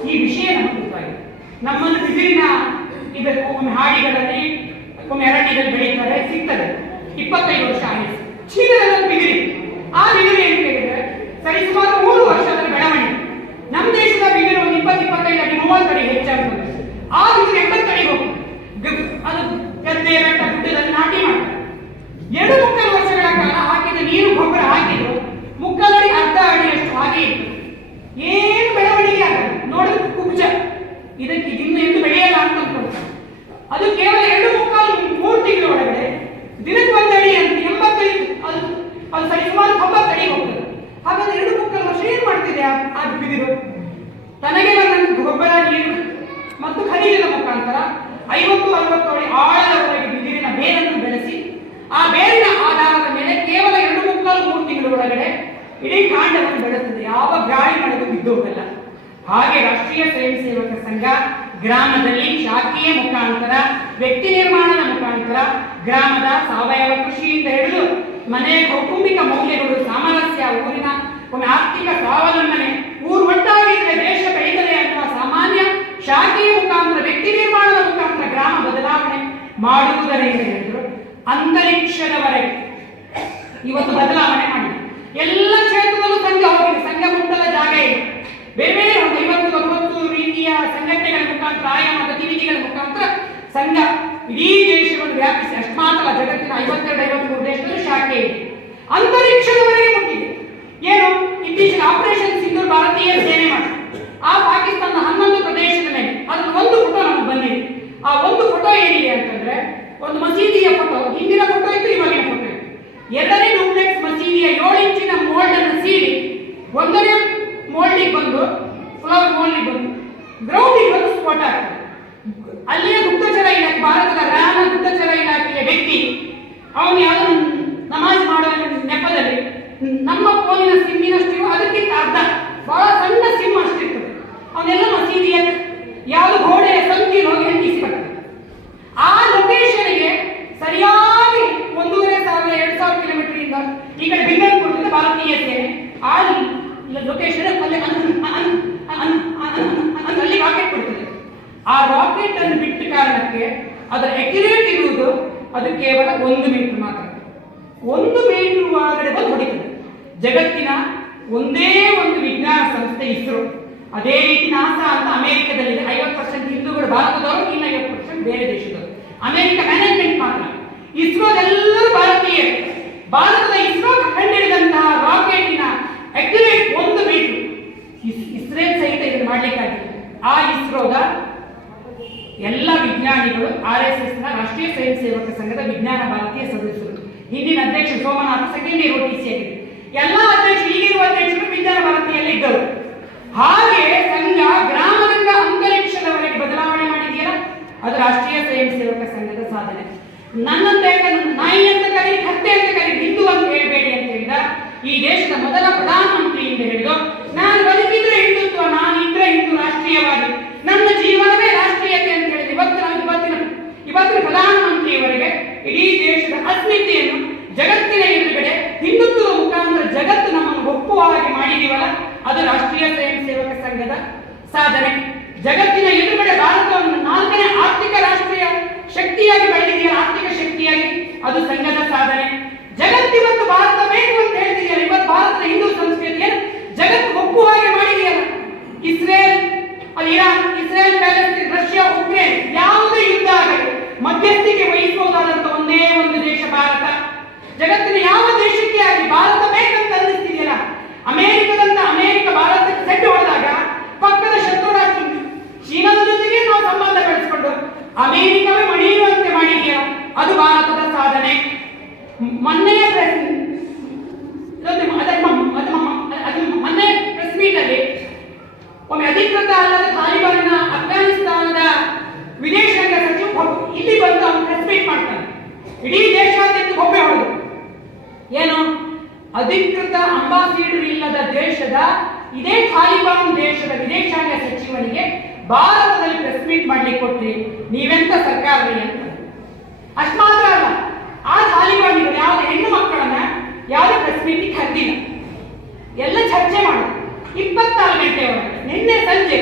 ಈ ವಿಷಯ ನಮಗೆ ಗೊತ್ತಾಗಿದೆ. ನಮ್ಮನ್ನು ಬಿದಿರಿನ ಒಮ್ಮೆ ಹಾಡಿಗಳಲ್ಲಿ ಒಮ್ಮೆ ಅರಣ್ಯದಲ್ಲಿ ಬೆಳೀತಾರೆ, ಸಿಗ್ತದೆ. 25 ವರ್ಷ ಆಗಿದೆ. ಚೀನಾದಲ್ಲಿ ಬಿದಿರಿ, ಆ ಬಿದಿರು ಏನು ಕೇಳಿದ್ರೆ ಸರಿ ಸುಮಾರು 3 ವರ್ಷದ ಬೆಳವಣಿಗೆ. ನಮ್ಮ ದೇಶದ ಬಿದಿರು 20-25 ಅಡಿ 30 ಅಡಿ ಹೆಚ್ಚಾಗ್ತದೆ. ಆ ಬಿದಿರು 80 ಅಡಿ ಹೋಗ್ತದೆ. ಅದು ಗದ್ದೆ ಬೆಟ್ಟ ಗುಡ್ಡದಲ್ಲಿ ನಾಟಿ ಮಾಡ್ತಾರೆ. 2-3 ವರ್ಷಗಳ ಕಾಲ ಹಾಕಿದ ನೀರು ಗೊಬ್ಬರ ಹಾಕಿದ್ರು 3 ಅಡಿ ಅರ್ಧ ಅಡಿಯಷ್ಟು ಹಾಗೆ ಇತ್ತು. ಏನು ಬೆಳವಣಿಗೆ ಆಗಲ್ಲ, ನೋಡಿದ್ರೆ ಕುಬ್ಜ, ಇದಕ್ಕೆ ಇನ್ನು ಎಂದು ಬೆಳೆಯಲ್ಲ ಅಂತ ಅನ್ಕೊಳ್ತಾರೆ. ಅದು ಕೇವಲ 2-3 ತಿಂಗಳ ಒಳಗಡೆ ದಿನಕ್ಕೆ 1 ಅಡಿ ಅಂತ 85, ಅದು ಸರಿ ಸುಮಾರು 90 ಅಡಿ ಹೋಗ್ತದೆ. ಹಾಗಾದ್ರೆ 2-3 ವರ್ಷ ಏನ್ ಮಾಡ್ತಿದೆ ಆ ಬಿದಿರು? ತನಗೆ ಬಂದ ಗೊಬ್ಬರ, ನೀರು ಮತ್ತು ಖನಿಜದ ಮುಖಾಂತರ 50-60 ಅಡಿ ಆಳದವರೆಗೆ ಬಿದಿರಿನ ಬೇರನ್ನು ಬೆಳೆಸಿ ಆ ಬೇರಿನ ಆಧಾರದ ಮೇಲೆ ಕೇವಲ 2-3 ತಿಂಗಳ ಒಳಗಡೆ ಇಡೀ ಕಾಂಡವನ್ನು ಬೆಳೆಸುತ್ತದೆ. ಯಾವ ಗಾಳಿ ನಡೆದು ಬಿದ್ದು ಹೋಗಲ್ಲ. ಹಾಗೆ ರಾಷ್ಟ್ರೀಯ ಸ್ವಯಂ ಸೇವಕ ಸಂಘ ಗ್ರಾಮದಲ್ಲಿ ಶಾಖೆಯ ಮುಖಾಂತರ, ವ್ಯಕ್ತಿ ನಿರ್ಮಾಣದ ಮುಖಾಂತರ, ಗ್ರಾಮದ ಸಾವಯವ ಕೃಷಿಯಿಂದ ಹಿಡಿದು ಮನೆಯ ಕೌಟುಂಬಿಕ ಮೌಲ್ಯಗಳು, ಸಾಮರಸ್ಯ, ಊರಿನ ಒಮ್ಮೆ ಆರ್ಥಿಕ ಸ್ವಾವಲಂಬನೆ, ಊರು ಒಟ್ಟಾಗಿದ್ರೆ ದೇಶ ಬೆಳೀತದೆ ಅನ್ನುವ ಸಾಮಾನ್ಯ ಶಾಖೆಯ ಮುಖಾಂತರ, ವ್ಯಕ್ತಿ ನಿರ್ಮಾಣದ ಮುಖಾಂತರ ಗ್ರಾಮ ಬದಲಾವಣೆ ಮಾಡುವುದರಿಂದ ಹೇಳಿದ್ರು ಅಂತರಿಕ್ಷದವರೆಗೆ ಇವತ್ತು ಬದಲಾವಣೆ ಮಾಡಿದೆ. ಎಲ್ಲ ಕ್ಷೇತ್ರದಲ್ಲೂ ಸಂಘ ಹೋಗಿದೆ. ಸಂಘ ಮುಟ್ಟದ ಜಾಗ ಇಲ್ಲ. ಬೇರೆ ಬೇರೆ 50-60 ರೀತಿಯ ಸಂಘಟನೆಗಳ ಮುಖಾಂತರ, ಆಯಾಮ ಗತಿವಿಧಿಗಳ ಮುಖಾಂತರ ಸಂಘ ಇಡೀ ದೇಶವನ್ನು ವ್ಯಾಪಿಸಿ, ಅಷ್ಟು ಮಾತ್ರ ಜಗತ್ತಿನ 52-53 ದೇಶದಲ್ಲಿ ಶಾಖೆ ಇದೆ. ಅಂತರಿಕ್ಷದವರೆಗೆ ಮುಟ್ಟಿದೆ. ಏನು ಇತ್ತೀಚಿನ ಆಪರೇಷನ್ ಸಿಂಧೂರ್ ಭಾರತೀಯ ಸೇನೆ ಮಾಡಿ ಆ ಪಾಕಿಸ್ತಾನದ 11 ಪ್ರದೇಶದ ಮೇಲೆ ಅದ್ರಲ್ಲಿ ಒಂದು ಫೋಟೋ ನಮಗೆ ಬಂದಿದೆ. ಆ ಒಂದು ಫೋಟೋ ಏನಿದೆ ಅಂತಂದ್ರೆ ಒಂದು ಮಸೀದಿಯ ಫೋಟೋ, ಹಿಂದಿನ ಫೋಟೋ ಇತ್ತು, ಇವಾಗಿನ ಫೋಟೋ ಇತ್ತು. 2ನೇ ಡೂಪ್ಲೆಕ್ಸ್ ಮಸೀದಿಯ 7 ಇಂಚಿನ ಮೋಲ್ಡ್ ಅನ್ನು ಸೀಳಿ 1ನೇ ಮೋಲ್ಡಿಗೆ ಬಂದು, ಫ್ಲವರ್ ಮೋಲ್ಡಿಗೆ ಬಂದು ಗ್ರೌಂಡಿಗೆ ಬಂದು ಸ್ಫೋಟ ಆಗ್ತದೆ. ಭಾರತದ ರಾಮ ಗುಪ್ತಚರ ಇಲಾಖೆಯ ವ್ಯಕ್ತಿ ಅವನು ಯಾವುದು ನಮಾಜ್ ಮಾಡುವ ನೆಪದಲ್ಲಿ ನಮ್ಮ ಫೋನಿನ ಸಿಮ್ಮಿನಷ್ಟು ಅದಕ್ಕಿಂತ ಅರ್ಧ ಬಹಳ ಸಣ್ಣ ಸಿಮ್ ಅಷ್ಟಿರ್ತದೆ. ಅವನ್ನೆಲ್ಲ ಮಸೀದಿಯ ಯಾವುದು ಗೋಡೆಯ ಸಂಖ್ಯೆ ಹೋಗಿ ಅಂಟಿಸಿಬಿಡ್ತಾರೆ. ಆ ಲೊಕೇಶನ್ಗೆ ಸರಿಯಾಗಿ 1,500-2,000 ಕಿಲೋಮೀಟರ್ ಇಂದ ಈ ಕಡೆ ಬೆಂಗಳೂರಿನಿಂದ ಭಾರತೀಯ ಸೇನೆ ಆ ಲೊಕೇಶನ್ ಅಲ್ಲಿ ರಾಕೆಟ್ ಬಿಡ್ತದೆ. ಆ ರಾಕೆಟ್ ಅನ್ನು ಬಿಟ್ಟ ಕಾರಣಕ್ಕೆ ಅದರ ಅಕ್ಯುರೇಟ್ ಇರುವುದು ಅದು ಕೇವಲ 1 ಮೀಟರ್ ಮಾತ್ರ. 1 ಮೀಟರ್ ಒಳಗಡೆ ಬಂದು ಹೊಡಿತದೆ. ಜಗತ್ತಿನ ಒಂದೇ ಒಂದು ವಿಜ್ಞಾನ ಸಂಸ್ಥೆ ಇಸ್ರೋ, ಅದೇ ರೀತಿ ನಾಸಾ ಅಂತ ಅಮೆರಿಕದಲ್ಲಿದೆ. 50% ಹಿಂದೂಗಳು ಭಾರತದವರು, ಇನ್ನು 50% ಬೇರೆ ದೇಶದವರು. ಅಮೆರಿಕ ಮ್ಯಾನೇಜ್ಮೆಂಟ್ ಮಾತ್ರ. ಇಸ್ರೋದೆಲ್ಲರೂ ಭಾರತೀಯರು. ಭಾರತದ ಇಸ್ರೋ ಕಂಡುಹಿಡಿದಂತಹ ರಾಕೆಟಿನ ಅಕ್ಯುರೇಟ್ 1 ಮೀಟರ್ ಇಸ್ರೇಲ್ ಸಹಿತ ಇದನ್ನು ಮಾಡಲಿಕ್ಕಾಗಿದೆ. ಆ ಇಸ್ರೋದ ಎಲ್ಲ ವಿಜ್ಞಾನಿಗಳು RSS ನ ರಾಷ್ಟ್ರೀಯ ಸ್ವಯಂ ಸೇವಕ ಸಂಘದ ವಿಜ್ಞಾನ ಭಾರತೀಯ ಸದಸ್ಯರು. ಹಿಂದಿನ ಅಧ್ಯಕ್ಷ ಸೋಮನಾಥ್ ಸೆಕೆಂಡ್ ಇಯರ್ OTC ಆಗಿದೆ. ಎಲ್ಲ ಅಧ್ಯಕ್ಷರು ಈಗಿರುವ ಅಧ್ಯಕ್ಷರು ವಿಜ್ಞಾನ ಭಾರತಿಯಲ್ಲಿ ಇದ್ದರು. ಹಾಗೆ ಸಂಘ ಗ್ರಾಮದಿಂದ ಅಂತರಿಕ್ಷದವರೆಗೆ ಬದಲಾವಣೆ ಮಾಡಿದೆಯಲ್ಲ, ಅದು ರಾಷ್ಟ್ರೀಯ ಸ್ವಯಂ ಸೇವಕ ಸಂಘದ ಸಾಧನೆ. ನನ್ನಂತೆ ನಾಯಿ ಅಂತ ಕರಿ, ಕತ್ತೆ ಅಂತ ಕರಿ, ಹಿಂದೂ ಅಂತ ಹೇಳಬೇಡಿ ಅಂತ ಹೇಳಿದ ಈ ದೇಶದ ಮೊದಲ ಪ್ರಧಾನಮಂತ್ರಿಯಿಂದ ಹಿಡಿದು ನಾನು ಬದುಕಿದ್ರೆ ಹಿಂದುತ್ವ, ನಾನಿದ್ರೆ ಹಿಂದೂ ರಾಷ್ಟ್ರೀಯವಾದಿ, ನನ್ನ ಜೀವನವೇ ರಾಷ್ಟ್ರೀಯತೆ ಅಂತ ಹೇಳಿದ ಇವತ್ತಿನ ಪ್ರಧಾನಮಂತ್ರಿಯವರೆಗೆ ಇಡೀ ದೇಶದ ಅಸ್ಮಿತೆಯನ್ನು ಜಗತ್ತಿನ ಎದುರುಗಡೆ ಹಿಂದುತ್ವದ ಮುಖಾಂತರ ಜಗತ್ತು ನಮ್ಮನ್ನು ಒಪ್ಪುವ ಹಾಗೆ ಮಾಡಿದೀವಲ್ಲ, ಅದು ರಾಷ್ಟ್ರೀಯ ಸ್ವಯಂ ಸೇವಕ ಸಂಘದ ಸಾಧನೆ. ಜಗತ್ತಿನ ಎದುರುಗಡೆ ಭಾರತವನ್ನು 4ನೇ ಆರ್ಥಿಕ ರಾಷ್ಟ್ರೀಯ ಶಕ್ತಿಯಾಗಿ ಬೆಳೆದಿದೆಯಲ್ಲ, ಆರ್ಥಿಕ ಶಕ್ತಿಯಾಗಿ, ಅದು ಸಂಘದ ಸಾಧನೆ. ಜಗತ್ತಿವತ್ತು ಭಾರತ ಬೇಕು ಅಂತ ಹೇಳ್ತಿದೆಯಲ್ಲ, ಇವತ್ತು ಭಾರತದ ಹಿಂದೂ ಸಂಸ್ಕೃತಿಯನ್ನು ಜಗತ್ತು ಒಪ್ಪುವ ಹಾಗೆ ಮಾಡಿದೆಯಲ್ಲ. Israel, Iran, Israel, Palestine, Russia, Ukraine ಯಾವುದೇ ಯುದ್ಧ ಆಗಲಿ ಮಧ್ಯಸ್ಥಿಕೆ ವಹಿಸಬಹುದಾದಂತ ಒಂದೇ ಒಂದು ದೇಶ ಭಾರತ. ಜಗತ್ತಿನ ಯಾವ ದೇಶಕ್ಕೆ ಆಗಲಿ ಭಾರತ ಬೇಕಂತ ಅನ್ನಿಸ್ತಿದೆಯಲ್ಲ. ಅಮೆರಿಕ ಭಾರತಕ್ಕೆ ಸೆಟ್ಟು ಹೊಡೆದಾಗ ಪಕ್ಕದ ಶತ್ರು ರಾಷ್ಟ್ರ ಚೀನಾದ ಜೊತೆಗೆ ನಾವು ಸಂಬಂಧ ಬೆಳೆಸಿಕೊಂಡು ಅಮೆರಿಕವೇ ಮಣಿಯುವಂತೆ ಮಾಡಿದೆಯಲ್ಲ, ಅದು ಭಾರತದ ಸಾಧನೆ. ಮೊನ್ನೆಯ ಮೊನ್ನೆ ಪ್ರೆಸ್ ಮೀಟ್ ಅಲ್ಲಿ ಒಮ್ಮೆ ಅಧಿಕೃತ ಅಲ್ಲದ ತಾಲಿಬಾನ್ನ ಅಫ್ಘಾನಿಸ್ತಾನದ ವಿದೇಶಾಂಗ ಸಚಿವ ಇಲ್ಲಿ ಬಂದು ಅವನು ಪ್ರೆಸ್ ಮೀಟ್ ಮಾಡ್ತಾನೆ. ಇಡೀ ದೇಶಾದ್ಯಂತ ಒಬ್ಬೆ ಹೊಡೆದು ಏನು ಅಧಿಕೃತ ಅಂಬಾಸಿಡರ್ ಇಲ್ಲದ ದೇಶದ ಇದೇ ತಾಲಿಬಾನ್ ದೇಶದ ವಿದೇಶಾಂಗ ಸಚಿವನಿಗೆ ಭಾರತದಲ್ಲಿ ಪ್ರೆಸ್ ಮೀಟ್ ಮಾಡ್ಲಿಕ್ಕೆ ಕೊಟ್ರಿ, ನೀವೆಂತ ಸರ್ಕಾರ ಅಂತ. ಅಷ್ಟು ಮಾತ್ರ ಅಲ್ಲ, ಆ ತಾಲಿಬಾನಿಗಳು ಯಾವುದೇ ಹೆಣ್ಣು ಮಕ್ಕಳನ್ನ ಯಾವುದೇ ಪ್ರೆಸ್ ಮೀಟಿಗೆ ಕರೆದಿಲ್ಲ, ಎಲ್ಲ ಚರ್ಚೆ ಮಾಡಿ 24 ಗಂಟೆಯವರೆಗೆ. ನಿನ್ನೆ ಸಂಜೆ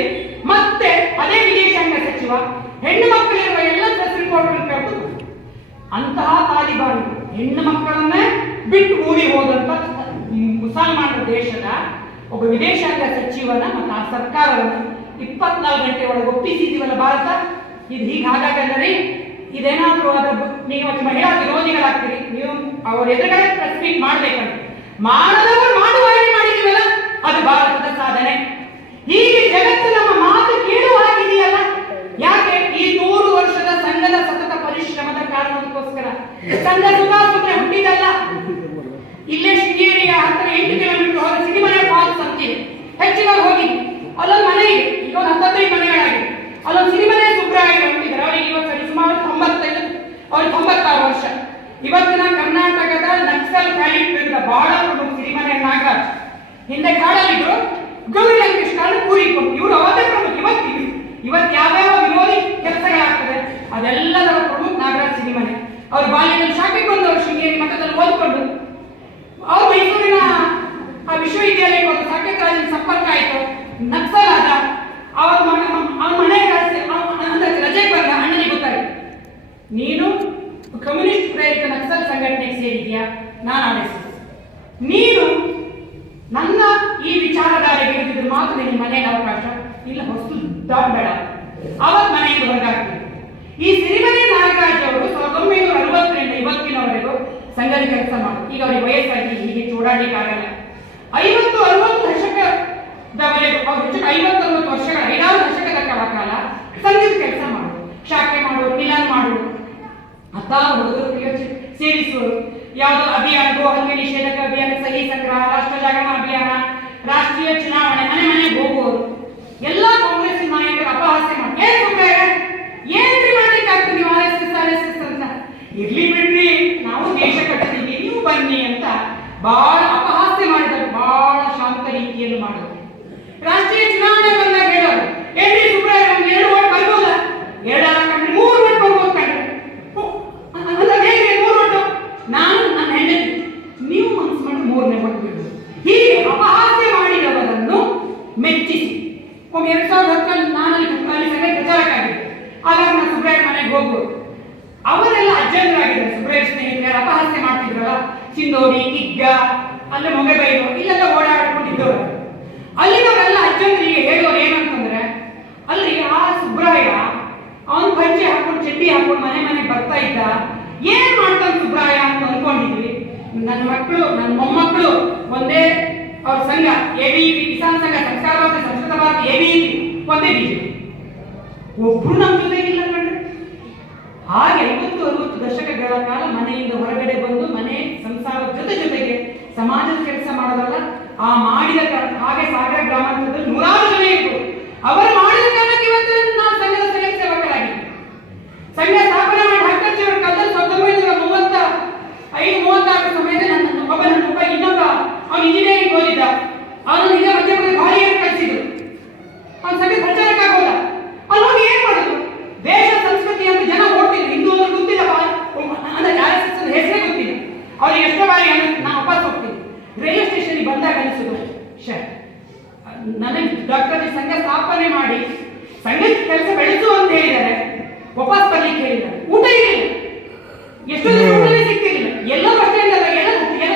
ಮತ್ತೆ ಅದೇ ವಿದೇಶಾಂಗ ಸಚಿವ ಹೆಣ್ಣು ಮಕ್ಕಳಿರುವ ಎಲ್ಲ ಪ್ರೆಸ್ ರಿಪೋರ್ಟರ್ ಕರೆದು ಅಂತಹ ತಾಲಿಬಾನಿಗಳು ಹೆಣ್ಣು ಮಕ್ಕಳನ್ನೇ ಬಿಟ್ಟು ಊರಿ ಹೋದಂತ ಮುಸಲ್ಮಾನರ ದೇಶದ ಒಬ್ಬ ವಿದೇಶಾಂಗ ಸಚಿವನ ಮತ್ತು ಆ ಸರ್ಕಾರವನ್ನು 24 ಗಂಟೆ ಒಳಗೆ ಒಪ್ಪಿಸಿದೀವಲ್ಲ ಭಾರತ. ಇದು ಹೀಗೆ ಹಾಗಾಗಲ್ಲರಿ, ಇದೇನಾದ್ರೂ ಅದರ ನೀವು ಮಹಿಳಾ ವಿರೋಧಿಗಳಾಗ್ತೀರಿ, ನೀವು ಅವರ ಎದುರುಗಡೆ ಪ್ರೆಸ್ ಮೀಟ್ ಮಾಡ್ಬೇಕಂತ ಮಾಡದವರು ಮಾಡುವ ಹಾಗೆ ಮಾಡಿದೀವಲ್ಲ, ಅದು ಭಾರತದ ಸಾಧನೆ. ಹೀಗೆ ಜಗತ್ತು ನಮ್ಮ ಮಾತು ಕೇಳುವ ಹಾಗಿದೆಯಲ್ಲ. ಯಾಕೆ? ಈ 100 ವರ್ಷದ ಸಂಘದ ಸತತ ಪರಿಶ್ರಮದ ಕಾರಣಕ್ಕೋಸ್ಕರ. ಸಂಘ ಸುಮ್ಮನೆ ಹುಟ್ಟಿದಲ್ಲ. ಇಲ್ಲೇ ಶೃಂಗೇರಿಯ ಹತ್ತಿರ 8 ಕಿಲೋಮೀಟರ್ ಹೋದ ಸಿರಿಮನೆ ಫಾಲ್ಸ್ ಅಂತೀವಿ, ಹೆಚ್ಚಿನವ್ರು ಹೋಗಿ ಅಲ್ಲೊಂದು ಮನೆ ಇದೆ, ಈಗ ಒಂದು 15 ಮನೆಗಳಾಗಿದೆ. ಅಲ್ಲೊಂದು ಸಿರಿಮನೆ ಸುಬ್ರಾಯ ಅಂತಿದ್ದಾರೆ. ಅವರಿಗೆ ಇವತ್ತು ಸುಮಾರು 96 ವರ್ಷ. ಇವತ್ತಿನ ಕರ್ನಾಟಕದ ನಕ್ಸಲ್ ಕ್ಯಾಲಿಟ್ ವಿರುದ್ಧ ಬಹಳ ಪ್ರಮುಖ ಸಿರಿಮನೆ ನಾಗರಾಜ್. ಹಿಂದೆ ಕಾಡಲಿದ್ರು, ಗೌರಿ ಲಂಕೇಶ್ ಕಾರಣ ಕೂರಿಕೊಂಡು ಇವರು ಅವತ್ತೇ ಪ್ರಮುಖ. ಇವತ್ತು ಯಾವ್ಯಾವ ವಿರೋಧಿ ಕೆಲಸಗಳಾಗ್ತದೆ ಅದೆಲ್ಲದರ ಪ್ರಮುಖ ನಾಗರಾಜ್ ಸಿರಿಮನೆ. ಅವ್ರ ಬಾಲ್ಯದಲ್ಲಿ ಶಾಖೆಗೆ ಬಂದವರು ಶೃಂಗೇರಿ ಮಠದಲ್ಲಿ ಓದ್ಕೊಂಡು ಅವ್ರು ಮೈಸೂರಿನ ಆ ವಿಶ್ವವಿದ್ಯಾಲಯಕ್ಕೆ ಒಂದು ಸಾಕೇತ್ ರಾಜನ ಸಂಪರ್ಕ ಆಯಿತು, ನಕ್ಸಲ್ ಆದ. ಅವರ ಮನೆಗೆ ರಜೆಗೆ ಬಂದ ಅಣ್ಣನಿಗೆ ಗೊತ್ತಾಯಿತು, ನೀನು ಕಮ್ಯುನಿಸ್ಟ್ ಪ್ರೇರಿತ ನಕ್ಸಲ್ ಸಂಘಟನೆಗೆ ಸೇರಿದ್ಯಾ, ನಾನು RSS. ನೀನು ನನ್ನ ಈ ವಿಚಾರಧಾರೆಗೆ ವಿರುದ್ಧ ಮಾತ್ರ ನಿನ್ನ ಮನೆಯಲ್ಲಿ ಅವಕಾಶ ಇಲ್ಲ, ಹೊಸ್ತು ಬೇಡ. ಅವರ ಮನೆಯಿಂದ ಹೊರಗಾಗ್ತದೆ. ಈ ಸಿರಿಮನೆ ನಾಗರಾಜ್ ಅವರು 1960ರಿಂದ ಇವತ್ತಿನವರೆಗೂ ಸಂಘದ ಕೆಲಸ ಮಾಡೋದು. ಈಗ ಅವರಿಗೆ ವಯಸ್ಸಾಗಿ ಹೀಗೆ ಚೋಡಾಡಲಿಕ್ಕಾಗಲ್ಲ. 50-60 ದಶಕದವರೆಗೂ ಅವ್ರು ಹೆಚ್ಚು 50-60 ವರ್ಷಗಳ 5 ದಶಕದ ಕಾಲ ಸಂಘದ ಕೆಲಸ ಮಾಡೋದು, ಶಾಖೆ ಮಾಡೋರು, ಮಿಲನ್ ಮಾಡೋರು, ಹುಡುಗರು ಸೇರಿಸುವರು. ಯಾವುದೋ ಅಭಿಯಾನ, ಗೋ ಹಲ್ಲೆ ನಿಷೇಧಕ ಅಭಿಯಾನ, ಸಹಿ ಸಂಗ್ರಹ, ರಾಷ್ಟ್ರ ಜಾಗರಣ ಅಭಿಯಾನ, ರಾಷ್ಟ್ರೀಯ ಚುನಾವಣೆ, ಮನೆ ಮನೆಗೆ ಹೋಗುವವರು ಎಲ್ಲ ಕಾಂಗ್ರೆಸ್ ನಾಯಕರು ಅಪಹಾಸ್ಯ ಮಾಡಿ ಏನ್ರಿ ಮಾಡ್ಲಿಕ್ಕೆ ಆಗ್ತದೆ ನೀವು RSS ಹೋಗುವುದು. ಅವರೆಲ್ಲ ಅಜ್ಜಂದ್ರಾಗಿದ್ದಾರೆ. ಸುಬ್ರಹ್ಮಣ್ಯ ಸ್ನೇಹಿತರು ಅಪಹಾಸ್ಯ ಮಾಡ್ತಿದ್ರಲ್ಲ, ಸಿಂದೋಡಿ, ಕಿಗ್ಗ, ಅಲ್ಲೇ ಮೊಗೆಬೈಲು, ಇಲ್ಲೆಲ್ಲ ಓಡಾಡ್ಕೊಂಡಿದ್ದವರು. ಅಲ್ಲಿನವರೆಲ್ಲ ಅಜ್ಜಂದ್ರಿಗೆ ಹೇಳೋರು ಏನಂತಂದ್ರೆ, ಅಲ್ಲಿ ಆ ಸುಬ್ರಾಯ ಅವನು ಪಂಚೆ ಹಾಕೊಂಡು ಚಡ್ಡಿ ಹಾಕೊಂಡು ಮನೆಗೆ ಬರ್ತಾ ಇದ್ದ, ಏನ್ ಮಾಡ್ತಾನೆ ಸುಬ್ರಾಯ ಅಂತ ಅನ್ಕೊಂಡಿದ್ವಿ. ನನ್ನ ಮಕ್ಕಳು, ನನ್ನ ಮೊಮ್ಮಕ್ಕಳು ಒಂದೇ ಅವ್ರ ಸಂಘ, ಎಬಿಇಪಿ ಕಿಸಾನ್ ಸಂಘ, ಸಂಸ್ಕಾರ ಭಾರತಿ, ಸಂಸ್ಕೃತ ಭಾರತಿ, ಎಬಿಇಪಿ ಒಂದೇ ಬಿಜೆಪಿ. ಒಬ್ರು ನಮ್ಮ ಜೊತೆಗಿಲ್ಲ ಕಣ್ರಿ. ಹಾಗೆ 50-60 ದಶಕಗಳ ಕಾಲ ಮನೆಯಿಂದ ಹೊರಗಡೆ ಬಂದು ಮನೆ ಸಂಸಾರದ ಜೊತೆಗೆ ಸಮಾಜದ ಕೆಲಸ ಮಾಡೋದಲ್ಲ, ಆ ಮಾಡಿದ ಹಾಗೆ ಸಾಗರ ಗ್ರಾಮಾಂತರದಲ್ಲಿ 100 ಜನ ಇದ್ರು. ಅವರು ಮಾಡಿದ ಕಾರಣಕ್ಕೆ ಇವತ್ತು ನಾವು ಸಂಘದ ಸ್ವಯಂ ಸೇವಕರಾಗಿದ್ದೀವಿ. ಸಂಘ ಸ್ಥಾಪನೆ ಮಾಡಿ ಹಕ್ಕಚ್ಚಿಯವರ ಕಾಲದಲ್ಲಿ 1935-36 ಸಮಯದಲ್ಲಿ ಒಬ್ಬ ಇನ್ನೊಬ್ಬ ಅವನು ಇಂಜಿನಿಯರಿಂಗ್ ಓದಿದ್ದ. ಅವನು ಈಗ ಮಧ್ಯಪ್ರದೇಶ ಭಾರಿಯನ್ನು ಕಳಿಸಿದ್ರು. ಅವನು ಸಂಘ ಪ್ರಚಾರಕ್ಕೆ ಹೋದ. ಅಲ್ಲಿ ಹೋಗಿ ಏನ್ ಮಾಡೋದು? ದೇಶ ಸಂಸ್ಕೃತಿ ಅಂತ ಜನ ಓಡ್ತಿದ್ರು. ಹಿಂದೂ ಅಂದ್ರೆ ಗೊತ್ತಿಲ್ಲ, ಅಂದ್ರೆ RSS ಹೆಸರೇ ಗೊತ್ತಿಲ್ಲ ಅವ್ರಿಗೆ. ಎಷ್ಟೋ ಬಾರಿ ನಾನು ವಾಪಸ್ ಹೋಗ್ತೀನಿ. ರೈಲ್ವೆ ಸ್ಟೇಷನ್ ಬಂದಾಗ ಅನಿಸುದು, ನನಗೆ ಡಾಕ್ಟರ್ ಸಂಘ ಸ್ಥಾಪನೆ ಮಾಡಿ ಸಂಘದ ಕೆಲಸ ಬೆಳೆಸು ಅಂತ ಹೇಳಿದ್ದಾರೆ, ವಾಪಸ್ ಬರ್ಲಿಕ್ಕೆ ಹೇಳಿದ್ದಾರೆ. ಊಟ ಇರಲಿಲ್ಲ, ಎಷ್ಟೋ ಊಟನೇ ಸಿಗ್ತಿರ್ಲಿಲ್ಲ. ಎಲ್ಲ ಬಟ್ಟೆ ಎಲ್ಲ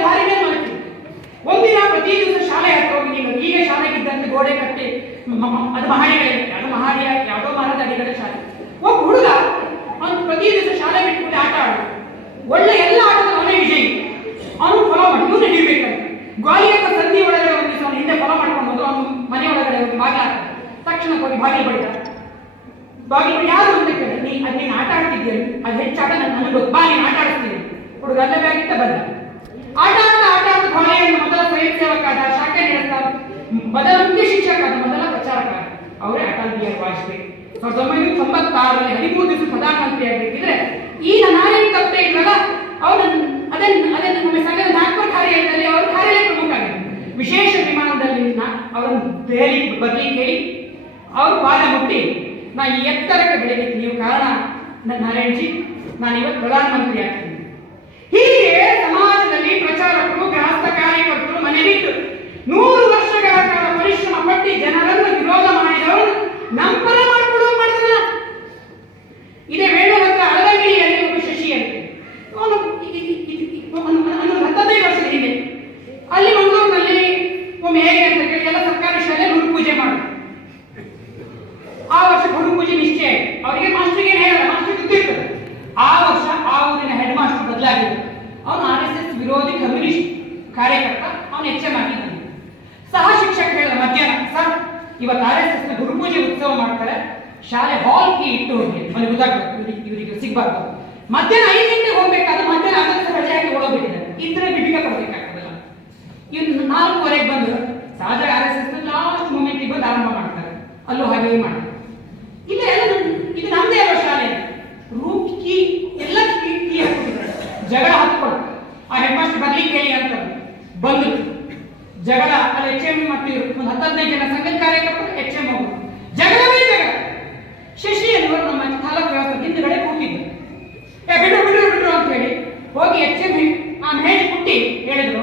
ದಾರಿ ಮೇಲೆ ಮಾಡ್ತೀವಿ. ಒಂದಿನ ಪ್ರತಿ ದಿವಸ ಶಾಲೆ ಹತ್ರ ಹೋಗಿ, ನೀವು ಈಗ ಶಾಲೆಗಿದ್ದಂತೆ ಗೋಡೆ ಕಟ್ಟಿ ಅದು ಮಹಡಿಗಳಿದೆ, ಅದು ಮಹಡಿಯ ಯಾವುದೋ ಮರದ ಅಡಿಗಳ ಶಾಲೆ. ಒಬ್ಬ ಹುಡುಗ ಅವನು ಪ್ರತಿ ದಿವಸ ಶಾಲೆ ಬಿಟ್ಬಿಟ್ಟು ಆಟ ಆಡೋದು. ಒಳ್ಳೆ ಎಲ್ಲ ಆಟದ ಅವನೇ ವಿಜಯ್. ಅವನು ಫಾಲೋ ಮಾಡಿ ಇವನು ಹಿಡಿಬೇಕಂತ ಗಾಳಿಯತ್ತ ಸಂಧಿ ಒಳಗಡೆ ಒಂದು ದಿವಸ ಅವನು ಹಿಂದೆ ಫಾಲೋ ಮಾಡ್ಕೊಂಡು ಹೋದ್ರು. ಅವನು ಮನೆ ಒಳಗಡೆ ಹೋಗಿ ಬಾಗಿಲ ತಕ್ಷಣ ಹೋಗಿ ಬಾಗಿಲು ಬಡಿದ. ಬಾಗಿಲು ಯಾರು ಅಂತ ಕೇಳಿ, ನೀನು ಆಟ ಆಡ್ತಿದ್ದೀರಿ, ಅದು ಹೆಚ್ಚಾಟ ನನಗೆ ಗೊತ್ತು, ಬಾ ನೀನು ಆಟ ಆಡಿಸ್ತೀನಿ. ಹುಡುಗ ಅಲ್ಲೇ ಬ್ಯಾಗಿತ್ತ ಬಂದ. ಆಟ ಆಡ್ತಾ ಹೊಳೆಯನ್ನು ಮೊದಲ ಸ್ವಯಂ ಸೇವಕಾದ, ಶಾಖೆ ನಡೆಸ್ತಾ, ಮೊದಲ ಮುಖ್ಯ ಶಿಕ್ಷಕ, ಮೊದಲ ಪ್ರಚಾರಕ ಅವರೇ ಅಟಲ್ ಬಿಹಾರಿ ವಾಜಪೇಯಿ. 1996ರಲ್ಲಿ 13 ದಿವಸ ಪ್ರಧಾನಮಂತ್ರಿ ಆಗಬೇಕಿದ್ರೆ ಈ ನಾನೇನು ತಪ್ಪೇ ಇದ್ರಲ್ಲ, ಅವರು ಅದೇ ನಮ್ಮ ಸಂಘದ ನಾಗ್ಪುರ್ ಕಾರ್ಯಾಲಯದಲ್ಲಿ ಅವರು ಕಾರ್ಯಾಲಯ ಪ್ರಮುಖ ಆಗಿದ್ರು. ವಿಶೇಷ ವಿಮಾನದಲ್ಲಿ ಅವರನ್ನು ದೆಹಲಿ ಬರ್ಲಿಕ್ಕೆ ಹೇಳಿ ಅವರು ಪಾದ ಮುಟ್ಟಿ, ನಾ ಈ ಎತ್ತರಕ್ಕೆ ಬೆಳಿಬೇಕು, ನೀವು ಕಾರಣ ನಾರಾಯಣ್ಜಿ, ನಾನು ಇವತ್ತು ಪ್ರಧಾನಮಂತ್ರಿ ಆಗ್ತೀನಿ. ಹೀಗೆ ಸಮಾಜದಲ್ಲಿ ಪ್ರಚಾರಕರು, ಗೃಹಸ್ಥ ಕಾರ್ಯಕರ್ತರು ಮನೆ ಬಿಟ್ಟು 100 ವರ್ಷಗಳ ಕಾಲ ಪರಿಶ್ರಮ ಪಟ್ಟಿ ಜನರನ್ನು ವಿರೋಧ ಮಾಡಿದವರು ನಂಪರ ಮಾಡಿಕೊಡುವ ಮಾಡಿದ್ರಲ್ಲ. ಇದೇ ವೇಣೂರ ಹತ್ರ ಅಳಲಗಿರಿಯಲ್ಲಿ ಒಬ್ಬ ಶಶಿ ಅಂತ, ಅವನು 15 ವರ್ಷದ ಹಿಂದೆ ಅಲ್ಲಿ ಮಂಗಳೂರಿನಲ್ಲಿ ಒಮ್ಮೆ ಹೇಗೆ ಅಂತ ಕೇಳಿ ಎಲ್ಲ ಸರ್ಕಾರಿ ಶಾಲೆಯಲ್ಲಿ ಗುರು ಪೂಜೆ ಮಾಡಿದ್ರು. ಆ ವರ್ಷ ಗುರು ಪೂಜೆ ನಿಶ್ಚಯ ಆಯ್ತು. ಅವರಿಗೆ ಮಾಸ್ಟರ್ಗೆ ಹೇಳಲ್ಲ, ಮಾಸ್ಟರ್ ಗೊತ್ತಿರ್ತದೆ. ಆ ವರ್ಷ ಆ ಊರಿನ ಹೆಡ್ ಮಾಸ್ಟರ್ ಬದಲಾಗಿದ್ದರು. ಅವನು RSS ವಿರೋಧಿ ಕಮ್ಯುನಿಸ್ಟ್ ಕಾರ್ಯಕರ್ತ, ಅವನು HM ಆಗಿದ್ದಾನೆ. ಸಹ ಶಿಕ್ಷಕ ಹೇಳಿದ ಮಧ್ಯಾಹ್ನ, ಸರ್ ಇವತ್ತು RSS ನ ಗುರುಪೂಜೆ ಉತ್ಸವ ಮಾಡ್ತಾರೆ, ಶಾಲೆ ಹಾಲ್ ಕೀ ಇಟ್ಟು ಹೋಗಿ, ಮನೆಗೆ ಗೊತ್ತಾಗ್ಬೇಕು, ಇವರಿಗೆ ಸಿಗ್ಬಾರ್ದು. ಮಧ್ಯಾಹ್ನ 5 ಗಂಟೆಗೆ ಹೋಗ್ಬೇಕಾದ್ರೆ ಮಧ್ಯಾಹ್ನ ಅದಕ್ಕೆ ರಜೆ ಹಾಕಿ ಓಡೋಗ್ಬಿಟ್ಟಿದ್ದಾರೆ. ಇದ್ರೆ ಬಿಬಿಕ ಕೊಡಬೇಕಾಗ್ತದಲ್ಲ. ಇನ್ನು 4:15 ಬಂದು ಸಹಜ RSS ನ ಲಾಸ್ಟ್ ಮೂಮೆಂಟಿಗೆ ಬಂದು ಆರಂಭ ಮಾಡ್ತಾರೆ. ಅಲ್ಲೂ ಹಾಗೆ ಮಾಡ್ತಾರೆ. ಇಲ್ಲ ಇದು ನಮ್ದೇ ಅಲ್ವ ಶಾಲೆ, ರೂಮ್ ಕೀ ಎಲ್ಲ ಕೀ ಹಾಕ್ಬಿಟ್ಟಿದ್ದಾರೆ. ಜಗಳ ಹತ್ಕೊಂಡು ಆ ಹೆಡ್ ಮಾಸ್ಟರ್ ಬರ್ಲಿಕ್ಕೆ ಹೇಳಿ ಅಂತ ಬಂದ್ರು. ಜಗಳ ಅಲ್ಲಿ HM ಮತ್ತು ಒಂದು 10-15 ಜನ ಸಂಘದ ಕಾರ್ಯಕರ್ತರು HM ಹೋಗುದು. ಜಗಳವೇ ಜಗಳ. ಶಶಿ ಅನ್ನೋರು ನಮ್ಮ ತಾಲೂಕು ವ್ಯವಸ್ಥೆ ಹಿಂದುಗಡೆ ಕೂತಿದ್ರು. ಬಿಡ್ರು ಅಂತ ಹೇಳಿ ಹೋಗಿ HM ಹೇಳಿ ಪುಟ್ಟಿ ಹೇಳಿದ್ರು,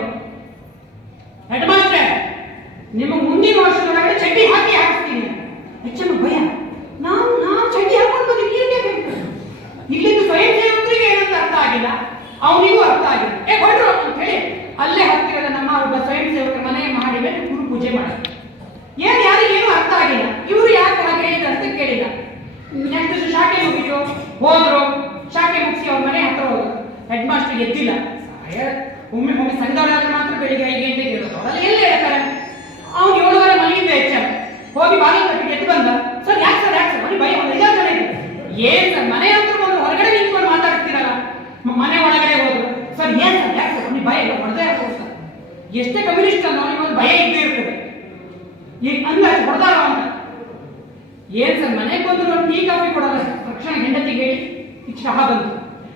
ಹೆಡ್ ಮಾಸ್ಟರ್ ನಿಮಗೆ ಮುಂದಿನ ವರ್ಷದೊಳಗಡೆ ಚಡ್ಡಿ ಹಾಕಿಸ್ತೀನಿ. HM ಭಯ, ನಾನು ಚಡ್ಡಿ ಹಾಕೊಂಡು ಇಲ್ಲಿದ್ದು ಸ್ವಯಂ ಸೇವಕರಿಗೆ ಏನಂತ ಅರ್ಥ ಆಗಿಲ್ಲ, ಅವನಿಗೂ ಅರ್ಥ ಆಗಿಲ್ಲ. ಹೊಡ್ರು ಅಂತ ಹೇಳಿ ಅಲ್ಲೇ ಹತ್ತಿರದ ನಮ್ಮ ಒಬ್ಬ ಸ್ವಯಂ ಸೇವಕರ ಮನೆಯ ಮಾಡಿ ಮೇಲೆ ಗುರು ಪೂಜೆ ಮಾಡಿದ್ರು. ಯಾರಿಗೇನು ಅರ್ಥ ಆಗಿಲ್ಲ. ಇವರು ಯಾಕೆ ಹಾಗೆ ಹೇಳಿದ್ರು ಅಂತ ಕೇಳಿಲ್ಲ. ನೆಕ್ಸ್ಟ್ ಶಾಖೆ ಮುಗಿದ್ರು, ಹೋದ್ರು. ಶಾಖೆ ಮುಗಿಸಿ ಅವ್ರ ಮನೆ ಹತ್ರ ಹೋದ್ರು. ಹೆಡ್ ಮಾಸ್ಟರ್ ಎದ್ದಿಲ್ಲ. ಒಮ್ಮೆ ಸಂಘದವರಾದ್ರೆ ಮಾತ್ರ ಬೆಳಿಗ್ಗೆ 5 ಗಂಟೆಗೆ ಹೇಳೋದು. ಅವರಲ್ಲಿ ಎಲ್ಲಿ ಹೇಳ್ತಾರೆ? ಅವ್ನು 7:30 ಮನೆಯಿಂದ ಹೋಗಿ ಬಾಗಿಲು ಕಟ್ಟಿ ಎದ್ದು ಬಂದ. ಸರ್ ಯಾಕೆ ಸರ್ ಅವನಿಗೆ ಭಯ, ಒಂದು 5 ಜನ ಇದೆ. ಏನ್ ಸರ್ ಮನೆ ಹತ್ರ ಬಂದು ಹೊರಗಡೆ ನಿಂತ್ಕೊಂಡು ಮಾತಾಡ್ತೀರಲ್ಲ. ಮನೆ ಒಳಗಡೆ ಹೋದ್ರು. ಸರ್ ಏನ್ ಸರ್ ಯಾಕೆ ಸರ್ ಅವನಿಗೆ ಭಯ ಇಲ್ಲ, ಹೊಡೆದೇ ಹಾಕೋದು ಸರ್. ಎಷ್ಟೇ ಕಮ್ಯುನಿಸ್ಟ್ ಅನ್ನೋ ಅವನಿಗೆ ಒಂದು ಭಯ ಇದ್ದೇ ಇರ್ತದೆ. ಈಗ ಅಂದಾಜು ಹೊಡೆದಾರ ಅಂತ. ಏನ್ ಸರ್ ಮನೆಗೆ ಬಂದ್ರು ಟೀ ಕಾಫಿ ಕೊಡಲ್ಲ. ತಕ್ಷಣ ಹೆಂಡತಿಗೆ ಹೇಳಿ ಚಹಾ ಬಂತು.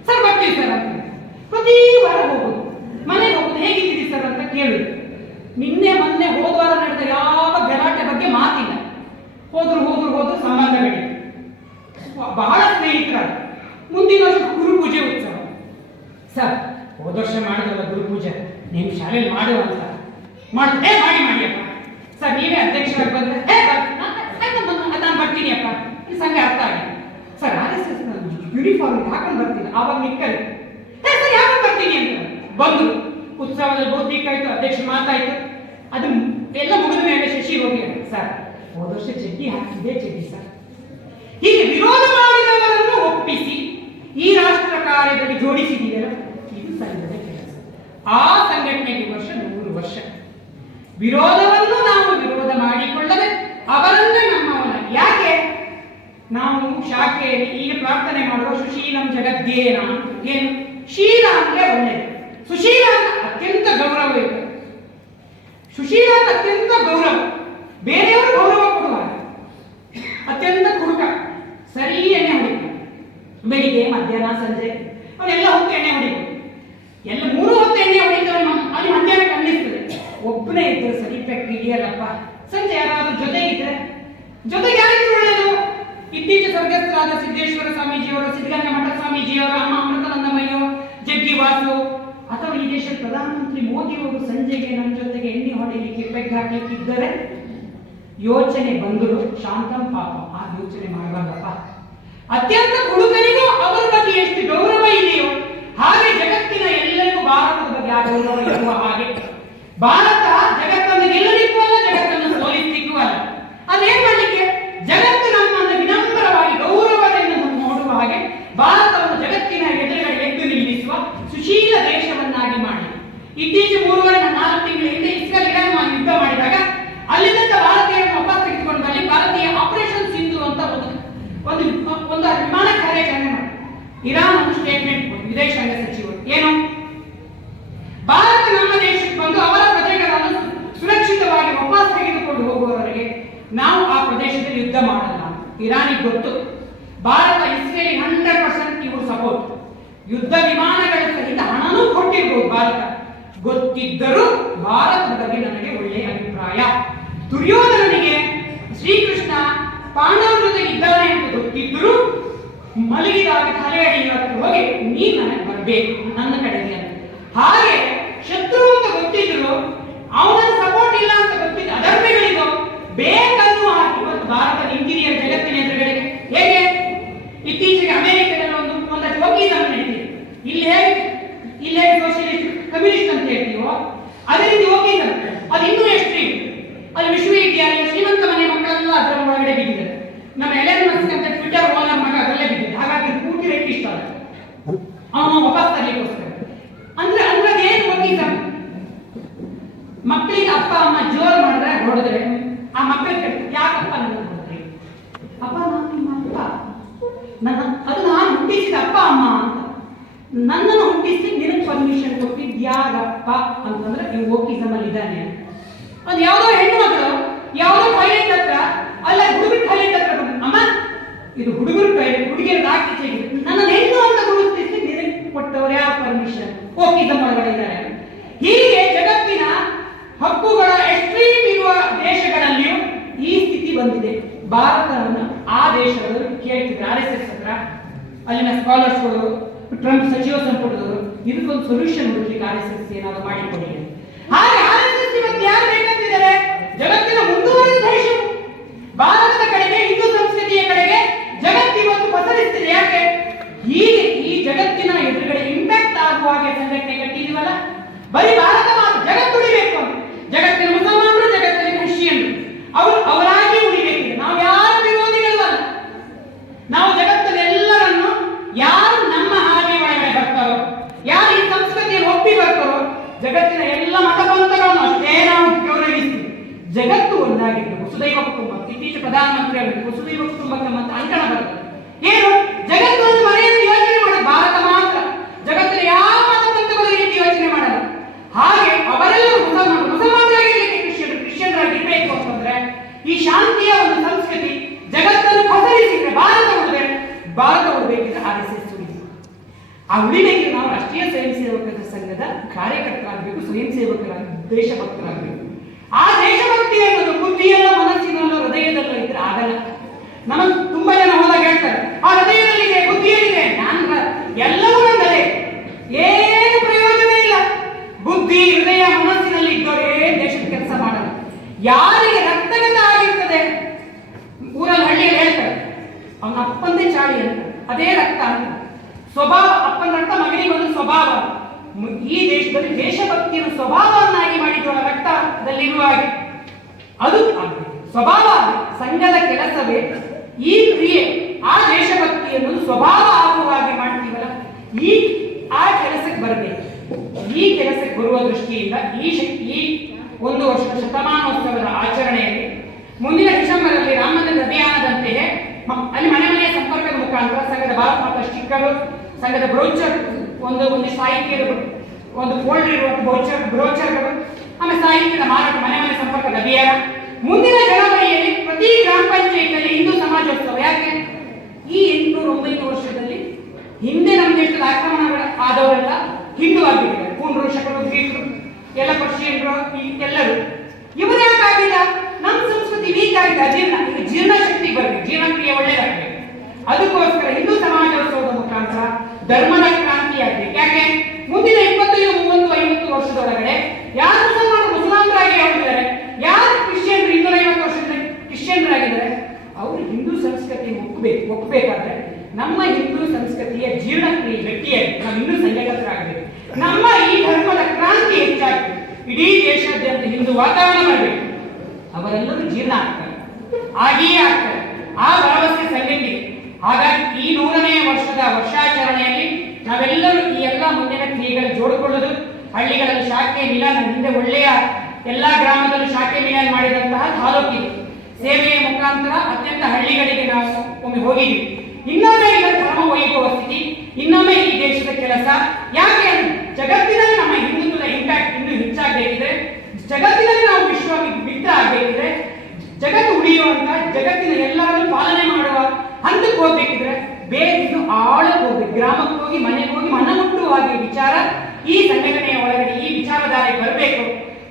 ಸರ್ ಬರ್ತೀವಿ ಸರ್ ಅಂತ. ಪ್ರತಿ ವಾರ ಹೋಗುದು, ಮನೆಗೆ ಹೋಗುದು, ಹೇಗಿದ್ದೀರಿ ಸರ್ ಅಂತ ಕೇಳುದು. ಮೊನ್ನೆ ಹೋದ್ವಾರ ನಡೆದ ಯಾವ ಗಲಾಟೆ ಬಗ್ಗೆ ಮಾತಿಲ್ಲ. ಹೋದ್ರು ಸಂಬಂಧಗಳಿವೆ. ಬಹಳ ಸ್ನೇಹಿತರಾದ. ಮುಂದಿನ ವರ್ಷ ಗುರು ಪೂಜೆ ಉತ್ಸವ. ಸರ್ ಹೋದ ವರ್ಷ ಮಾಡಿದಲ್ಲ ಗುರು ಪೂಜೆ, ನಿಮ್ಮ ಶಾಲೆಯಲ್ಲಿ ಮಾಡುವ ಅಂತ ಮಾಡಿ ಅಪ್ಪ. ಸರ್ ನೀವೇ ಅಧ್ಯಕ್ಷರಾಗಿ ಬಂದ್ರೆ ನಾನು ಬರ್ತೀನಿ ಅಪ್ಪ. ಈ ಸಂಘ ಅರ್ಥ ಆಗಿದೆ. ಸರ್ RSS ಯೂನಿಫಾರ್ಮ್ ಹಾಕೊಂಡು ಬರ್ತೀನಿ, ಆವಾಗ ನಿಕ್ಕಲಿ ಸರ್ ಯಾಕೆ ಬರ್ತೀನಿ ಅಂತ ಬಂದು ಉತ್ಸವದ ಬೌದ್ಧಿಕ ಆಯ್ತು, ಅಧ್ಯಕ್ಷ ಮಾತಾಯ್ತು, ಅದು ಎಲ್ಲ ಮುಗಿದ ಮೇಲೆ ಶಶಿ ಹೋಗಿ ಸರ್ ಹೋದ ವರ್ಷ ಚಡ್ಡಿ ಹಾಕಿದ್ದೆ ಚಡ್ಡಿ ಸರ್. ಹೀಗೆ ವಿರೋಧ ಮಾಡಿದವರನ್ನು ಒಪ್ಪಿಸಿ ಈ ರಾಷ್ಟ್ರ ಕಾರ್ಯದಲ್ಲಿ ಜೋಡಿಸಿದೆಯಲ್ಲ, ಇದು ಸಂಘದ ಕೆಲಸ. ಆ ಸಂಘಟನೆಗೆ ಈ ವರ್ಷ 100 ವರ್ಷ. ವಿರೋಧವನ್ನು ನಾವು ವಿರೋಧ ಮಾಡಿಕೊಳ್ಳದೆ ಅವರನ್ನೇ ನಮ್ಮವನ. ಯಾಕೆ ನಾವು ಶಾಖೆಯಲ್ಲಿ ಈಗ ಪ್ರಾರ್ಥನೆ ಮಾಡುವ ಸುಶೀಲಂ ಜಗದ್ದೇನ, ಏನು ಶೀಲ ಅಂದ್ರೆ ಒಳ್ಳೆಯದು, ಸುಶೀಲ ಅಂತ ಅತ್ಯಂತ ಗೌರವ ಇದೆ. ಸುಶೀಲ ಅಂತ ಅತ್ಯಂತ ಗೌರವ, ಬೇರೆಯವರು ಗೌರವ ಕೊಡುವಾಗ ಅತ್ಯಂತ ಕುರುಕ, ಸರಿ ಎಣ್ಣೆ ಹೊಡಿತಾರೆ, ಬೆಳಿಗ್ಗೆ ಮಧ್ಯಾಹ್ನ ಸಂಜೆ ಅವರೆಲ್ಲ ಹೊತ್ತು ಎಣ್ಣೆ ಹೊಡಿಬೇಕು, ಎಲ್ಲ 3 ಹೊತ್ತು ಎಣ್ಣೆ ಹೊಡಿತಾರೆ, ಅಲ್ಲಿ ಮಧ್ಯಾಹ್ನ ಖಂಡಿಸ್ತದೆ. ಒಬ್ಬನೇ ಇದ್ರೆ ಸರಿ ಪೆಕ್ ಹಿಡಿಯಲ್ಲಪ್ಪ, ಸಂಜೆ ಯಾರಾದ್ರೂ ಜೊತೆಗಿದ್ರೆ, ಜೊತೆಗೆ ಯಾರಿದ್ರು ಒಳ್ಳೆಯದು. ಇತ್ತೀಚೆ ಸ್ವರ್ಗಸ್ಥರಾದ ಸಿದ್ದೇಶ್ವರ ಸ್ವಾಮೀಜಿಯವರು, ಸಿದ್ಧಗಂಗಾ ಮಠ ಸ್ವಾಮೀಜಿಯವರು, ಅಮ್ಮ ಅಮೃತಾನಂದಮಯ್ಯೋ, ಜಗ್ಗಿ ವಾಸು, ಅಥವಾ ಈ ದೇಶದ ಪ್ರಧಾನಮಂತ್ರಿ ಮೋದಿಯವರು ಸಂಜೆಗೆ ನಮ್ಮ ಜೊತೆಗೆ ಎಣ್ಣೆ ಹೊಡಿಲಿಕ್ಕೆ ಪೆಗ್ ಹಾಕ್ಲಿಕ್ಕಿದ್ದರೆ ಯೋಚನೆ ಬಂದರು, ಶಾಂತಂ ಪಾಪ ಆ ಯೋಚನೆ ಮಾಡಬಾರ್ದಪ್ಪ. ಅತ್ಯಂತ ಹುಡುಗನಿಗೂ ಅವರ ಬಗ್ಗೆ ಎಷ್ಟು ಗೌರವ ಇದೆಯೋ ಹಾಗೆ ಜಗತ್ತಿನ ಎಲ್ಲರಿಗೂ ಭಾರತದ ಬಗ್ಗೆ ಆ ಗೌರವ ಇರುವ ಹಾಗೆ, ಭಾರತ ಜಗತ್ತನ್ನು ಗೆಲ್ಲಲಿಕ್ಕೂ ಅಲ್ಲ, ಜಗತ್ತನ್ನು ಸೋಲಿಸಲಿಕ್ಕೂ ಅಲ್ಲ. ಅದೇನ್ ಮಾಡ್ಲಿಕ್ಕೆ, ಜಗತ್ತು ನಮ್ಮನ್ನು ವಿನಮ್ರವಾಗಿ ಗೌರವದಿಂದ ನೋಡುವ ಹಾಗೆ ಭಾರತವನ್ನು ಜಗತ್ತಿನ ಎದುರುಗಡೆ ಎದ್ದು ನಿಲ್ಲಿಸುವ ಸುಶೀಲ ದೇಶವನ್ನಾಗಿ ಮಾಡಿ. ಇತ್ತೀಚೆ 3.5-4 ತಿಂಗಳ ಹಿಂದೆ ಇಸ್ರೇಲ್ ಇರಾನ್ ಯುದ್ಧ ಮಾಡಿದಾಗ ಅಲ್ಲಿದ್ದ ಭಾರತೀಯರನ್ನು ವಾಪಸ್ ತೆಗೆದುಕೊಂಡು ಬರಲಿ ಭಾರತೀಯ ಆಪರೇಷನ್ ಸಿಂಧು ಅಂತ ಒಂದು ವಿಮಾನ ಕಾರ್ಯಾಚರಣೆ ಮಾಡಿ ಇರಾನ್ ಒಂದು ಸ್ಟೇಟ್ಮೆಂಟ್ ಕೊಟ್ಟು ವಿದೇಶಾಂಗ ಸಚಿವರು ಏನು, ಭಾರತ ನಮ್ಮ ದೇಶಕ್ಕೆ ಬಂದು ಅವರ ಪ್ರಜೆಗಳನ್ನು ಸುರಕ್ಷಿತವಾಗಿ ವಾಪಸ್ ತೆಗೆದುಕೊಂಡು ಹೋಗುವವರೆಗೆ ನಾವು ಆ ಪ್ರದೇಶದಲ್ಲಿ ಯುದ್ಧ ಮಾಡಲ್ಲ. ಇರಾನಿಗೆ ಗೊತ್ತು ಭಾರತ ಇಸ್ರೇಲಿ 100% ಇವರು ಸಪೋರ್ಟ್, ಯುದ್ಧ ವಿಮಾನಗಳ ಸಹಿತ ಹಣನೂ ಕೊಟ್ಟಿರ್ಬೋದು ಭಾರತ. ಗೊತ್ತಿದ್ದರೂ ಭಾರತದ ಬಗ್ಗೆ ನನಗೆ ಒಳ್ಳೆಯ ಅಭಿಪ್ರಾಯ. ದುರ್ಯೋಧನನಿಗೆ ಶ್ರೀಕೃಷ್ಣ ಪಾಂಡವರ ಜೊತೆ ಇದ್ದಾನೆ ಅಂತ ಗೊತ್ತಿದ್ದರೂ ಮಲಗಿದಾಗ ತಲೆಯಡಿಗೆ ಹೋಗಿ ನೀನು ನನಗೆ ಬರಬೇಕು ನನ್ನ ಕಡೆಗೆ ಅಂತ. ಹಾಗೆ ಶತ್ರು ಅಂತ ಗೊತ್ತಿದ್ರು ಅವನ ಸಪೋರ್ಟ್ ಇಲ್ಲ ಅಂತ ಗೊತ್ತಿದ್ದು ಅಧರ್ಮಿಗಳಿಗೂ ಬೇಕನ್ನು ಹಾಕಿ ಇವತ್ತು ಭಾರತ ಇಂಜಿನಿಯರ್ ಜಗತ್ತಿನ ಎದುರುಗಡೆಗೆ ಹೇಗೆ ಇತ್ತೀಚೆಗೆ ಅಮೆರಿಕದಲ್ಲಿ ಒಂದು ವಕೀಲರು ನಡೀತಿದೆ. ಇಲ್ಲಿ ಹೇಗೆ ಸೋಷಿಯಲಿಸ್ಟ್ ಕಮ್ಯುನಿಸ್ಟ್ ಅಂತ ಹೇಳ್ತೀವೋ ಅದೇ ರೀತಿ ವಕೀಲರು ಅದು ಇನ್ನೂ ಎಕ್ಸ್ಟ್ರೀಮ್. ಅಲ್ಲಿ ವಿಶ್ವವಿದ್ಯಾಲಯ ಶ್ರೀಮಂತ ಮನೆ ಮಕ್ಕಳೆಲ್ಲ ಅದರ ಒಳಗಡೆ ಬಿದ್ದಿದ್ದಾರೆ. ನಮ್ಮ ಎಲೆನ್ ಮಸ್ಕ್ ಅಂತ ಟ್ವಿಟರ್ ಓನರ್ ಮಗ ಅದರಲ್ಲೇ ಬಿದ್ದಿದೆ. ಹಾಗಾಗಿ ಪೂರ್ತಿ ರೇಟ್ ಇಷ್ಟ ಅಲ್ಲ ಅವನು ವಾಪಸ್ ತರಲಿಕ್ಕೋಸ್ಕರ. ಅಂದ್ರೆ ಏನು ವಕೀಲ, ಮಕ್ಕಳಿಗೆ ಅಪ್ಪ ಅಮ್ಮ ಜೋರು ಮಾಡಿದ್ರೆ ಹೊಡೆದ್ರೆ ಆ ಮಕ್ಕಳಿಗೆ ಯಾಕಪ್ಪ ನನ್ನ ಹೊಡೆದ್ರಿ, ಅಪ್ಪ ನಾನು ನಿಮ್ಮ ಅಪ್ಪ, ಅದು ನಾನು ಹುಟ್ಟಿಸಿದ ಅಪ್ಪ ಅಮ್ಮ ಅಂತ, ನನ್ನನ್ನು ಹುಟ್ಟಿಸಿ ನಿನಗೆ ಪರ್ಮಿಷನ್ ಕೊಟ್ಟಿದ್ಯಾರಪ್ಪ ಅಂತಂದ್ರೆ ನೀವು ವೋಕಿಸಮ್ ಅಲ್ಲಿ ಇದ್ದಾನೆ. ಅದು ಯಾವುದೋ ಹೆಣ್ಣು ಮಗಳು ಯಾವುದೋ ಟಾಯ್ಲೆಟ್ ಹತ್ರ ಅಲ್ಲ ಹುಡುಗರ ಟಾಯ್ಲೆಟ್ ಹತ್ರ ಅಮ್ಮ ಇದು ಹುಡುಗರ ಟಾಯ್ಲೆಟ್ ಹುಡುಗಿಯರು ಹಾಕಿ ನನ್ನ ಹೆಣ್ಣು ಅಂತ ಗುರುತಿಸಿ ನಿನಗೆ ಕೊಟ್ಟವ್ರು ಯಾವ ಪರ್ಮಿಷನ್, ವೋಕಿಸಮ್ ಒಳಗಡೆ ಇದ್ದಾರೆ. ಹೀಗೆ ಜಗತ್ತಿನ ಹಕ್ಕುಗಳ ಎಕ್ಸ್ಟ್ರೀಮ್ ಇರುವ ದೇಶಗಳಲ್ಲಿಯೂ ಈ ಸ್ಥಿತಿ ಬಂದಿದೆ. ಭಾರತವನ್ನು ಆ ದೇಶಗಳು ಕೇಳ್ತಿದ್ರು RSS ಹತ್ರ, ಅಲ್ಲಿನ ಸ್ಕಾಲರ್ಸ್ಗಳು, ಟ್ರಂಪ್ ಸಚಿವ ಸಂಪುಟದವರು ಇದಕ್ಕೊಂದು ಸೊಲ್ಯೂಷನ್ ಹುಡುಕ್ಲಿಕ್ಕೆ RSS ಏನಾದ್ರು ಮಾಡಿಕೊಡಿ. ಹಾಗೆ RSS ಇವತ್ತು ಯಾರು ಬೇಕಂತಿದ್ದಾರೆ, ಜಗತ್ತಿನ ಮುಂದುವರಿದ ದೇಶ ಭಾರತದ ಕಡೆಗೆ ಹಿಂದೂ ಸಂಸ್ಕೃತಿಯ ಕಡೆಗೆ ಜಗತ್ತು ಇವತ್ತು ಪಸರಿಸ್ತಿದೆ. ಯಾಕೆ ಹೀಗೆ ಈ ಜಗತ್ತಿನ ಎದುರುಗಡೆ ಇಂಪ್ಯಾಕ್ಟ್ ಆಗುವ ಹಾಗೆ ಸಂಘಟನೆ ಕಟ್ಟಿದೀವಲ್ಲ, ಬರೀ ಭಾರತ ಮಾತ್ರ ಜಗತ್ತು ಉಳಿಬೇಕು ಅಂತ. ಜಗತ್ತಿನ ಮುಸಲ್ಮಾನರು, ಜಗತ್ತಿನ ಕ್ರಿಶ್ಚಿಯನ್ರು ಅವರಾಗಿ ಉಳಿಬೇಕು. ನಾವು ಯಾರ ವಿರೋಧಿಗಳು ಅಲ್ಲ. ನಾವು ಜಗತ್ತಿನೆಲ್ಲರನ್ನು ಯಾರು ನಮ್ಮ ಹಾಗೆ ಒಳಗಡೆ ಬರ್ತಾರೋ, ಯಾರು ಈ ಸಂಸ್ಕೃತಿಯನ್ನು ಒಪ್ಪಿ ಬರ್ತಾರೋ ಜಗತ್ತಿನ ಎಲ್ಲ ಮತಪಂಥಗಳನ್ನು ಅಷ್ಟೇ ನಾವು ಗೌರವಿಸ್ತೀವಿ. ಜಗತ್ತು ಒಂದಾಗಿದ್ದು ವಸುದೈವ ಕುಟುಂಬ. ಇತ್ತೀಚೆ ಪ್ರಧಾನಮಂತ್ರಿ ಅವರು ವಸುದೈವ ಕುಟುಂಬಕ್ಕೆ ಮತ್ತೆ ಅಂಕಣ ಬರ್ತದೆ. ಏನು ಜಗತ್ತು ಒಂದು ಮನೆಯನ್ನು ಯೋಚನೆ ಮಾಡೋದು ಭಾರತ ಮಾತ್ರ. ಜಗತ್ತಿನ ಯಾವ ಮತಪಂಥಗಳು ಈ ರೀತಿ ಯೋಚನೆ ಮಾಡಲ್ಲ. ಹಾಗೆ ಅವರೆಲ್ಲರೂ ಮುಸಲ್ಮಾನರಾಗಿರ್ಲಿಕ್ಕೆ ಕ್ರಿಶ್ಚಿಯನ್ರಾಗಿರ್ಬೇಕು ಅಂತಂದ್ರೆ ಈ ಶಾಂತಿಯ ಒಂದು ಸಂಸ್ಕೃತಿ ಜಗತ್ತನ್ನು ಪಸರಿಸಿದ್ರೆ ಭಾರತ ಉಳಿಬೇಕಿದ್ರೆ RSS ಉಳಿಸಿ. ಆ ಉಳಿಬೇಕಿದ್ರೆ ನಾವು ರಾಷ್ಟ್ರೀಯ ಸ್ವಯಂ ಸೇವಕರ ಸಂಘದ ಕಾರ್ಯಕರ್ತರಾಗಬೇಕು, ಸ್ವಯಂ ಸೇವಕರಾಗಿ ದೇಶಭಕ್ತರಾಗಬೇಕು. ಆ ದೇಶಭಕ್ತಿ ಅನ್ನೋದು ಬುದ್ಧಿಯಲ್ಲೋ ಮನಸ್ಸಿನಲ್ಲೋ ಹೃದಯದಲ್ಲೋ ಇದ್ರೆ ಆಗಲ್ಲ. ನಮಗೆ ತುಂಬಾ ಜನ ಹೋದಾಗ ಹೇಳ್ತಾರೆ ಆ ಹೃದಯದಲ್ಲಿದೆ ಬುದ್ಧಿಯಲ್ಲಿದೆ, ಎಲ್ಲವೂ ನನ್ನದೇ, ಏನು ಪ್ರಯೋಜನ ಇಲ್ಲ. ಬುದ್ಧಿ ಹೃದಯ ಮನಸ್ಸಿನಲ್ಲಿ ಇದ್ದವರೇ ದೇಶದ ಕೆಲಸ ಮಾಡಲ್ಲ. ಯಾರಿಗೆ ರಕ್ತಗತ ಆಗಿರ್ತದೆ ಊರಲ್ಲಿ ಹಳ್ಳಿಯಲ್ಲಿ ಹೇಳ್ತಾರೆ ಅವನ ಅಪ್ಪಂದೇ ಚಾಳಿ ಅಂತ, ಅದೇ ರಕ್ತ ಅಂತ. ಸ್ವಭಾವ, ಅಪ್ಪನ ರಕ್ತ ಮಗನಿಗೆ ಒಂದು ಸ್ವಭಾವ. ಈ ದೇಶದಲ್ಲಿ ದೇಶಭಕ್ತಿಯನ್ನು ಸ್ವಭಾವವನ್ನಾಗಿ ಮಾಡಿರುವ ರಕ್ತದಲ್ಲಿರುವ ಹಾಗೆ ಅದು ಸ್ವಭಾವ. ಸಂಘದ ಕೆಲಸವೇ ಈ ಕ್ರಿಯೆ, ಆ ದೇಶಭಕ್ತಿ ಎನ್ನುವುದು ಸ್ವಭಾವ ಆಗುವ ಹಾಗೆ ಮಾಡ್ತೀವಲ್ಲ, ಆ ಕೆಲಸಕ್ಕೆ ಬರಬೇಕು. ಈ ಕೆಲಸಕ್ಕೆ ಬರುವ ದೃಷ್ಟಿಯಿಂದ ಈ ಒಂದು ವರ್ಷದ ಶತಮಾನೋತ್ಸವದ ಆಚರಣೆಯಲ್ಲಿ ಮುಂದಿನ ಡಿಸೆಂಬರ್ ಅಲ್ಲಿ ರಾಮಮಂದಿರ ಅಭಿಯಾನದಂತೆಯೇ ಅಲ್ಲಿ ಮನೆ ಮನೆಯ ಸಂಪರ್ಕದ ಮುಖಾಂತರ ಸಂಘದ ಭಾರತ ಮಾತಾ ಸ್ಟಿಕ್ಕರ್, ಸಂಘದ ಬ್ರೋಚರ್, ಒಂದು ಸಾಹಿತ್ಯದ ಒಂದು ಫೋಲ್ಡರ್ ಇರುವಂತಹ ಬ್ರೋಚರ್ಗಳು, ಆಮೇಲೆ ಸಾಹಿತ್ಯದ ಮಾರಾಟ, ಮನೆ ಮನೆ ಸಂಪರ್ಕದ ಅಭಿಯಾನ. ಮುಂದಿನ ಜನವರಿಯಲ್ಲಿ ಪ್ರತಿ ಗ್ರಾಮ ಪಂಚಾಯತಿಯಲ್ಲಿ ಹಿಂದೂ ಸಮಾಜೋತ್ಸವ. ಯಾಕೆ? ಈ 800-900 ವರ್ಷದಲ್ಲಿ ಹಿಂದೆ ನಮ್ಮ ದೇಶದ ಆಕ್ರಮಣಗಳು ಆದವರೆಲ್ಲ ಹಿಂದೂ ಆಗಿದ್ದಾರೆ. ಪೂಂಡ್ರು, ಶಕರು, ಗ್ರೀಕರು, ಎಲ್ಲ ಪರ್ಷಿಯನ್ರು, ಎಲ್ಲರೂ. ಇವರು ಯಾಕಾಗಿಲ್ಲ? ನಮ್ಮ ಸಂಸ್ಕೃತಿ ವೀಕ್ ಆಗಿದೆ, ಅಜೀರ್ಣ. ಈಗ ಜೀರ್ಣಶಕ್ತಿ ಬರಬೇಕು, ಜೀರ್ಣಕ್ರಿಯೆ ಒಳ್ಳೆಯದಾಗಬೇಕು. ಅದಕ್ಕೋಸ್ಕರ ಹಿಂದೂ ಸಮಾಜೋತ್ಸವದ ಮುಖಾಂತರ ಧರ್ಮದ ಕ್ರಾಂತಿ ಆಗಬೇಕು. ಯಾಕೆ? ಮುಂದಿನ 25, 30, 50 ವರ್ಷದೊಳಗಡೆ ಯಾರು ಮುಸಲ್ಮಾನರಾಗಿ ಆಗಿದ್ದಾರೆ, ಯಾರು ಕ್ರಿಶ್ಚಿಯನ್ರು 250 ವರ್ಷದಿಂದ ಕ್ರಿಶ್ಚಿಯನ್ರಾಗಿದ್ದಾರೆ, ಅವರು ಹಿಂದೂ ಸಂಸ್ಕೃತಿ ಒಪ್ಪಬೇಕಾದ್ರೆ ನಮ್ಮ ಹಿಂದೂ ಸಂಸ್ಕೃತಿಯ ಜೀರ್ಣಕ್ರಿಯೆ ಗಟ್ಟಿಯಾಗಿ ನಾವು ಇನ್ನೂ ಸಂಘಟಿತರಾಗಬೇಕು. ನಮ್ಮ ಈ ಧರ್ಮದ ಕ್ರಾಂತಿ ಹೆಚ್ಚಾಗಬೇಕು. ಇಡೀ ದೇಶಾದ್ಯಂತ ಹಿಂದೂ ವಾತಾವರಣ ಮಾಡಬೇಕು. ಅವರೆಲ್ಲರೂ ಜೀರ್ಣ ಆಗ್ತಾರೆ, ಹಾಗೆಯೇ ಆಗ್ತಾರೆ. ಆ ಭರವಸೆ ಸಂಘಟಿದೆ. ಹಾಗಾಗಿ ಈ 100ನೇ ವರ್ಷದ ವರ್ಷಾಚರಣೆಯಲ್ಲಿ ನಾವೆಲ್ಲರೂ ಈ ಎಲ್ಲ ಮುಂದಿನ ಕ್ರಿಯೆಗಳು ಜೋಡಿಕೊಳ್ಳೋದು, ಹಳ್ಳಿಗಳಲ್ಲಿ ಶಾಖೆ ಮಿಲನ, ಹಿಂದೆ ಒಳ್ಳೆಯ ಎಲ್ಲ ಗ್ರಾಮದಲ್ಲೂ ಶಾಖೆ ಮಿಲನ ಮಾಡಿದಂತಹ ತಾಲೂಕಿದೆ. ಸೇವೆಯ ಮುಖಾಂತರ ಅತ್ಯಂತ ಹಳ್ಳಿಗಳಿಗೆ ನಾವು ಒಮ್ಮೆ ಹೋಗಿದ್ದೀವಿ. ಇನ್ನೊಮ್ಮೆ ಇದರ ಧರ್ಮ ವೈಭವ ಸ್ಥಿತಿ, ಇನ್ನೊಮ್ಮೆ ಈ ದೇಶದ ಕೆಲಸ. ಯಾಕೆ? ಜಗತ್ತಿನಲ್ಲಿ ನಮ್ಮ ಹಿಂದುತ್ವದ ಇಂಪ್ಯಾಕ್ಟ್ ಇನ್ನೂ ಹೆಚ್ಚಾಗಬೇಕಿದ್ರೆ, ಜಗತ್ತಿನಲ್ಲಿ ನಾವು ವಿಶ್ವ ಮಿತ್ರ ಆಗಬೇಕಿದ್ರೆ, ಜಗತ್ತು ಉಳಿಯುವಂತ, ಜಗತ್ತಿನ ಎಲ್ಲರನ್ನು ಪಾಲನೆ ಮಾಡುವ ಹಂತಕ್ಕೆ ಹೋಗ್ಬೇಕಿದ್ರೆ ಬೇರೆ ಇನ್ನು ಆಳಕ್ಕೆ ಹೋಗ್ಬೇಕು. ಗ್ರಾಮಕ್ಕೆ ಹೋಗಿ, ಮನೆಗೆ ಹೋಗಿ, ಮನಮುಟ್ಟುವಾಗಿ ವಿಚಾರ ಈ ಸಂಘಟನೆಯ ಒಳಗಡೆ ಈ ವಿಚಾರಧಾರೆ ಬರಬೇಕು.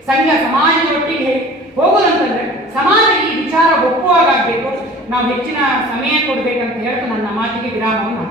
ಸಂಘ ಸಮಾಜದೊಟ್ಟಿಗೆ ಹೋಗೋದಂತಂದ್ರೆ ಸಮಾಜ ಈ ವಿಚಾರ ಒಪ್ಪುವಾಗಬೇಕು. ನಾವು ಹೆಚ್ಚಿನ ಸಮಯ ಕೊಡಬೇಕಂತ ಹೇಳ್ತಾ ನನ್ನ ಮಾತಿಗೆ ವಿರಾಮವನ್ನು